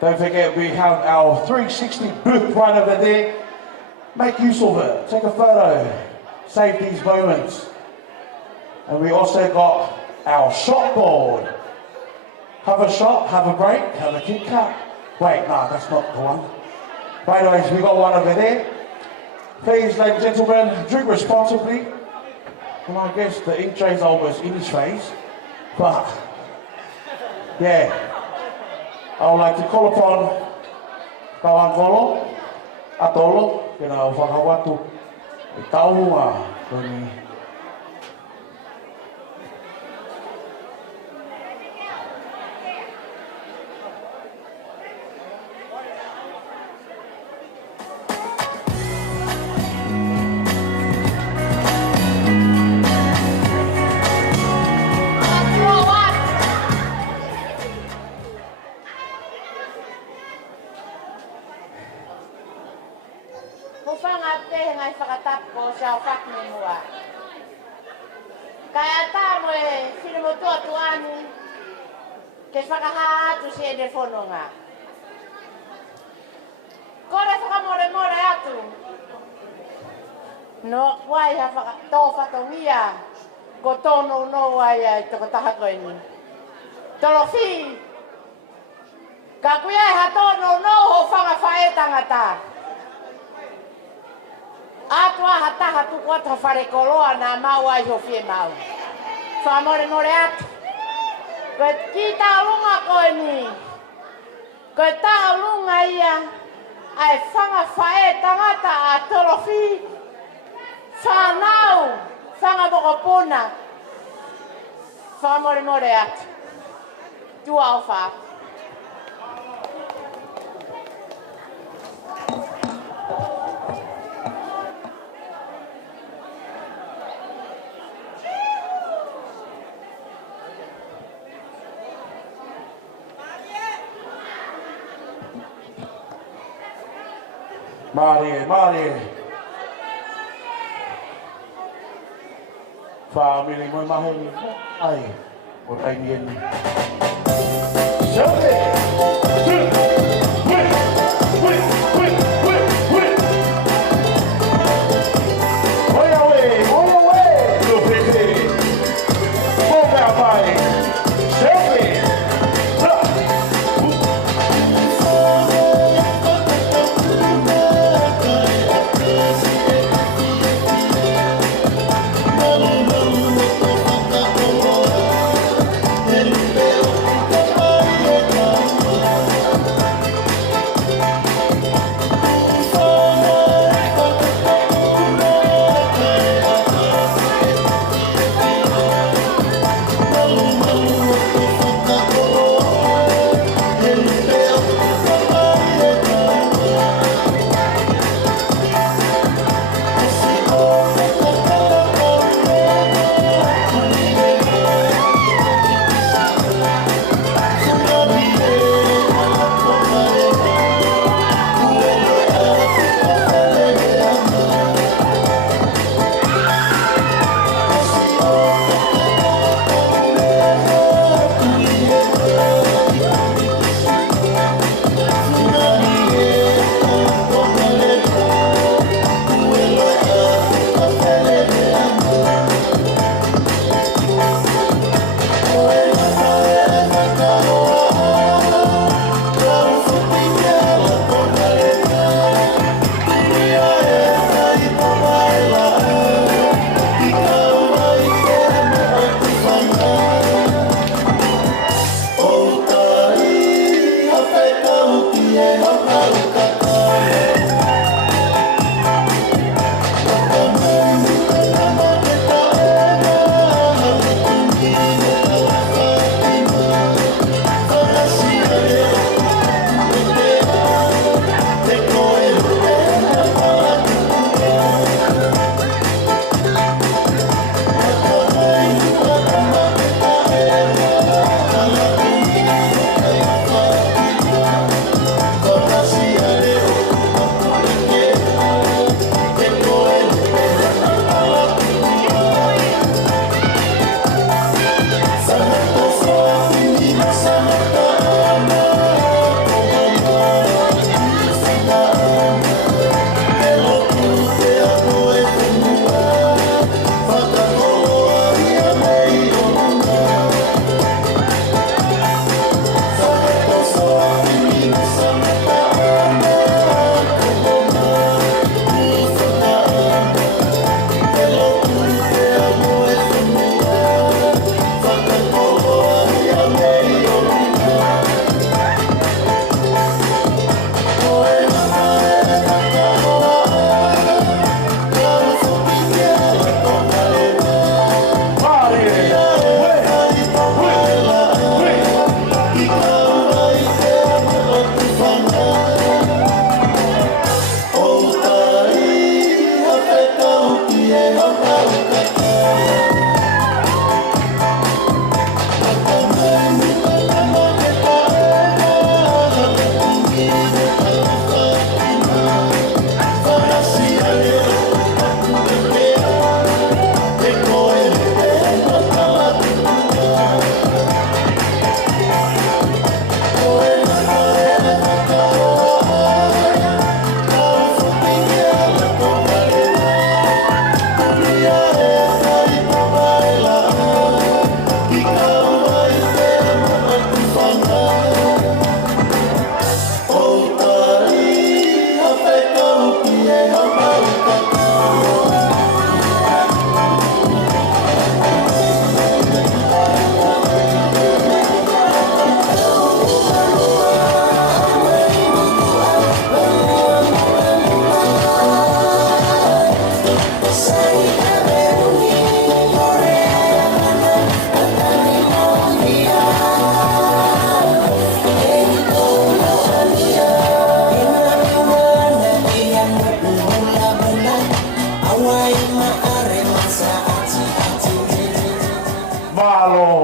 don't forget we have our 360 booth right over there. Make use of it. Take a photo. Save these moments. And we also got our shot board. Have a shot, have a break, have a Kit Kat. Wait, no, that's not the one. But anyways, we got one over there. Please, ladies and gentlemen, drink responsibly. And I guess the ink tray's almost in his face. But, yeah. I would like to call upon kawan kolo, atolo, kena whakawatu, e taurunga, koni. Kaya tamo sino mo to tuani ke whakahatu se telefono nga. Kore whakamore atu. No, wai ha tō whatongia ko tōno no wai ai toko taha koe ni. Tolo whi. Ka kuia ha tōno no ho whanga whae tangata. Atua hataha tuku ata whare koloa nā mau ai ho whie mau. Whamore atu. Koe ki taurunga koe ni. Koe taurunga ia. Ai whanga whae tangata a tolofi. Whanau. Whanga mokopuna. Whamore atu. Tua o wha. Mare. Family mo mahe ai, o tai nien.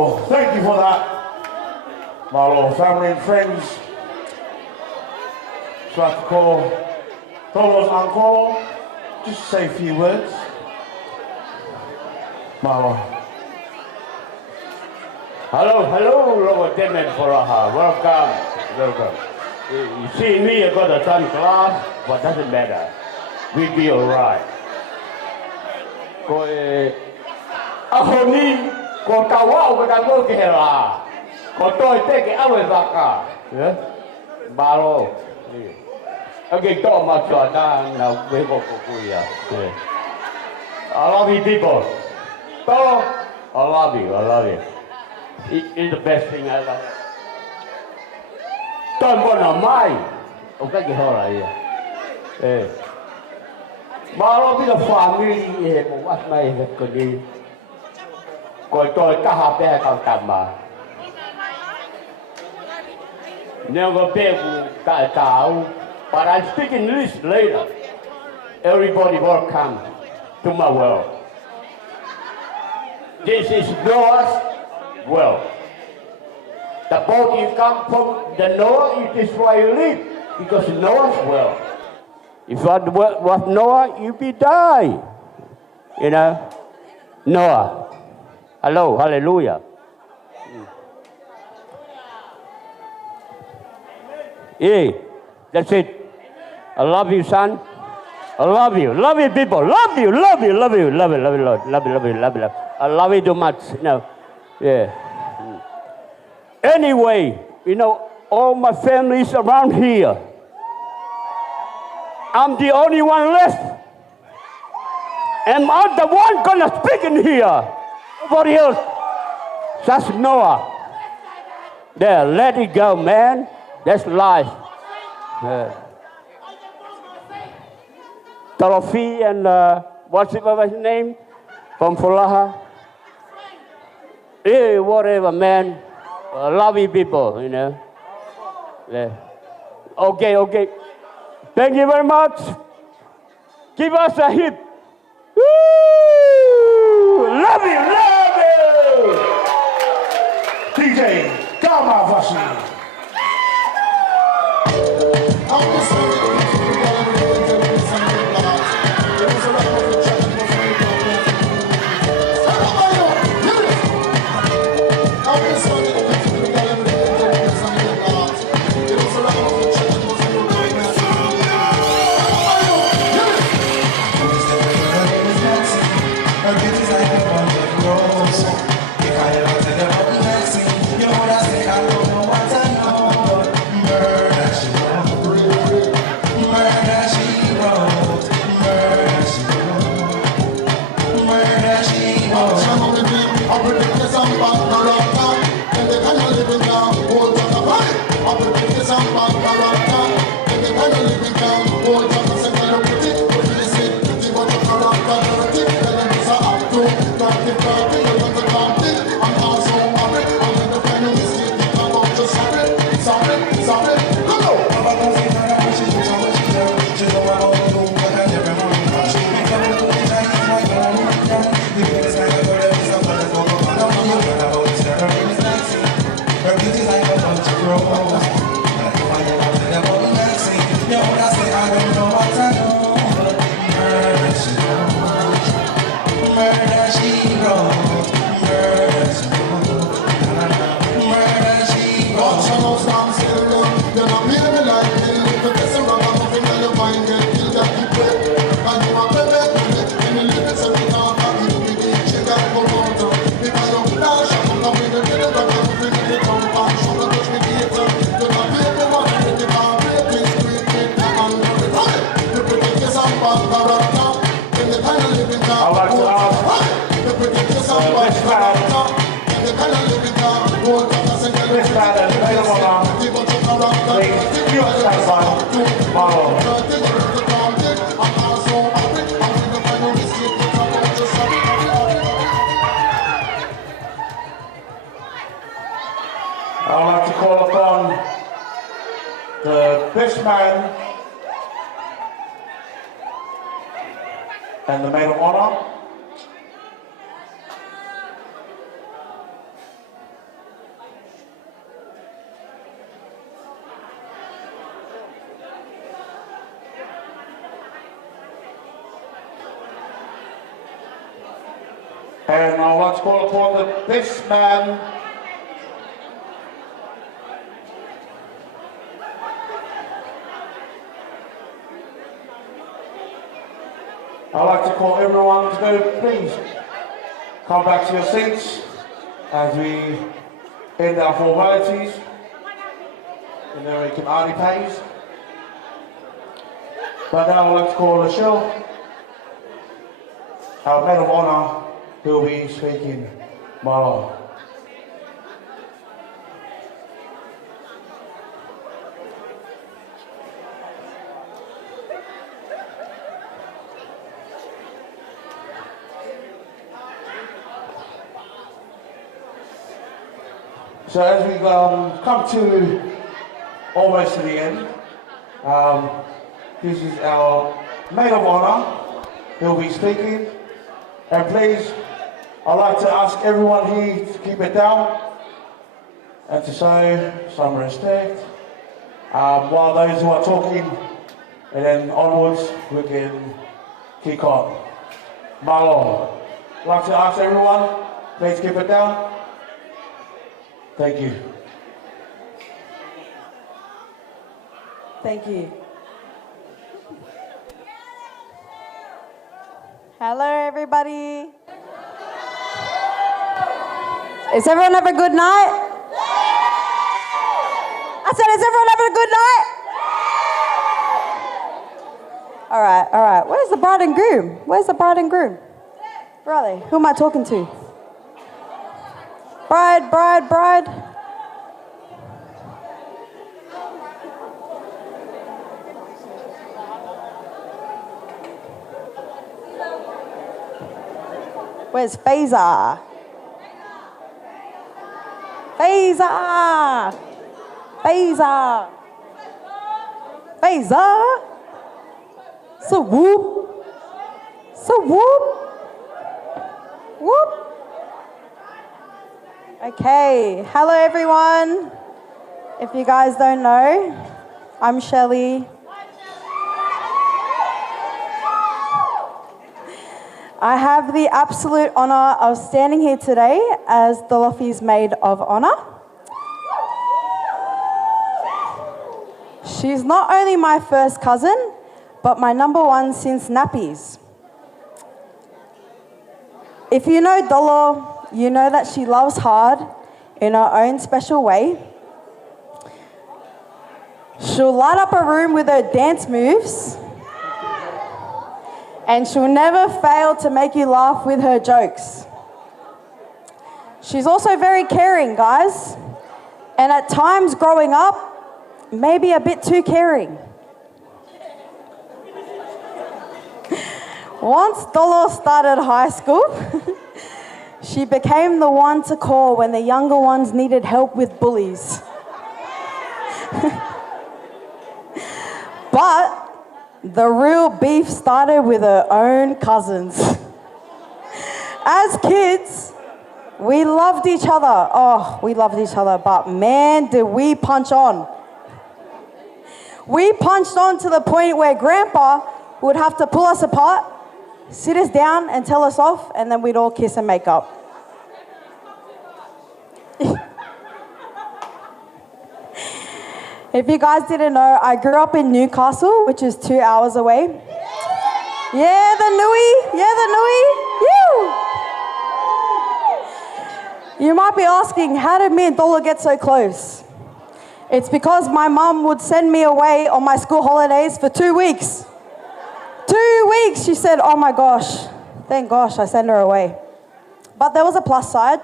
Oh, thank you for that. Malo, family and friends. So I have to call todos uncle, just say a few words. Malo. Hello, Robert Denman Faraha. Welcome. You see me, I got a sunglass, but doesn't matter. We'll be alright. Ahoni, ko tawa ko tawo ke la. Ko toy te ke awe baka. Yeah. Baro. Okay, to ma cho da na we ko ku ya. I love you people. To, I love you. It's the best thing I love. Tôi muốn là mai, ông cái gì thôi lại, mà nó bây giờ family một mắt này cái gì, coi tôi cả hai bé còn tầm mà, nếu có bé cũng cả cháu, but I speak English later. Everybody welcome to my world. This is Noah's world. The boat you come from the Noah, it is why you live, because Noah's well. If what was Noah, you be die. You know, Noah. Hello, hallelujah. Yeah, that's it. I love you, son. I love you people. Love you, Lord. Love you. I love you too much. No, yeah. Anyway, you know, all my family is around here. I'm the only one left. And I'm the one gonna speak in here. Nobody else. That's Noah. There, let it go, man. That's life. Talofi and what's his name? From Fulaha. Yeah, whatever, man. Love you people, you know. Yeah. Okay. Thank you very much. Give us a hip. Woo! Love you. DJ Gama Vashi. I'd like to call upon the best man and the maid of honor. And I'd like to call upon this man, I'd like to call everyone to go, please come back to your seats as we end our formalities. And then we can arty pays. But now I'd like to call Michelle, our maid of honour, who will be speaking Malo. So as we come to almost to the end, this is our maid of honour who will be speaking. And please, I'd like to ask everyone here to keep it down and to show some respect. While those who are talking, and then onwards we can kick on. Malo, I'd like to ask everyone, please keep it down. Thank you. Thank you. Hello, everybody. Is everyone having a good night? I said, is everyone having a good night? All right. Where's the bride and groom? Where's the bride and groom? Where are they? Who am I talking to? Bride. Where's Faisal? So whoop. Okay, hello everyone. If you guys don't know, I'm Shelley. I have the absolute honour of standing here today as Dolofi's Maid of Honour. She's not only my first cousin, but my number one since nappies. If you know Dolo, you know that she loves hard in her own special way. She'll light up a room with her dance moves, and she'll never fail to make you laugh with her jokes. She's also very caring, guys, and at times growing up, maybe a bit too caring. Once Dolo started high school, she became the one to call when the younger ones needed help with bullies. But the real beef started with her own cousins. As kids, we loved each other. Oh, we loved each other, but man, did we punch on. We punched on to the point where Grandpa would have to pull us apart, sit us down and tell us off, and then we'd all kiss and make up. If you guys didn't know, I grew up in Newcastle, which is 2 hours away. Yeah, the Nui. You might be asking, how did me and Dolo get so close? It's because my mum would send me away on my school holidays for 2 weeks. 2 weeks, she said, oh my gosh, thank gosh I sent her away. But there was a plus side,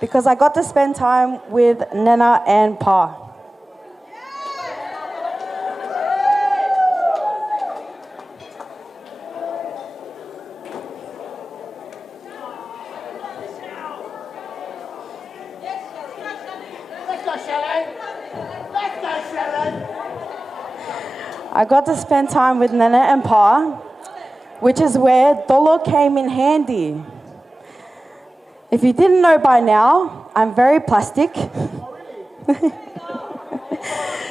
because I got to spend time with Nana and Pa. I got to spend time with Nana and Pa, which is where Dolo came in handy. If you didn't know by now, I'm very plastic.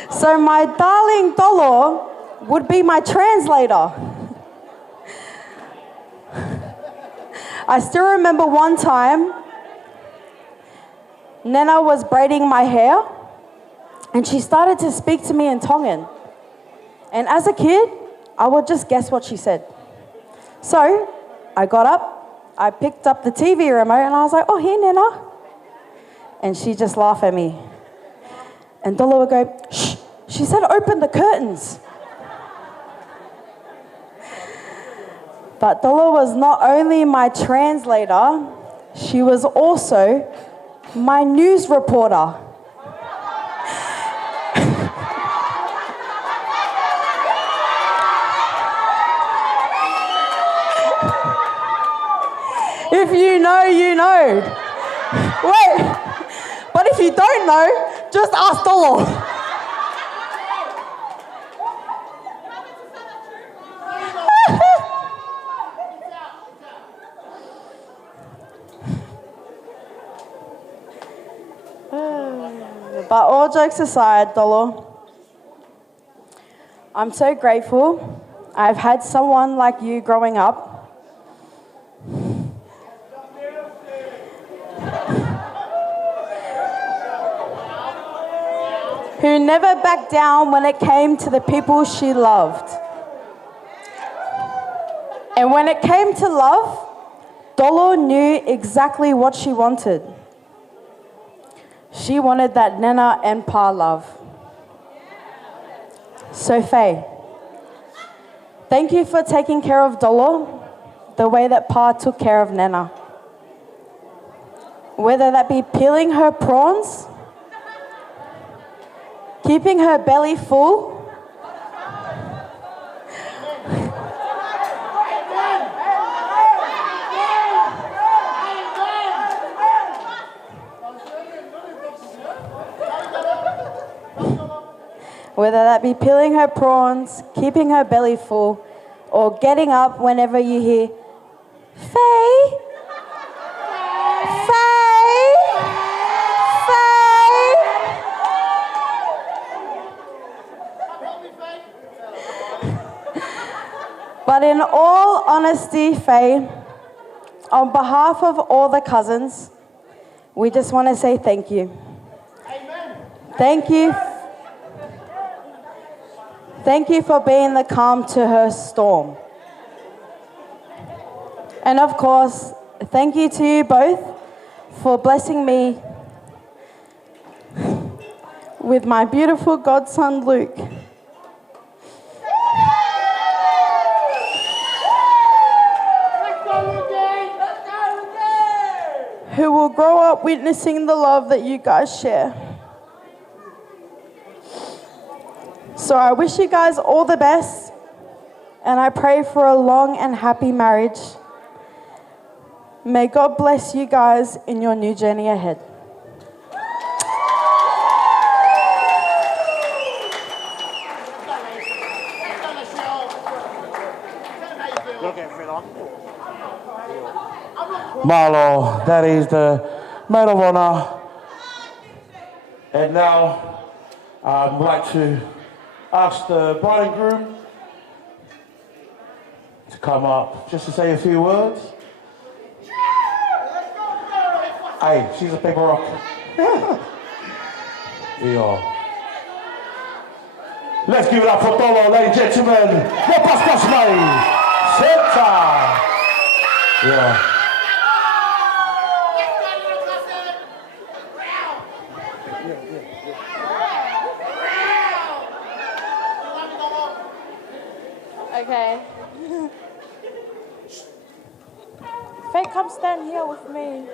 So my darling Dolo would be my translator. I still remember one time, Nana was braiding my hair, and she started to speak to me in Tongan. And as a kid, I would just guess what she said. So I got up, I picked up the TV remote, and I was like, oh, here, Nana. And she just laughed at me. And Dolo would go, shh, she said open the curtains. But Dolo was not only my translator, she was also my news reporter. If you know, you know. Wait, but if you don't know, just ask Dolo. But all jokes aside, Dolo, I'm so grateful I've had someone like you growing up who never backed down when it came to the people she loved. And when it came to love, Dolo knew exactly what she wanted. She wanted that Nana and Pa love. So Faye, thank you for taking care of Dolo the way that Pa took care of Nana. Whether that be peeling her prawns, keeping her belly full, whether that be peeling her prawns, keeping her belly full, or getting up whenever you hear, Faye, Faye, Faye. But in all honesty, Faye, on behalf of all the cousins, we just want to say thank you. Thank you. Thank you for being the calm to her storm. And of course, thank you to you both for blessing me with my beautiful godson, Luke. Who will grow up witnessing the love that you guys share. So I wish you guys all the best, and I pray for a long and happy marriage. May God bless you guys in your new journey ahead. Marlo, that is the maid of honor. And now I'd like to ask the bride and groom to come up just to say a few words. Hey, she's a paper rock. Yeah. Let's give it up for Dolo, ladies and gentlemen. No pas mai. Senta. Yeah. Okay. Faye, come stand here with me.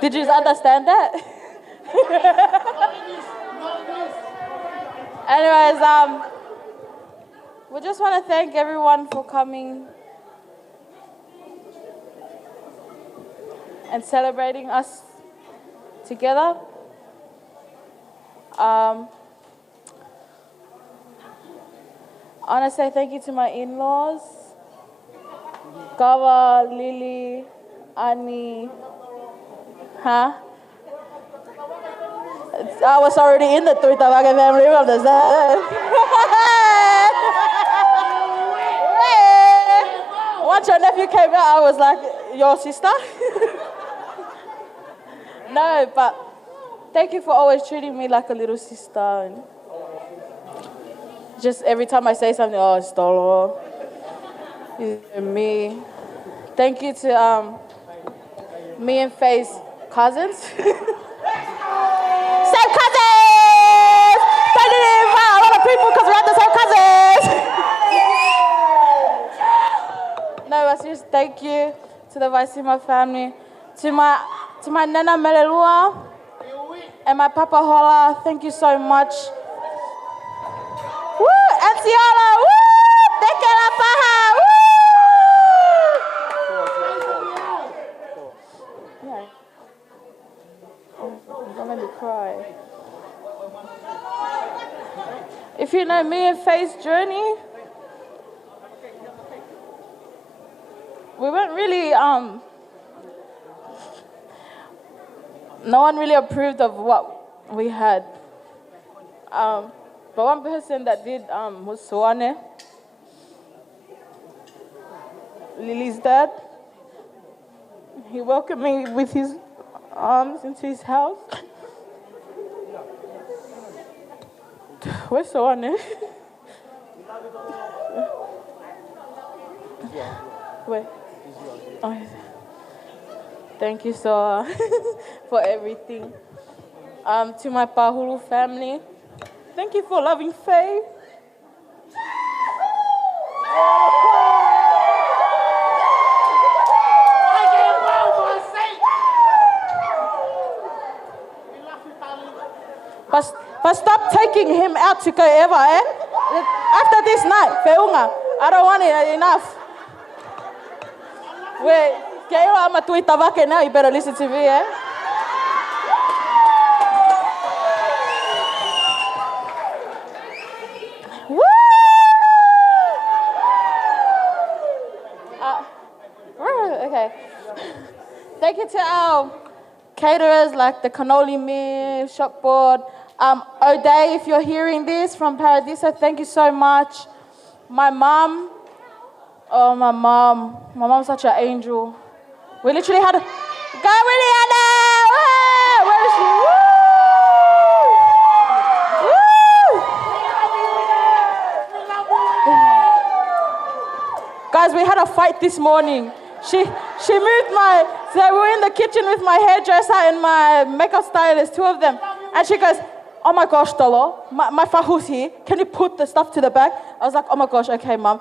Did you understand that? Anyways, we just want to thank everyone for coming and celebrating us together. I want to say thank you to my in-laws, Kawa, Lily, Ani. Huh? I was already in the Tuitavake family from the start. Once your nephew came out, I was like, your sister? No, but thank you for always treating me like a little sister. And just every time I say something, oh, it's Dolo. It's me. Thank you to me and Faye's cousins. Say cousins! Thank you for a lot of people because we have the same cousins. No, I just thank you to the Vaisima family, to my Nana Melelua and my Papa Hola. Thank you so much. Woo! Anciola! Woo! Tekela Paha! Woo! Yeah. Don't make me cry. If you know me and Faye's journey, we weren't really, no one really approved of what we had. But one person that did was Suane, Lily's dad. He welcomed me with his arms into his house. Where's Suane? Where? Oh, thank you so for everything. To my Pahulu family, thank you for loving Faye. But stop taking him out to go ever, eh? After this night, Feunga, I don't want it enough. Wait, I'm a Tuitavake now, you better listen to me, eh? Woo! Okay. Thank you to our caterers like the Cannoli Mill, Shopboard. O'Day, if you're hearing this from Paradiso, thank you so much. My mom. Oh, my mom. My mom's such an angel. We literally had a... Gabrieliana! Where is she? Woo! Guys, we had a fight this morning. She moved my... So we were in the kitchen with my hairdresser and my makeup stylist, two of them. And she goes, oh my gosh, Dolo, my fahu's here. Can you put the stuff to the back? I was like, oh my gosh, okay, Mom.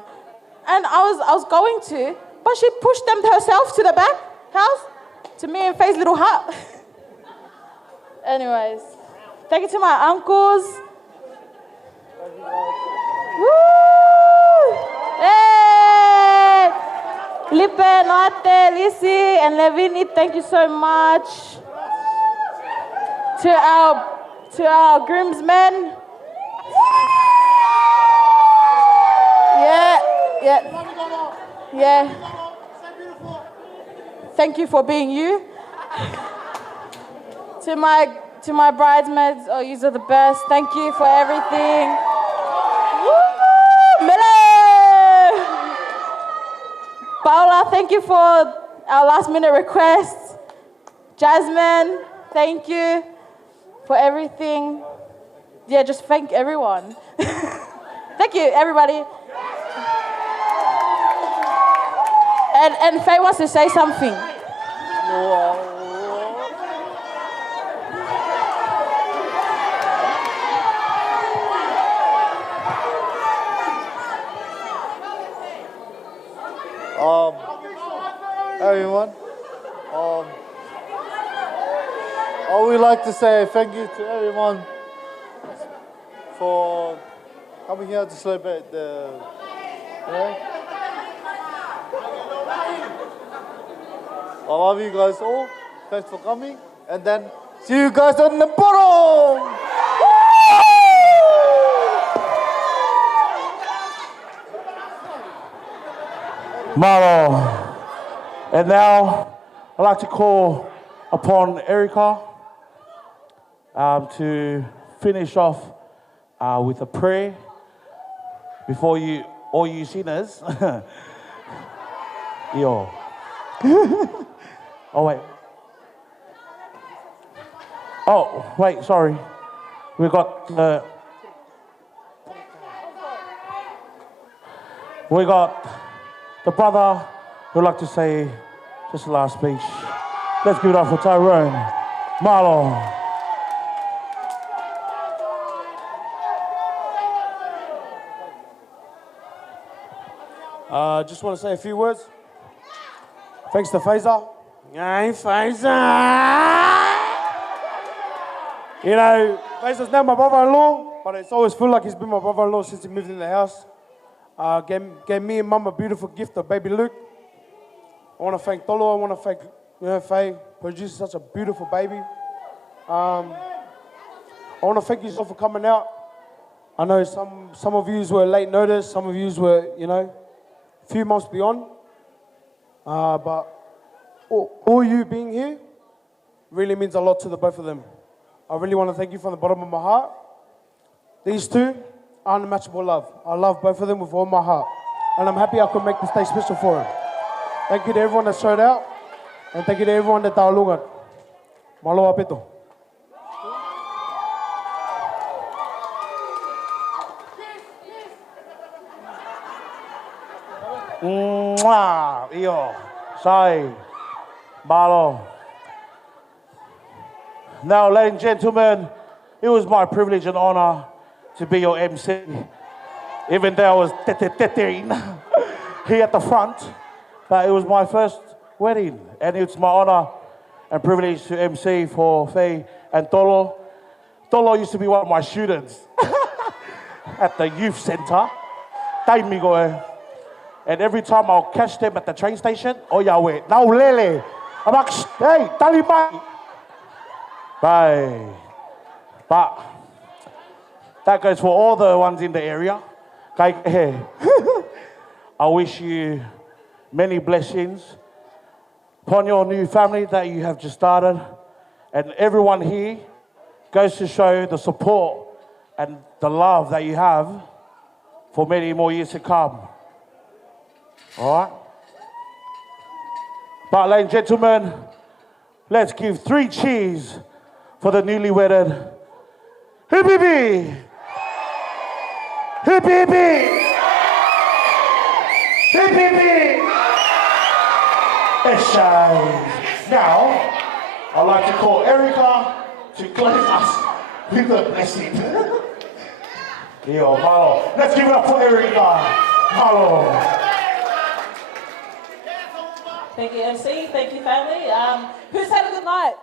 And I was going to, but she pushed them herself to the back house, to me and Faye's little hut. Anyways, thank you to my uncles. Woo! Hey! Lipe, Noate, Lisi, and Levini, thank you so much. To our groomsmen. Yeah. Thank you for being you. To my bridesmaids, oh, you are the best. Thank you for everything. Woo! Mele! Paula, thank you for our last minute requests. Jasmine, thank you for everything. Yeah, just thank everyone. Thank you, everybody. And Faye wants to say something. Everyone, I would like to say thank you to everyone for coming here to celebrate the, I love you guys all. Thanks for coming. And then see you guys on the bottom. Maro. And now I'd like to call upon Erica to finish off with a prayer before you, all you sinners. Yo. Oh, wait. Oh, wait, sorry. We got the brother who'd like to say just the last speech. Let's give it up for Tyrone Marlon. Just want to say a few words. Thanks to Faisal. Hey, Faisal! You know, Faisal's now my brother-in-law, but it's always felt like he's been my brother-in-law since he moved in the house. Gave me and Mum a beautiful gift of baby Luke. I want to thank Tolo. I want to thank Faye, producing such a beautiful baby. I want to thank you all for coming out. I know some of you were late notice, some of you were, a few months beyond. But all you being here really means a lot to the both of them. I really want to thank you from the bottom of my heart. These two are unmatchable love. I love both of them with all my heart. And I'm happy I could make this day special for them. Thank you to everyone that showed out. And thank you to everyone that taulungan. Malo apito. Mwah, iyo, Sai, Malo. Now, ladies and gentlemen, it was my privilege and honor to be your MC. Even though I was here at the front, but it was my first wedding, and it's my honor and privilege to MC for Faye and Tolo. Tolo used to be one of my students at the youth center. And every time I'll catch them at the train station, oh Yahweh, now Lele, I'm like, hey, Taliban. Bye. But that goes for all the ones in the area. I wish you many blessings upon your new family that you have just started. And everyone here goes to show the support and the love that you have for many more years to come. All right? But ladies and gentlemen, let's give 3 cheers for the newly wedded Hibibi! Hibibi! Hibibi! Eshai! Now, I'd like to call Erica to close us with a blessing. Yo, Marlo. Let's give it up for Erica. Marlo. Thank you, MC. Thank you, family. Who's had a good night?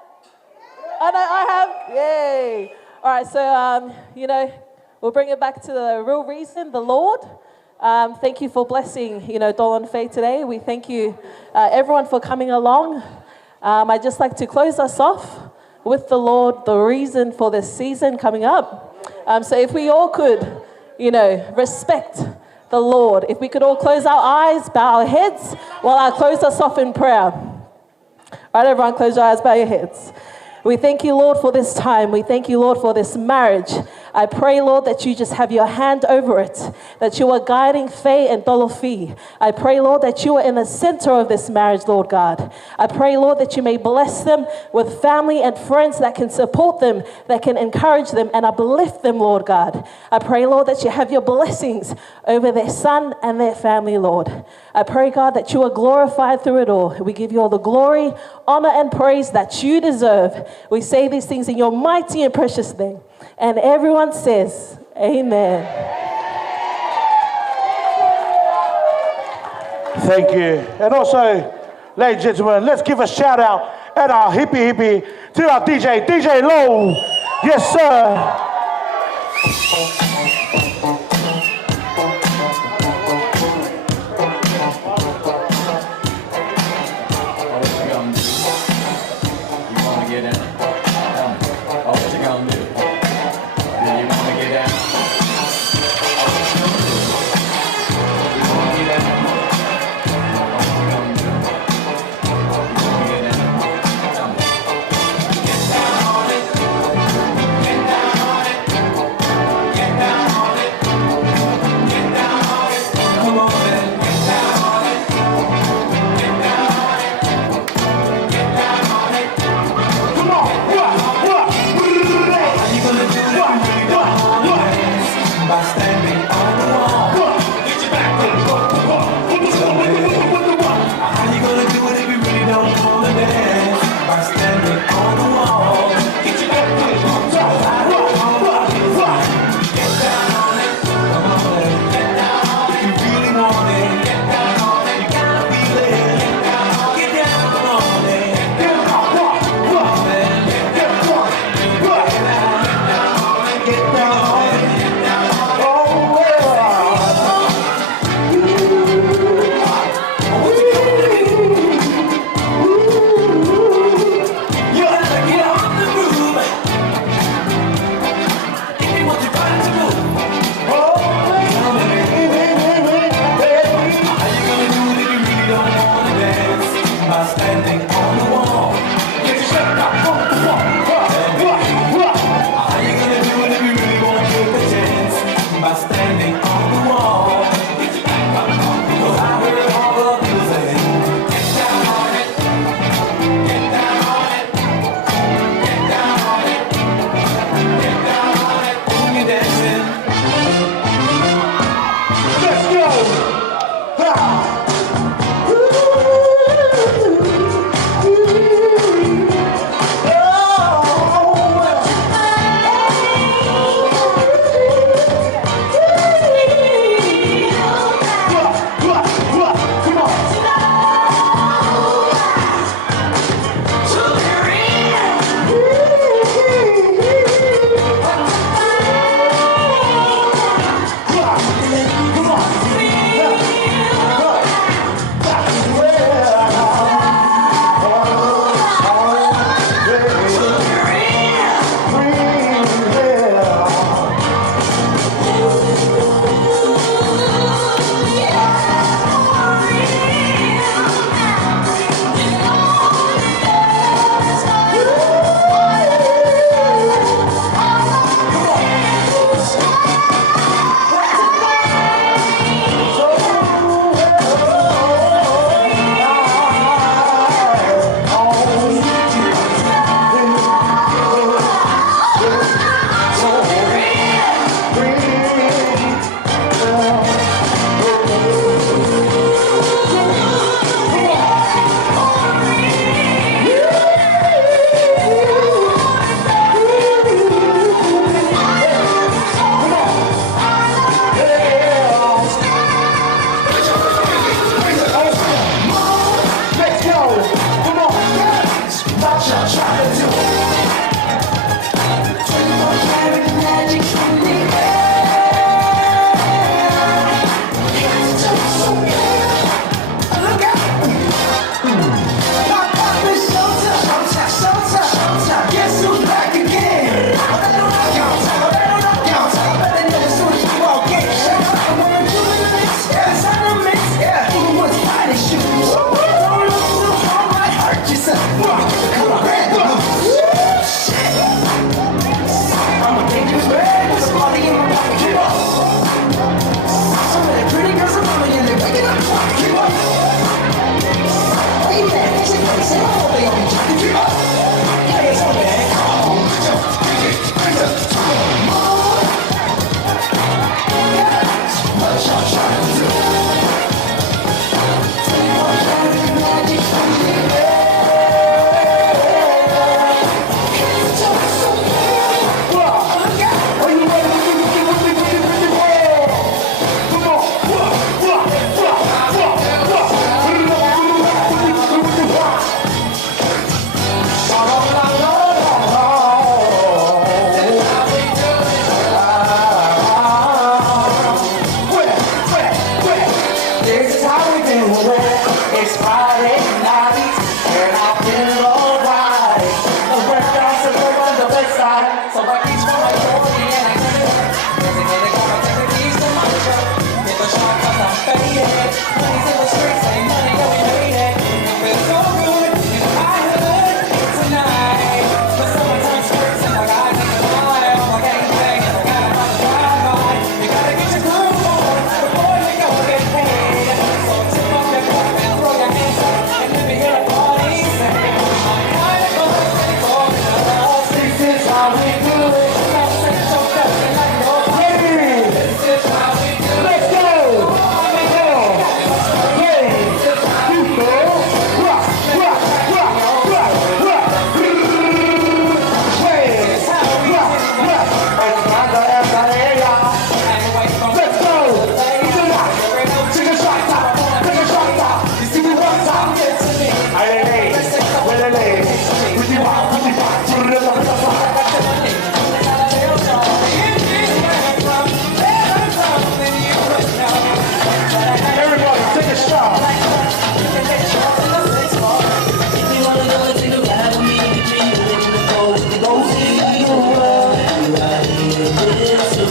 I know I have. Yay. All right, so, we'll bring it back to the real reason, the Lord. Thank you for blessing, Dolan Faye today. We thank you, everyone, for coming along. I'd just like to close us off with the Lord, the reason for this season coming up. So if we all could, respect the Lord. If we could all close our eyes, bow our heads, while I close us off in prayer. All right, everyone, close your eyes, bow your heads. We thank you, Lord, for this time. We thank you, Lord, for this marriage. I pray, Lord, that you just have your hand over it, that you are guiding Faye and Dolofi. I pray, Lord, that you are in the center of this marriage, Lord God. I pray, Lord, that you may bless them with family and friends that can support them, that can encourage them and uplift them, Lord God. I pray, Lord, that you have your blessings over their son and their family, Lord. I pray, God, that you are glorified through it all. We give you all the glory, honor, and praise that you deserve. We say these things in your mighty and precious name. And everyone says, amen. Thank you. And also, ladies and gentlemen, let's give a shout out and our hippie to our DJ Low. Yes, sir. So I reach for my 40 and I turn it up. Designated gotta take the keys to my truck. Hit the shop 'cause I'm faded. Money's in the streets, ain't money that we made it. It feels so good in my hood tonight. The summertime skirts and my guys in the line. All my gangbang and I got a bunch drive-by. You gotta get your groove on before you go get paid. So tip up your cup and throw your hands up and let me hear the party say, I'm kind of good and it's all in the love. This is how we do it. Now sit your best and like your party. This is how we do it. Let's go. Everybody, take a shot.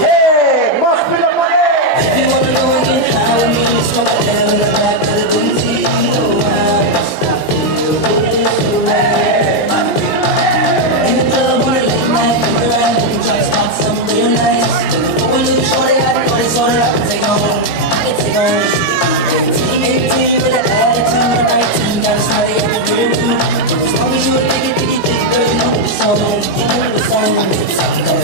Hey, must be the money. If you wanna go and get high with me, it's gonna have in the back of the booty. In the club on a late night, we're around and try to start something real nice. But when you shorty, I can already sort it out and take home. I can take home. 18 with an attitude, 19 got a snotty at the rear view. As long as you a diggy, girl, you know the song. You know the song.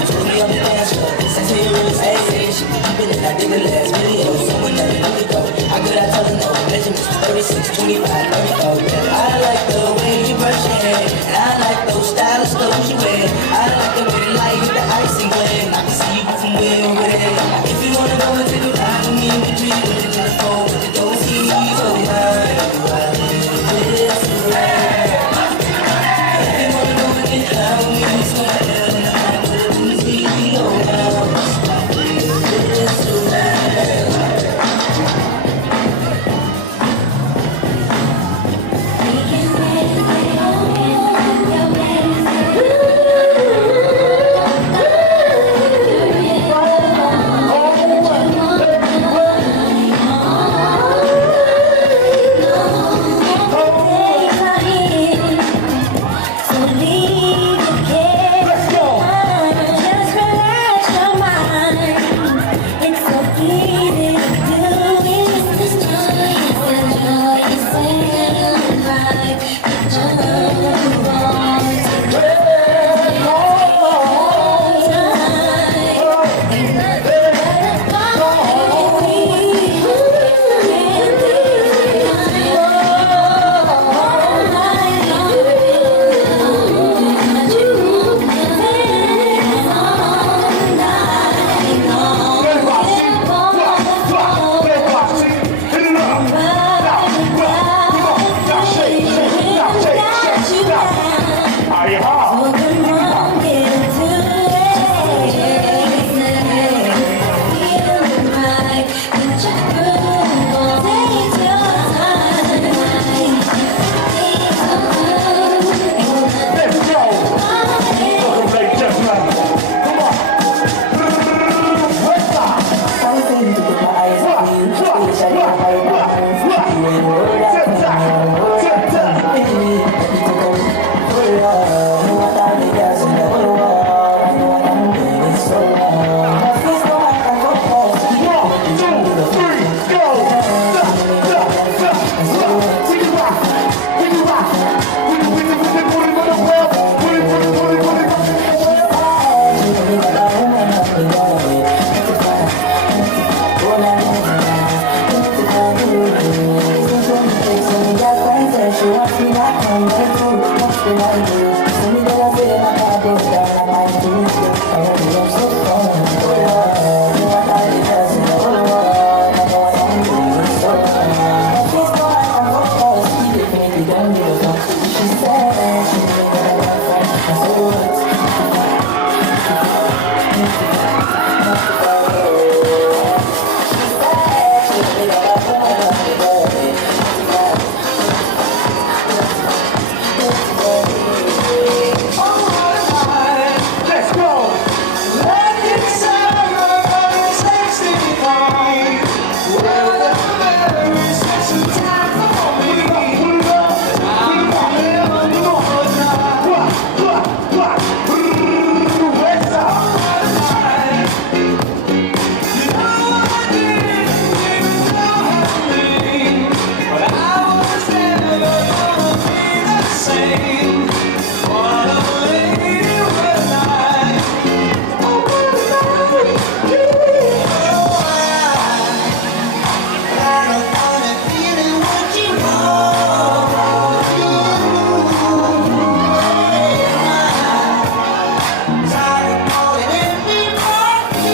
Told me I'm the dance floor. Since we really say she keeping it, I did the last video. Someone that really go. How could I tell her no? Measurements 36, 25, 34. I like the way you brush your hair. And I like those stylish clothes you wear. I like the way the light with the icy glare. I can see you from way over there. If you wanna go and take a ride with me, we treat it with the phone with the dozy. So high. This is right. If you wanna go and get high with me, it's gonna hell in the back with a doozy. Oh, this is right.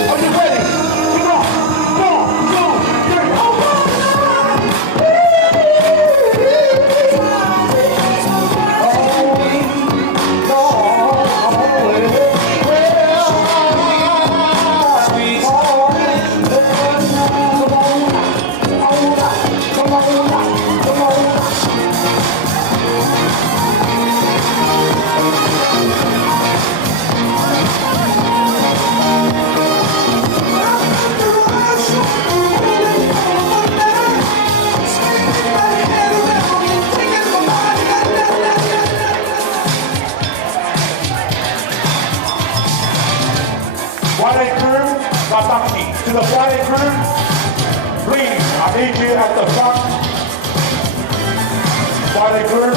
Are you ready? Come on. 1, 2, 3, Friday crew, Gataki. To the Friday crew, please, I need you at the front. Friday crew.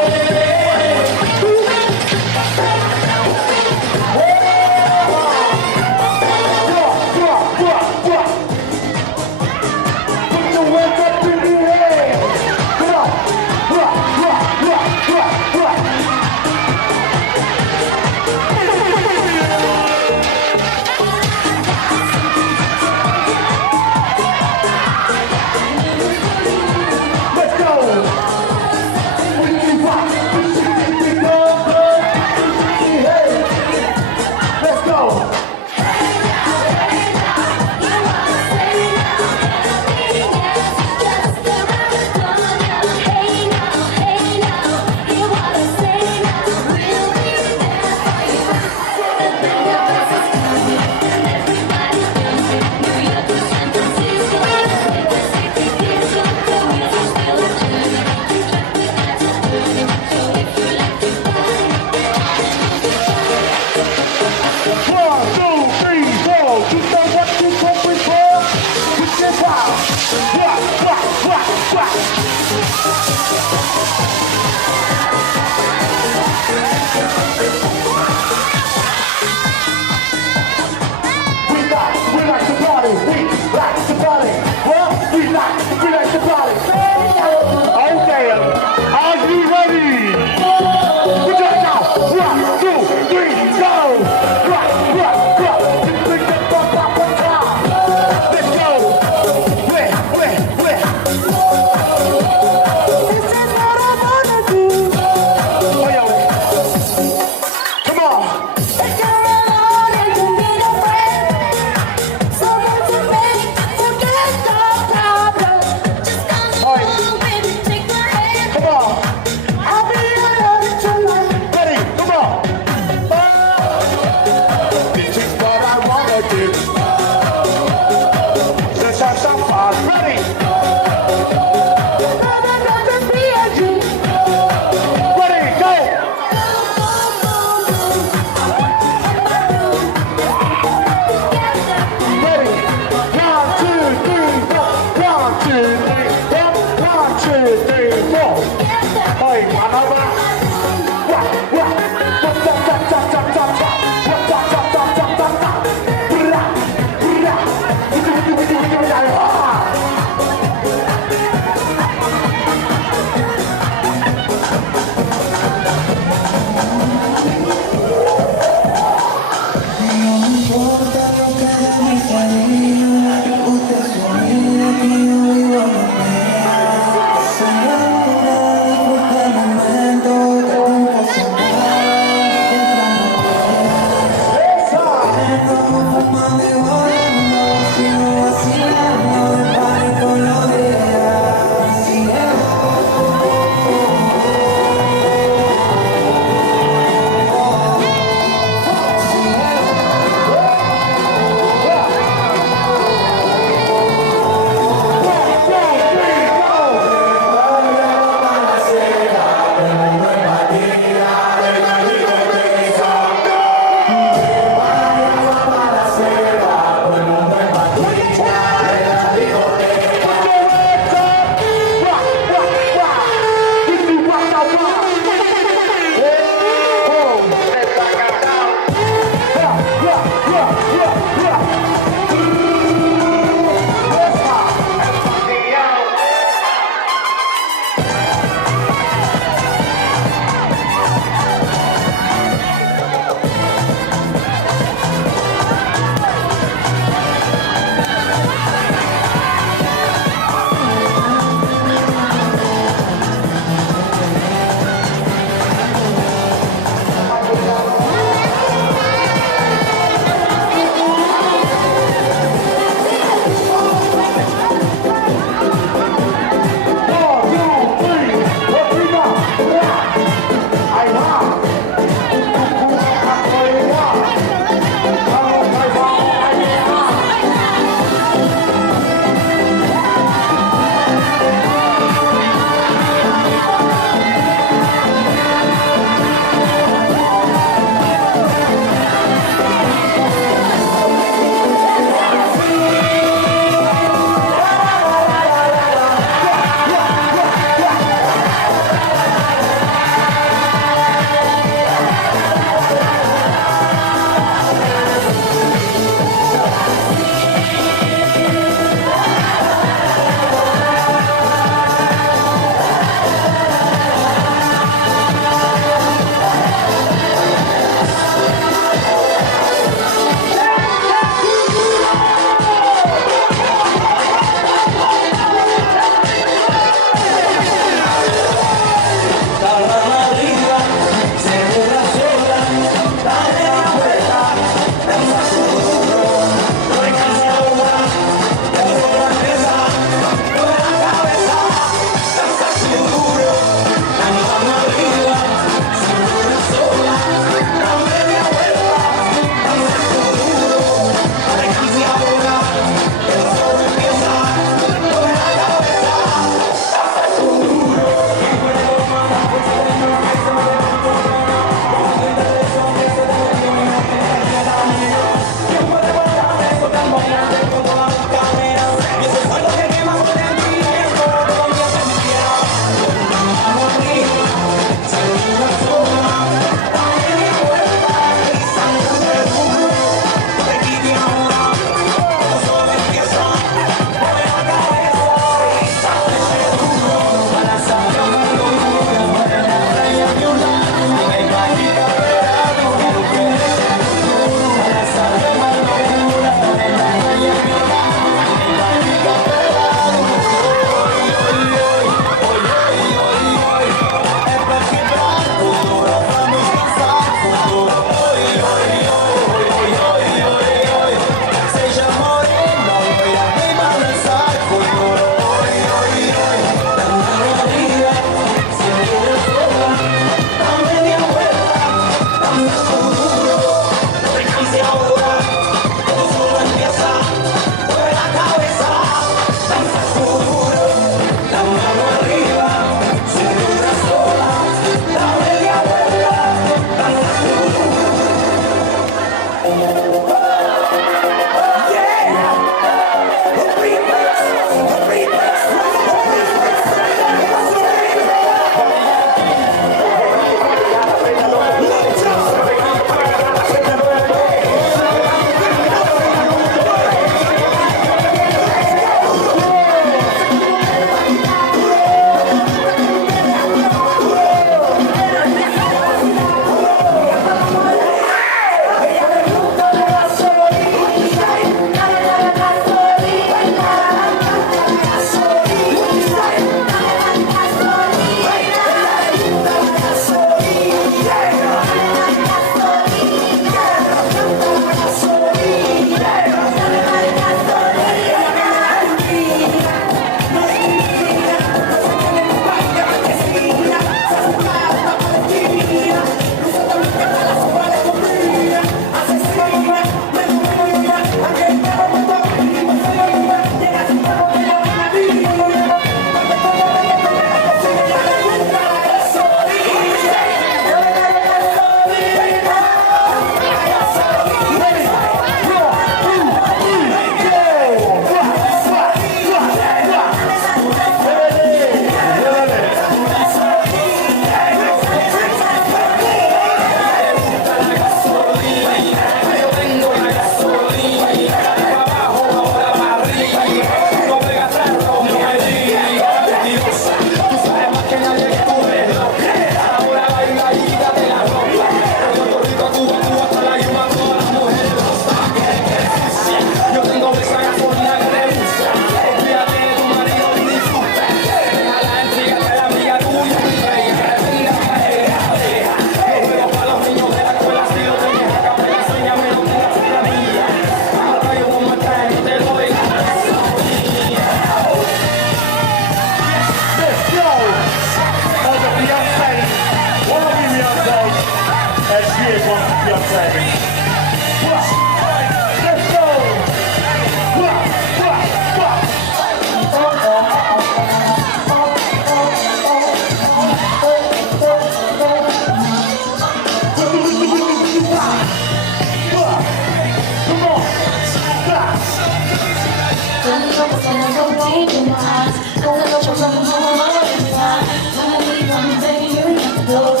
And I go deep in my eyes. Cause I know you're from home all the time. When I leave, I'm begging you not to go. I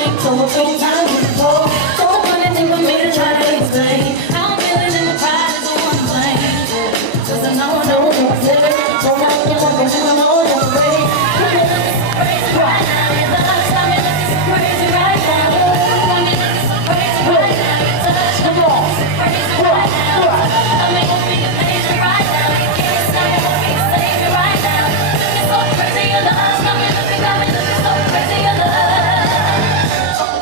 ain't so full time before. Don't want anything for me to try to explain. I'm feeling in the pride is the one thing. Cause I know what's there. So now you're looking to an older way. Crazy right now, your love got me looking so crazy right now. Got me looking so crazy right now. Your touch, come on, crazy right now. I may not be your favorite right now. You can't say I won't be your savior right now. Looking so crazy, your love got me looking so crazy, your love. Oh,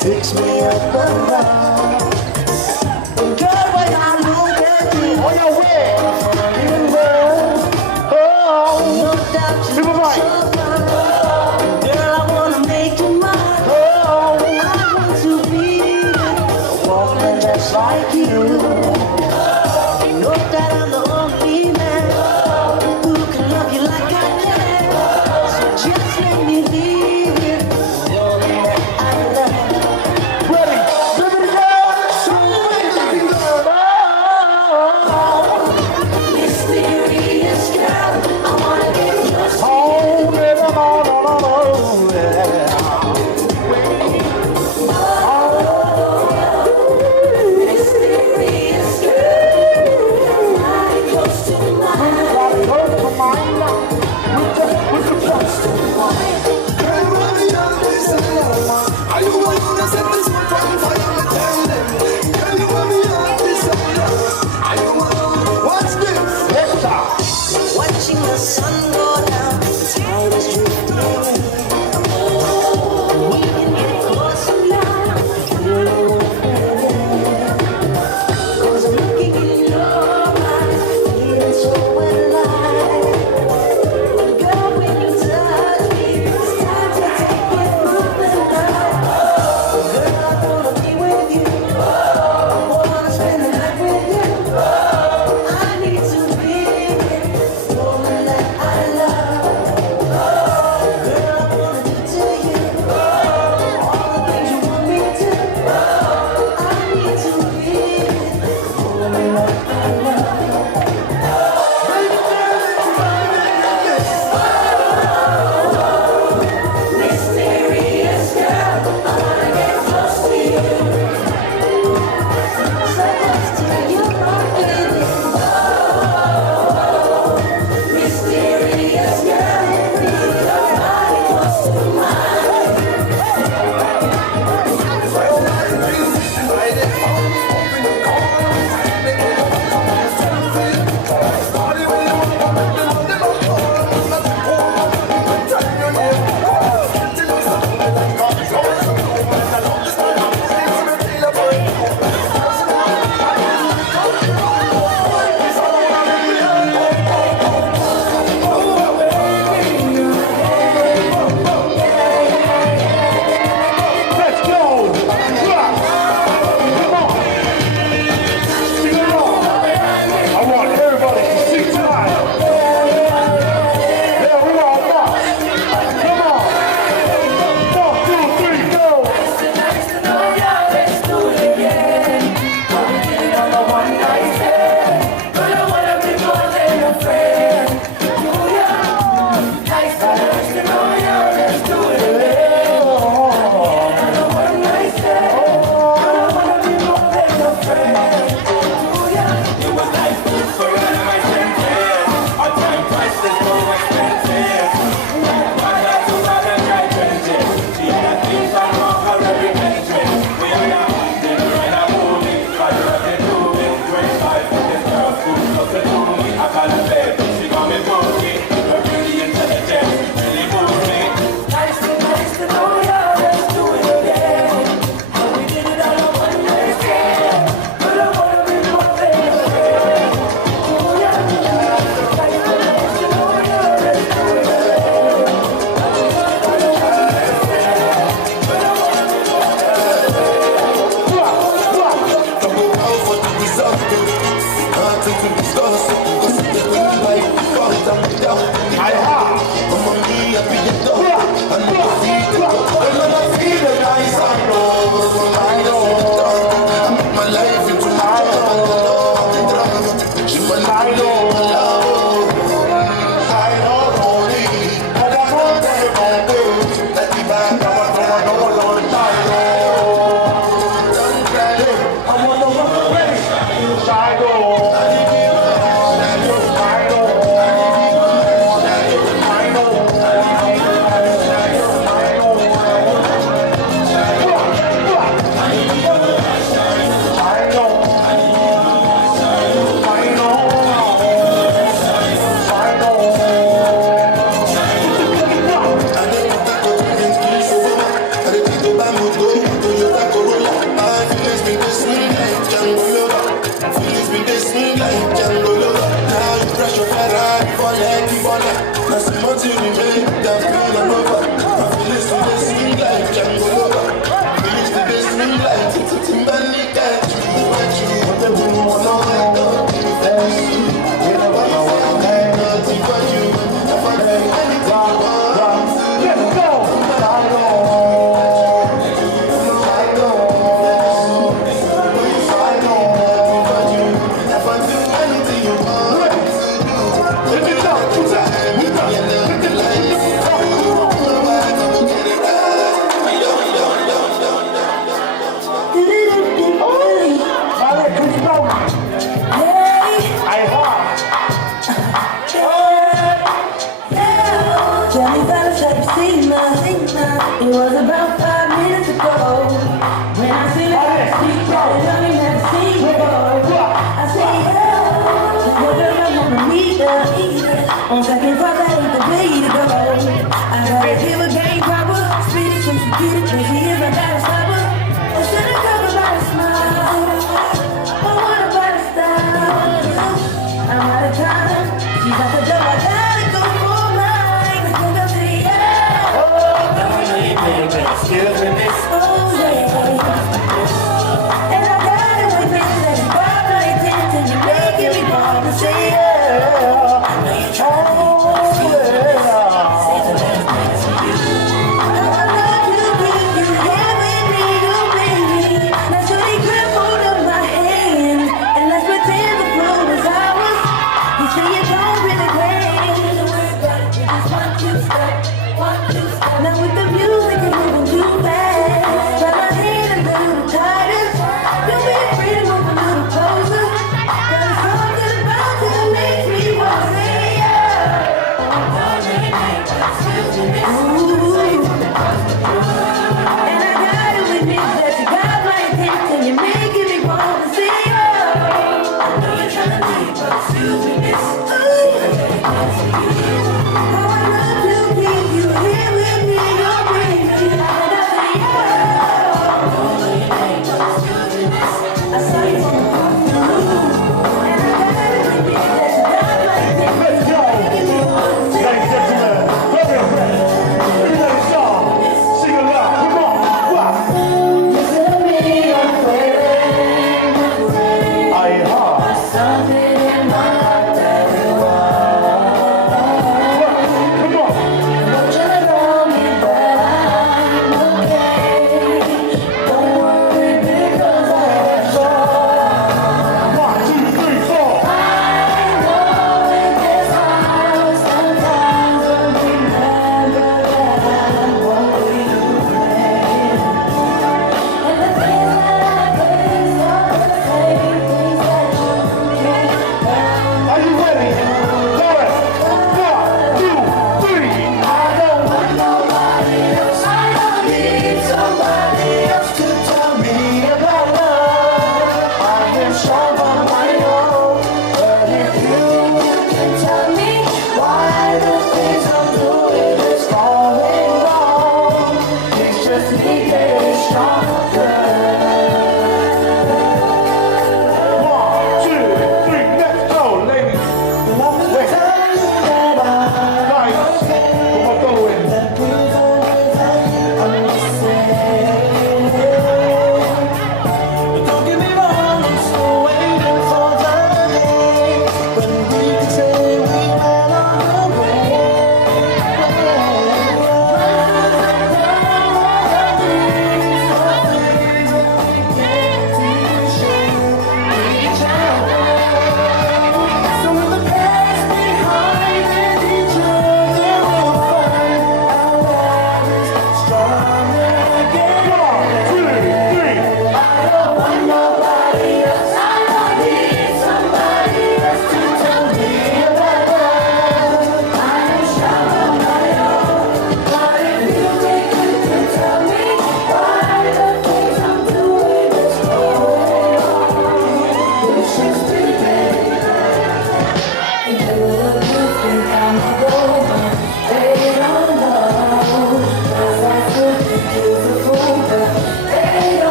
Fix me up around. And girl, when I look at you, on your way, no doubt you're so fine. Girl, I wanna make you mine. I want to be a woman that's like you. Know that I'm the only man who can love you like I can. So just let me leave you. Johnny fella said you seen nothing. It was about 5 minutes ago when I see the street that Johnny never seen before. I say, yeah, just what I wanna meet her. On second thought, that ain't the way to go. I gotta give a game proper. Spit it, when she get it, when she is, I gotta stop her. Or should I talk about a smile? Or what about a style? I'm out of time. She's at the door, I gotta go for mine. Let's go to the air. Excuse me, miss. Oh, yeah. And I gotta wait, baby, let it pop my attention. You're making me want to say, yeah. I know you're trying.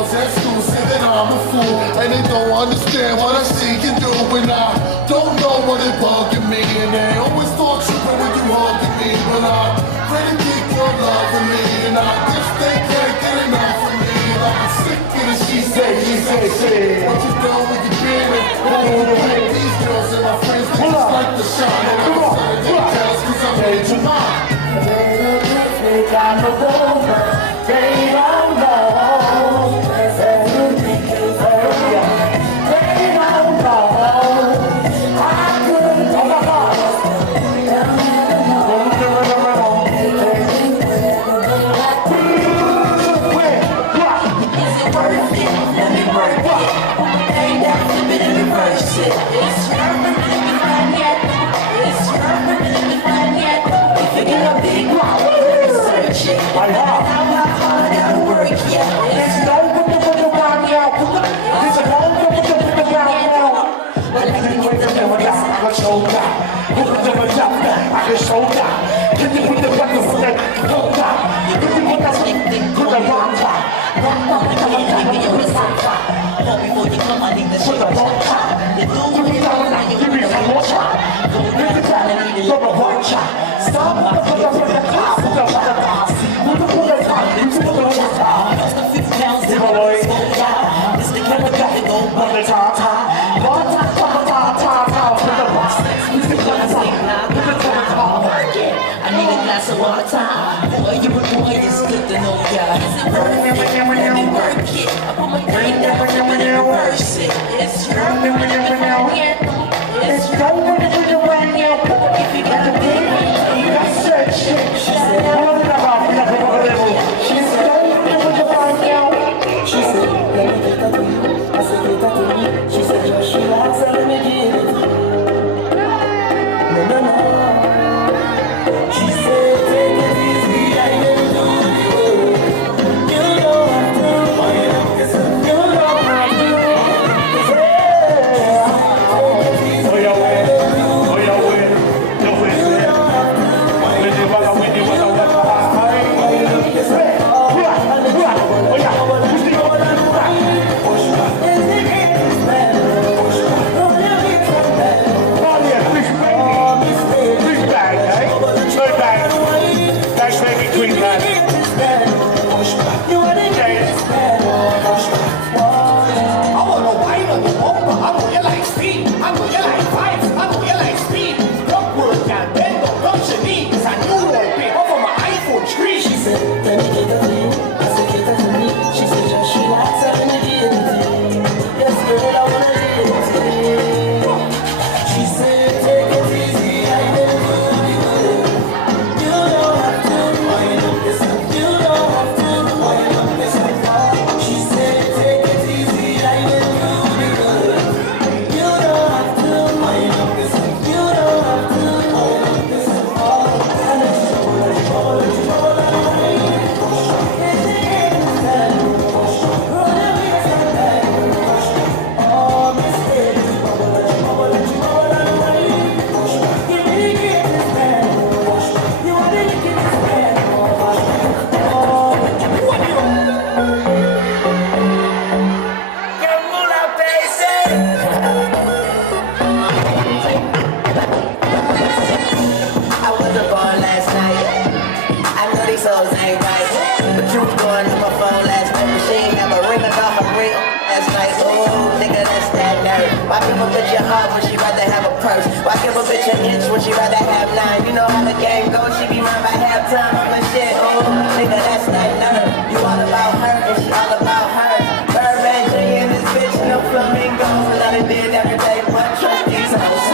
girls at school say that I'm a fool, and they don't understand what I see you do. And I don't know what it bugging me, and they always thought tripping when you hugging me. But I pray to keep your love in me, and I guess they can't get enough of me. And I'm sick of the she say, shit. What you done with your beard? These girls and my friends, they just like to shine. And I'm excited they jealous 'cause I made you mine. They got no woman, they don't know. They don't know. I couldn't take a heart. Is it worth it? Let me work it. Ain't that flipping and reverse it. It's your let me find yet. It's your let me find yet. If you get a big wow, search it. How hard I work yet. It's no good to put the ground out. It's a no good to put the ground out. But let me get the number down. I can show that. Put the number down. I can show that. Can you put the button for that? Hold that. Can you put that stick to the wrong side? Before you come, I need the shit of one time. You do me down now, you give me some more time. Go with the time, I need the look of one time. Stop with the top, with the top. With the top, with the top. That's the 50 pounds, they will always go down. It's the camera got to go on the top. One time, with the box. It's the top, with the top. I need a glass of water. Boy, you a boy, it's good to know ya. Is it worth it? Let me work it. I put my brain down, let me reverse it. It's your let me find it. It's your let me find it. If you got a baby, you got search it. She said, hold it up, she said, let me find it. She said, let me get that to you. I said, get that to me. She said, just relax and let me get it. No. She said, take it easy, I can do it. You don't have to fight up, you don't have to. Why give a bitch a heart when she rather have a purse? Why give a bitch an inch when she rather have 9? You know how the game goes, she be mine by halftime. I'm a shit, oh, nigga, that's that nerve. You all about her and she all about hers. Birdman J in this bitch, no flamingos. And I done did every day, but trust these hoes.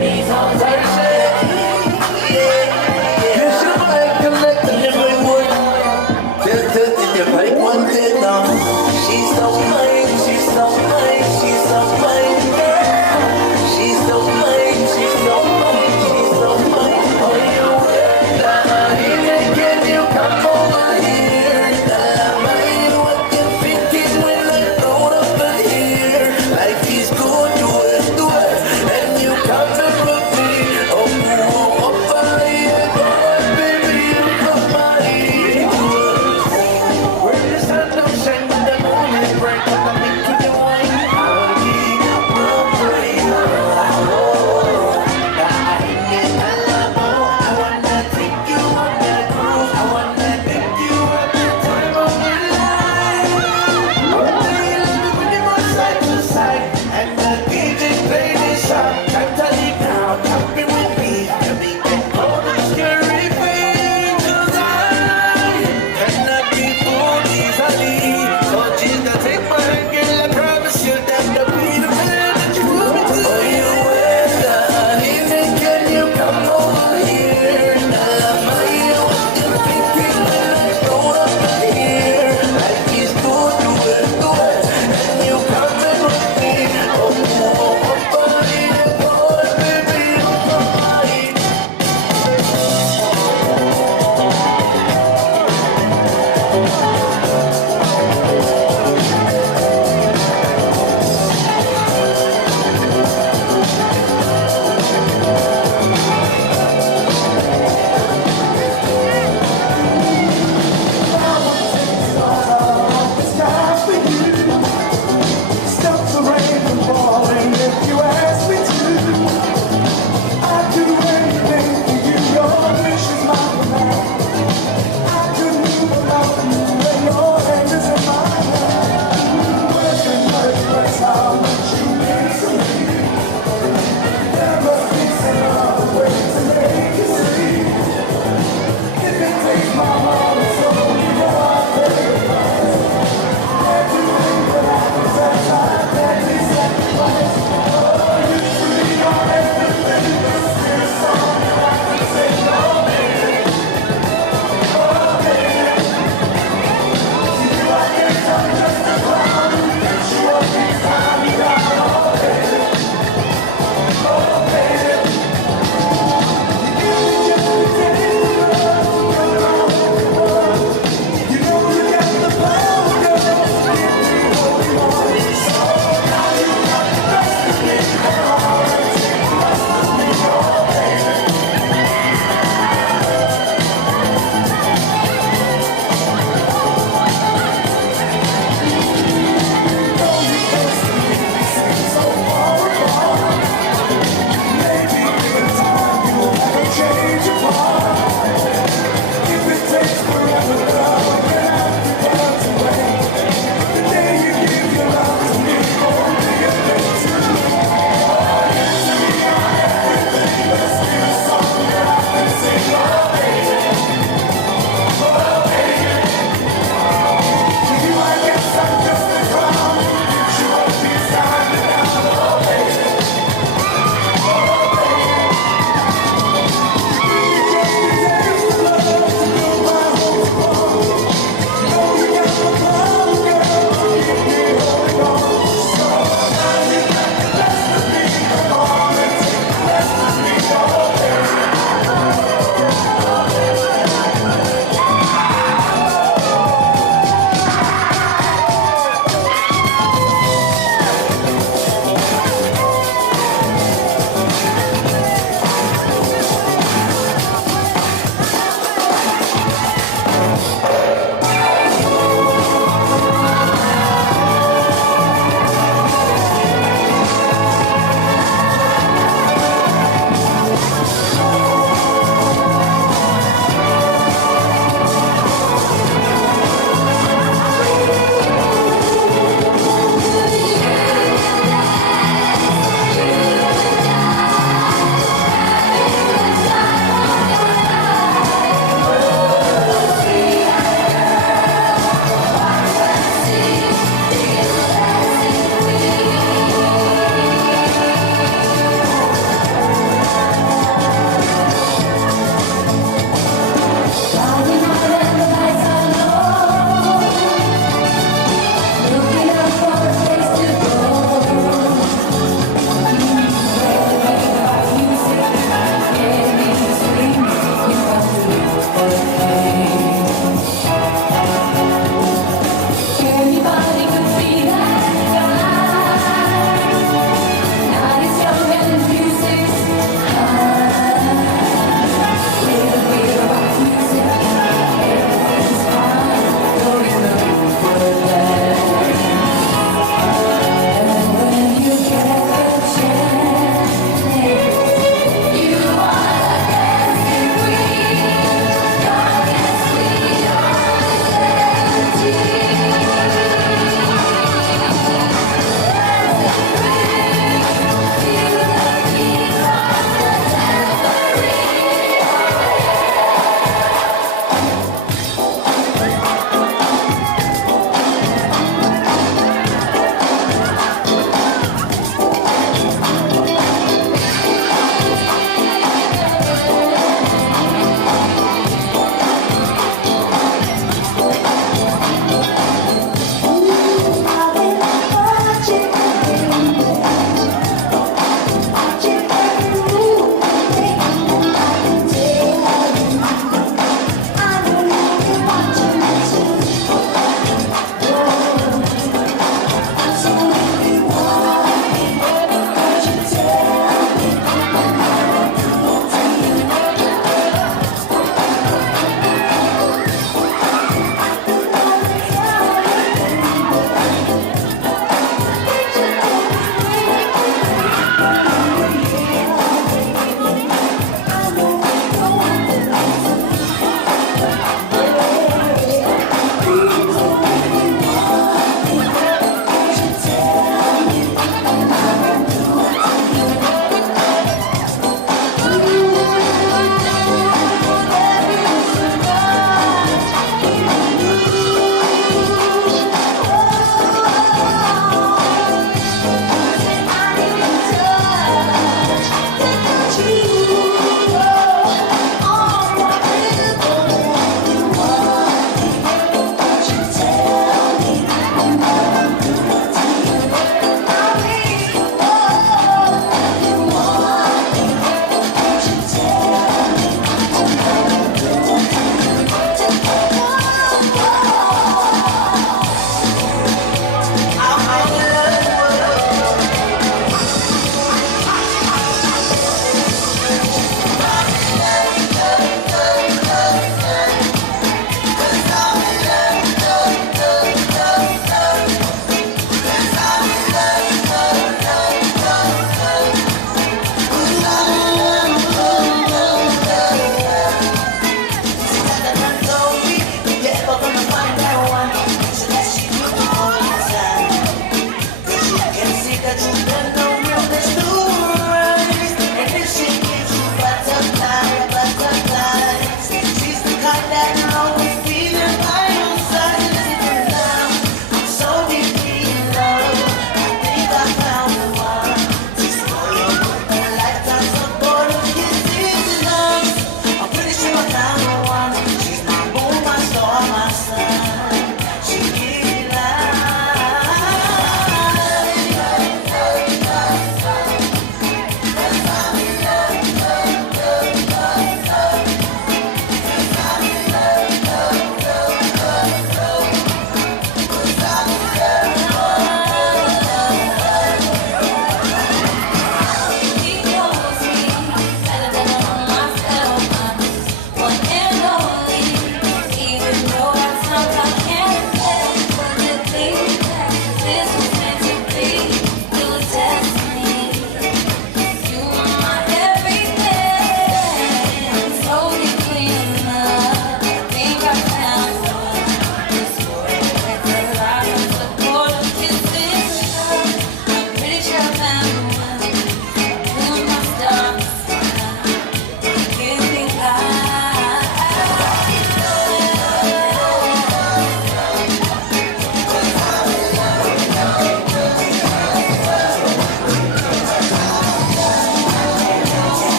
These hoes ain't shit.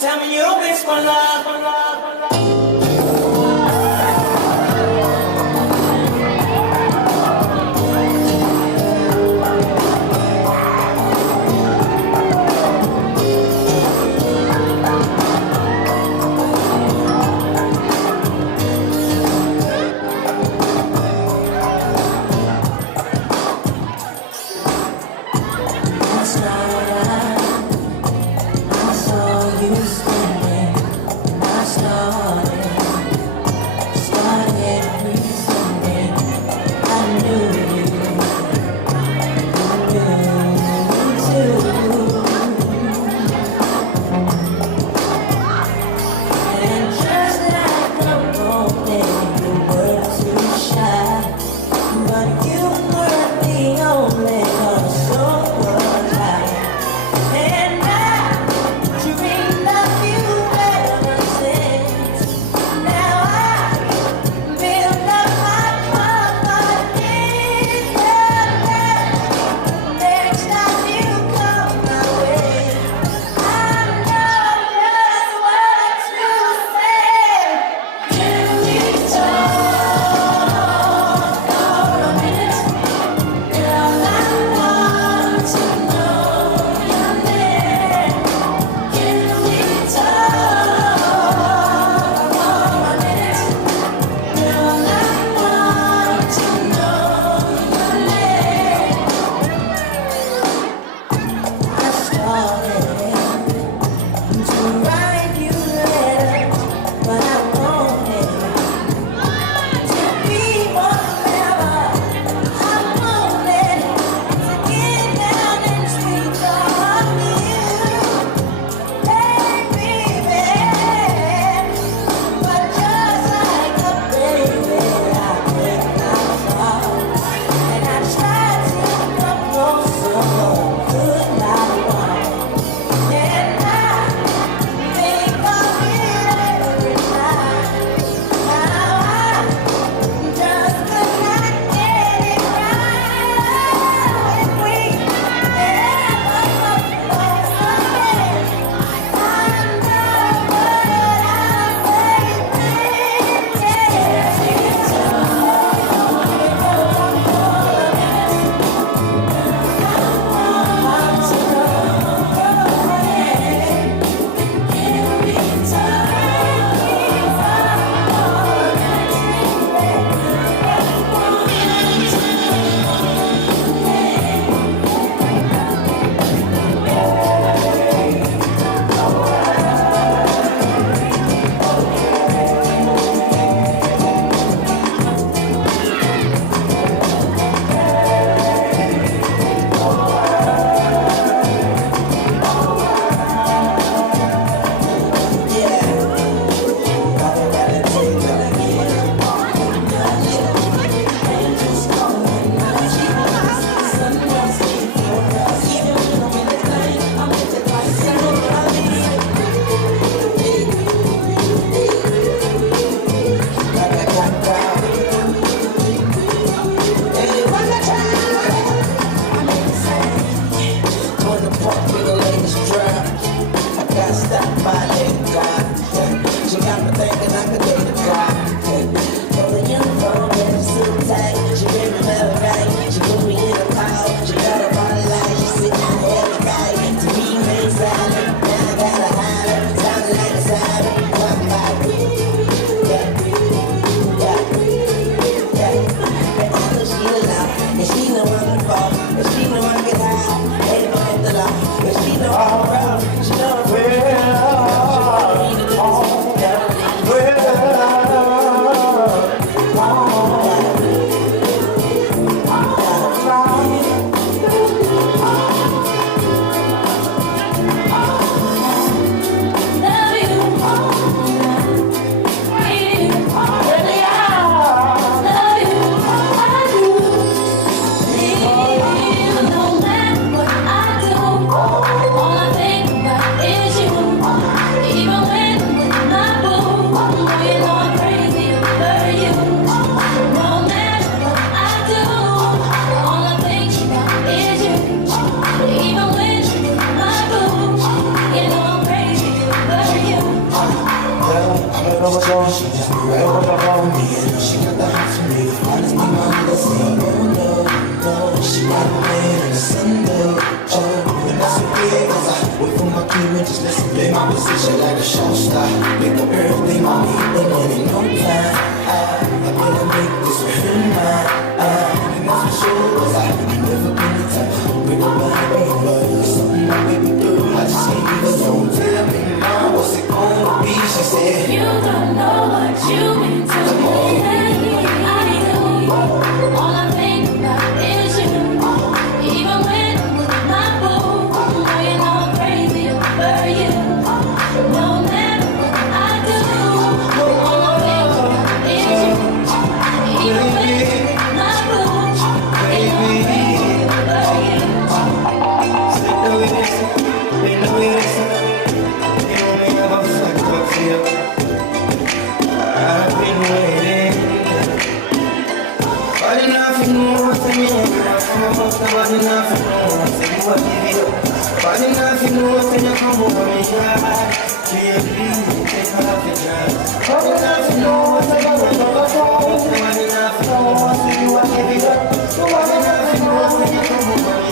Tell me you don't miss my love, my love, my love. I saw you standing, I saw overdose. She just knew right what I want me. She got the hots for me. Honest, me, my legacy. Oh no, she got a man in the sun though. Oh, and that's okay, cause I wait for my cue and just listen. Play my position like a show star. Make up everything on me, the money, no plan. I better make this real mine. And that's for sure, cause I never been the type to break up my happy love. It's something my baby do, I just can't even know. Tell me, mom, what's it gonna be? She said, you don't know what you mean to me. I do. All I think about is you. Even when I'm with my boo, you know I'm crazy over you. No matter what I do, all I think about is you. Even when my boo, you know I'm crazy over you. Slip the witness, bend the witness. You only have a fleck of fear. I've been waiting. But enough you know what I mean. But enough you know what I mean. What give it up. But enough you know what you come over me. Baby, take off your dress. But enough you know what I do. But enough you know what I do. What give it up. But enough you know what you come over me.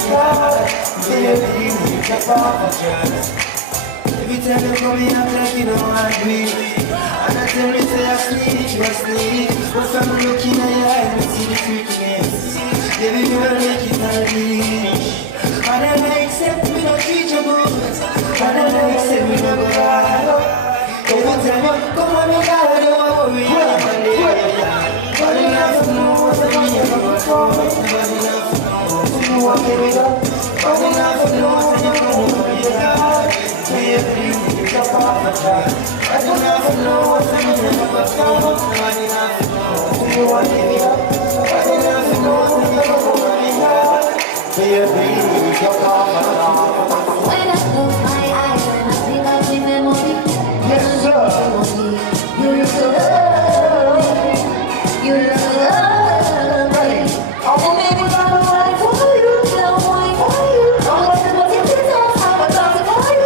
Baby, take off your dress. Every time you come in, I'm like you don't want me. And I tell me say I sleep, you sleep. But I'm looking at your eyes, I see the freakiness. Baby, you will make it all me. I never accept me, no treat you good. I never accept me, no go right. Every time you come on me, I don't worry. But enough to know what I mean, I'm going to go. But enough to know what you want, baby, go. But enough to know what you come over me, baby, you jump off the track. I don't have to know what's in the middle of the phone. I don't have to know who you want to be. I don't have to know what's in the middle of the phone. Baby, you jump off the track. When I close my eyes and I see that in memory. Yes, sir. You used to love me. You used to love me. Oh, maybe I'm the one for you. The one for you. Oh, what you did, I'm a doctor for you.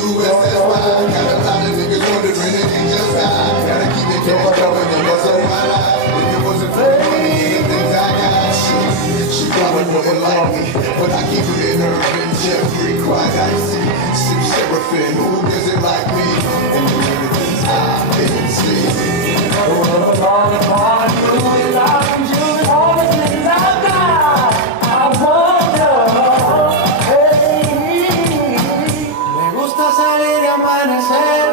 U.S. That's why got a lot of niggas wondering if they just died. Gotta keep it cash going, and that's all my life. If it wasn't for the money and the things I got, she probably wouldn't like me. But I keep it in her and Jeffrey, quite icy. Sip Seraphim, who doesn't like me? And the many things I've been seeing. All upon you, without you, all the things I've got. I wonder, Me gusta salir y amanecer,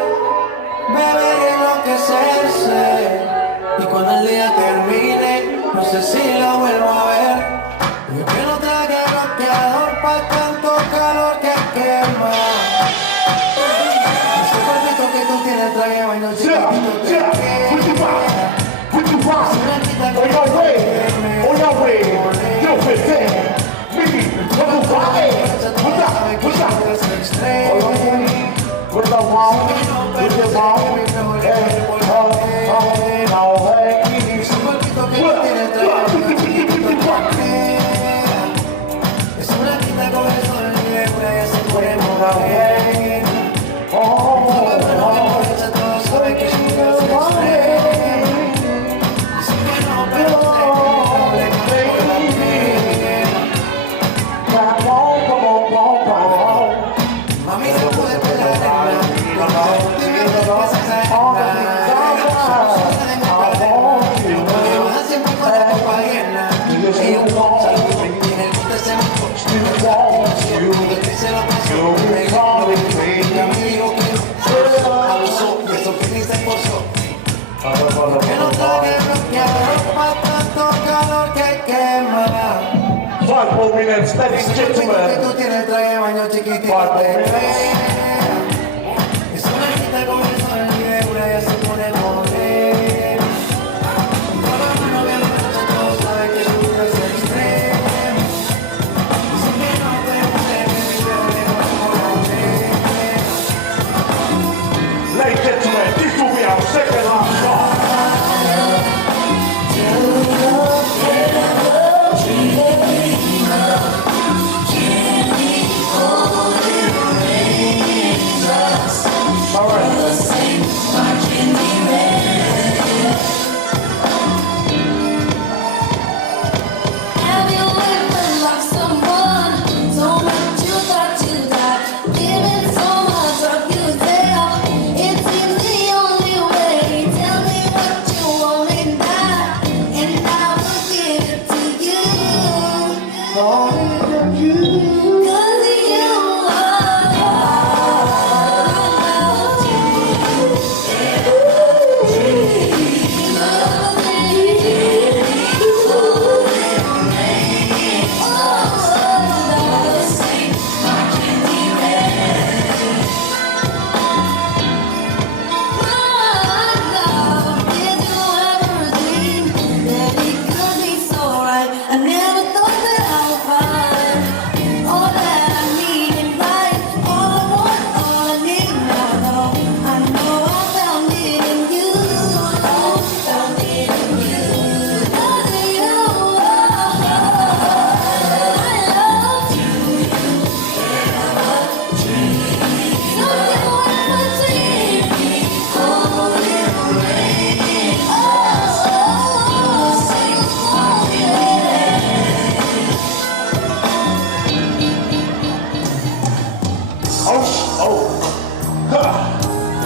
beber y enloquecerse. Y cuando el día termine, no sé si la vuelvo a ver. Yo que no traje bloqueador pa' tanto calor que quema. Ese cuerpito que tú tienes trae baño chiquitito te quema. On your way, yo, Que no traje bloqueador pa' tanto calor que quema. 5 more minutes, ladies and Que gentlemen. tú tienes traje baño chiquitito te quema. Es una quita con el sol y de una ya se pone morena. Con la mano bien mancha, todos saben que tú eres extrema. Dicen que no te gusta el video de Ladies and gentlemen, this will be our second last song. Have you ever loved someone so much you thought you died? Giving so much of you there, it seems the only way. Tell me what you want and I will give it to you. 'Cause you I never thought that I would find all that I need in life, all I want, all I need now. I know I found it in you. Found it in you. Found it in you. I love you. Something went between me. Oh, little rain.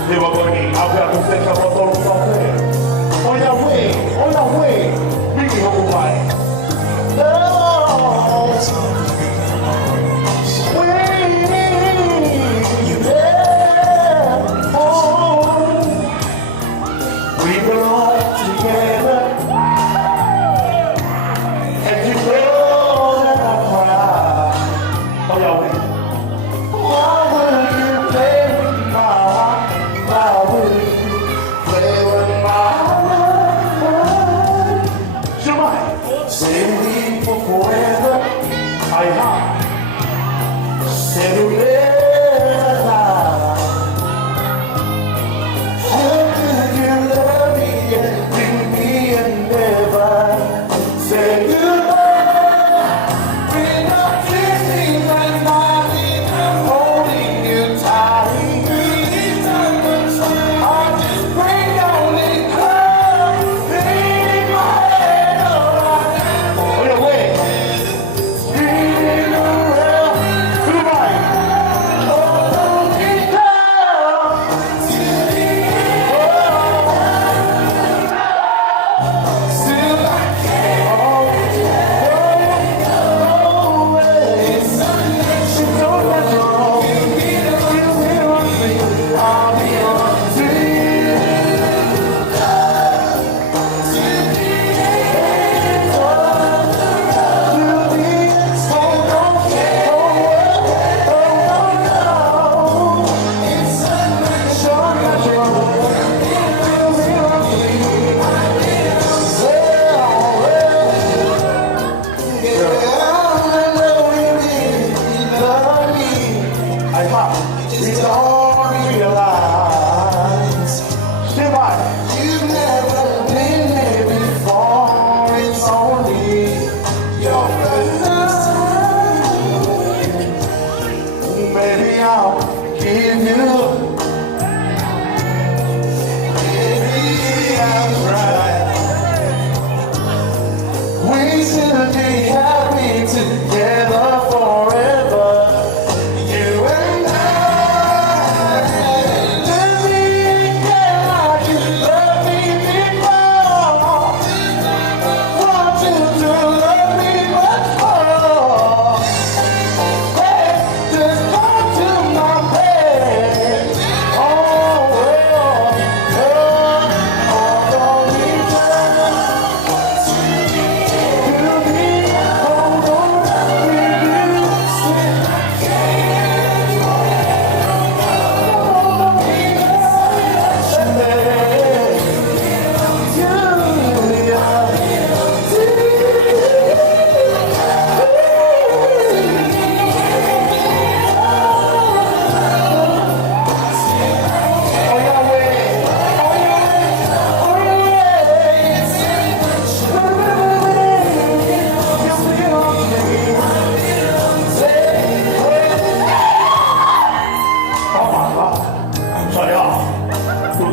They were going to be out there to take up a little something. On your way, Ricky Hawaii. We belong together. And you know that I cry. On your way. Why would you play with my heart? Why would you play with my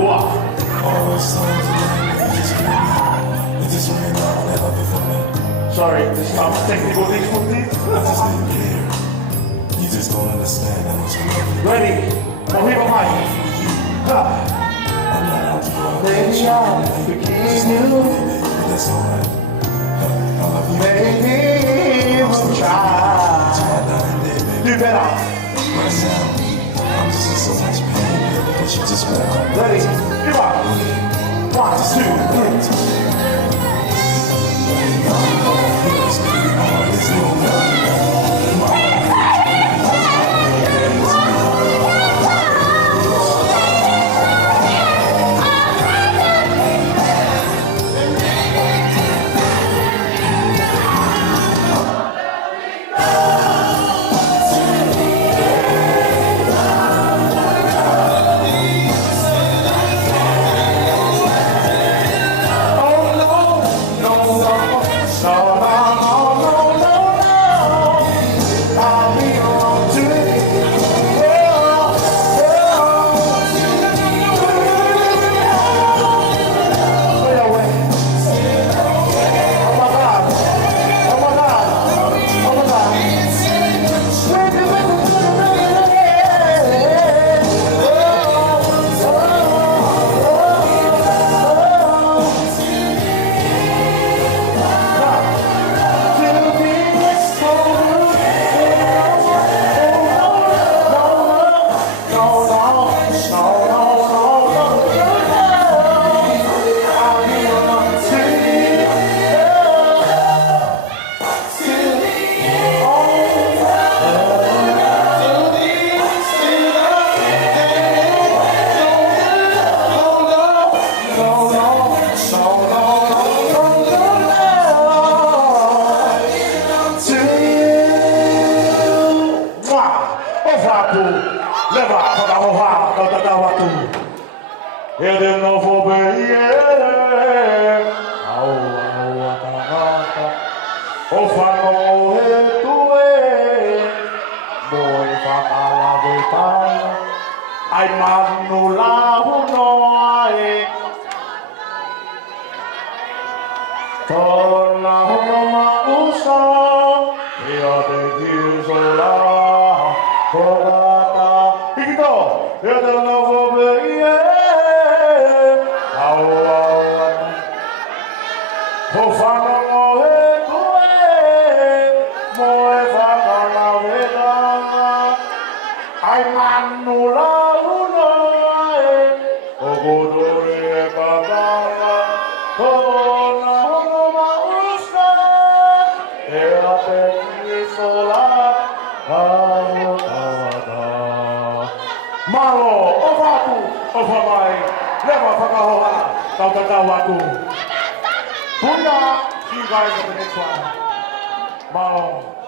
All those songs and it just ran out whenever before me. Sorry, this time technical difficulties. I just didn't care. You just don't understand how much I love you. Ready? Now we go high. I'm not out to go. Baby, I'm forgive you. That's alright. I love you. Maybe we'll try. Do better. Right now, I'm just in so much pain, baby, but you just won't come. Ready? Give up. 1, 2, See you guys on the next one. Malo.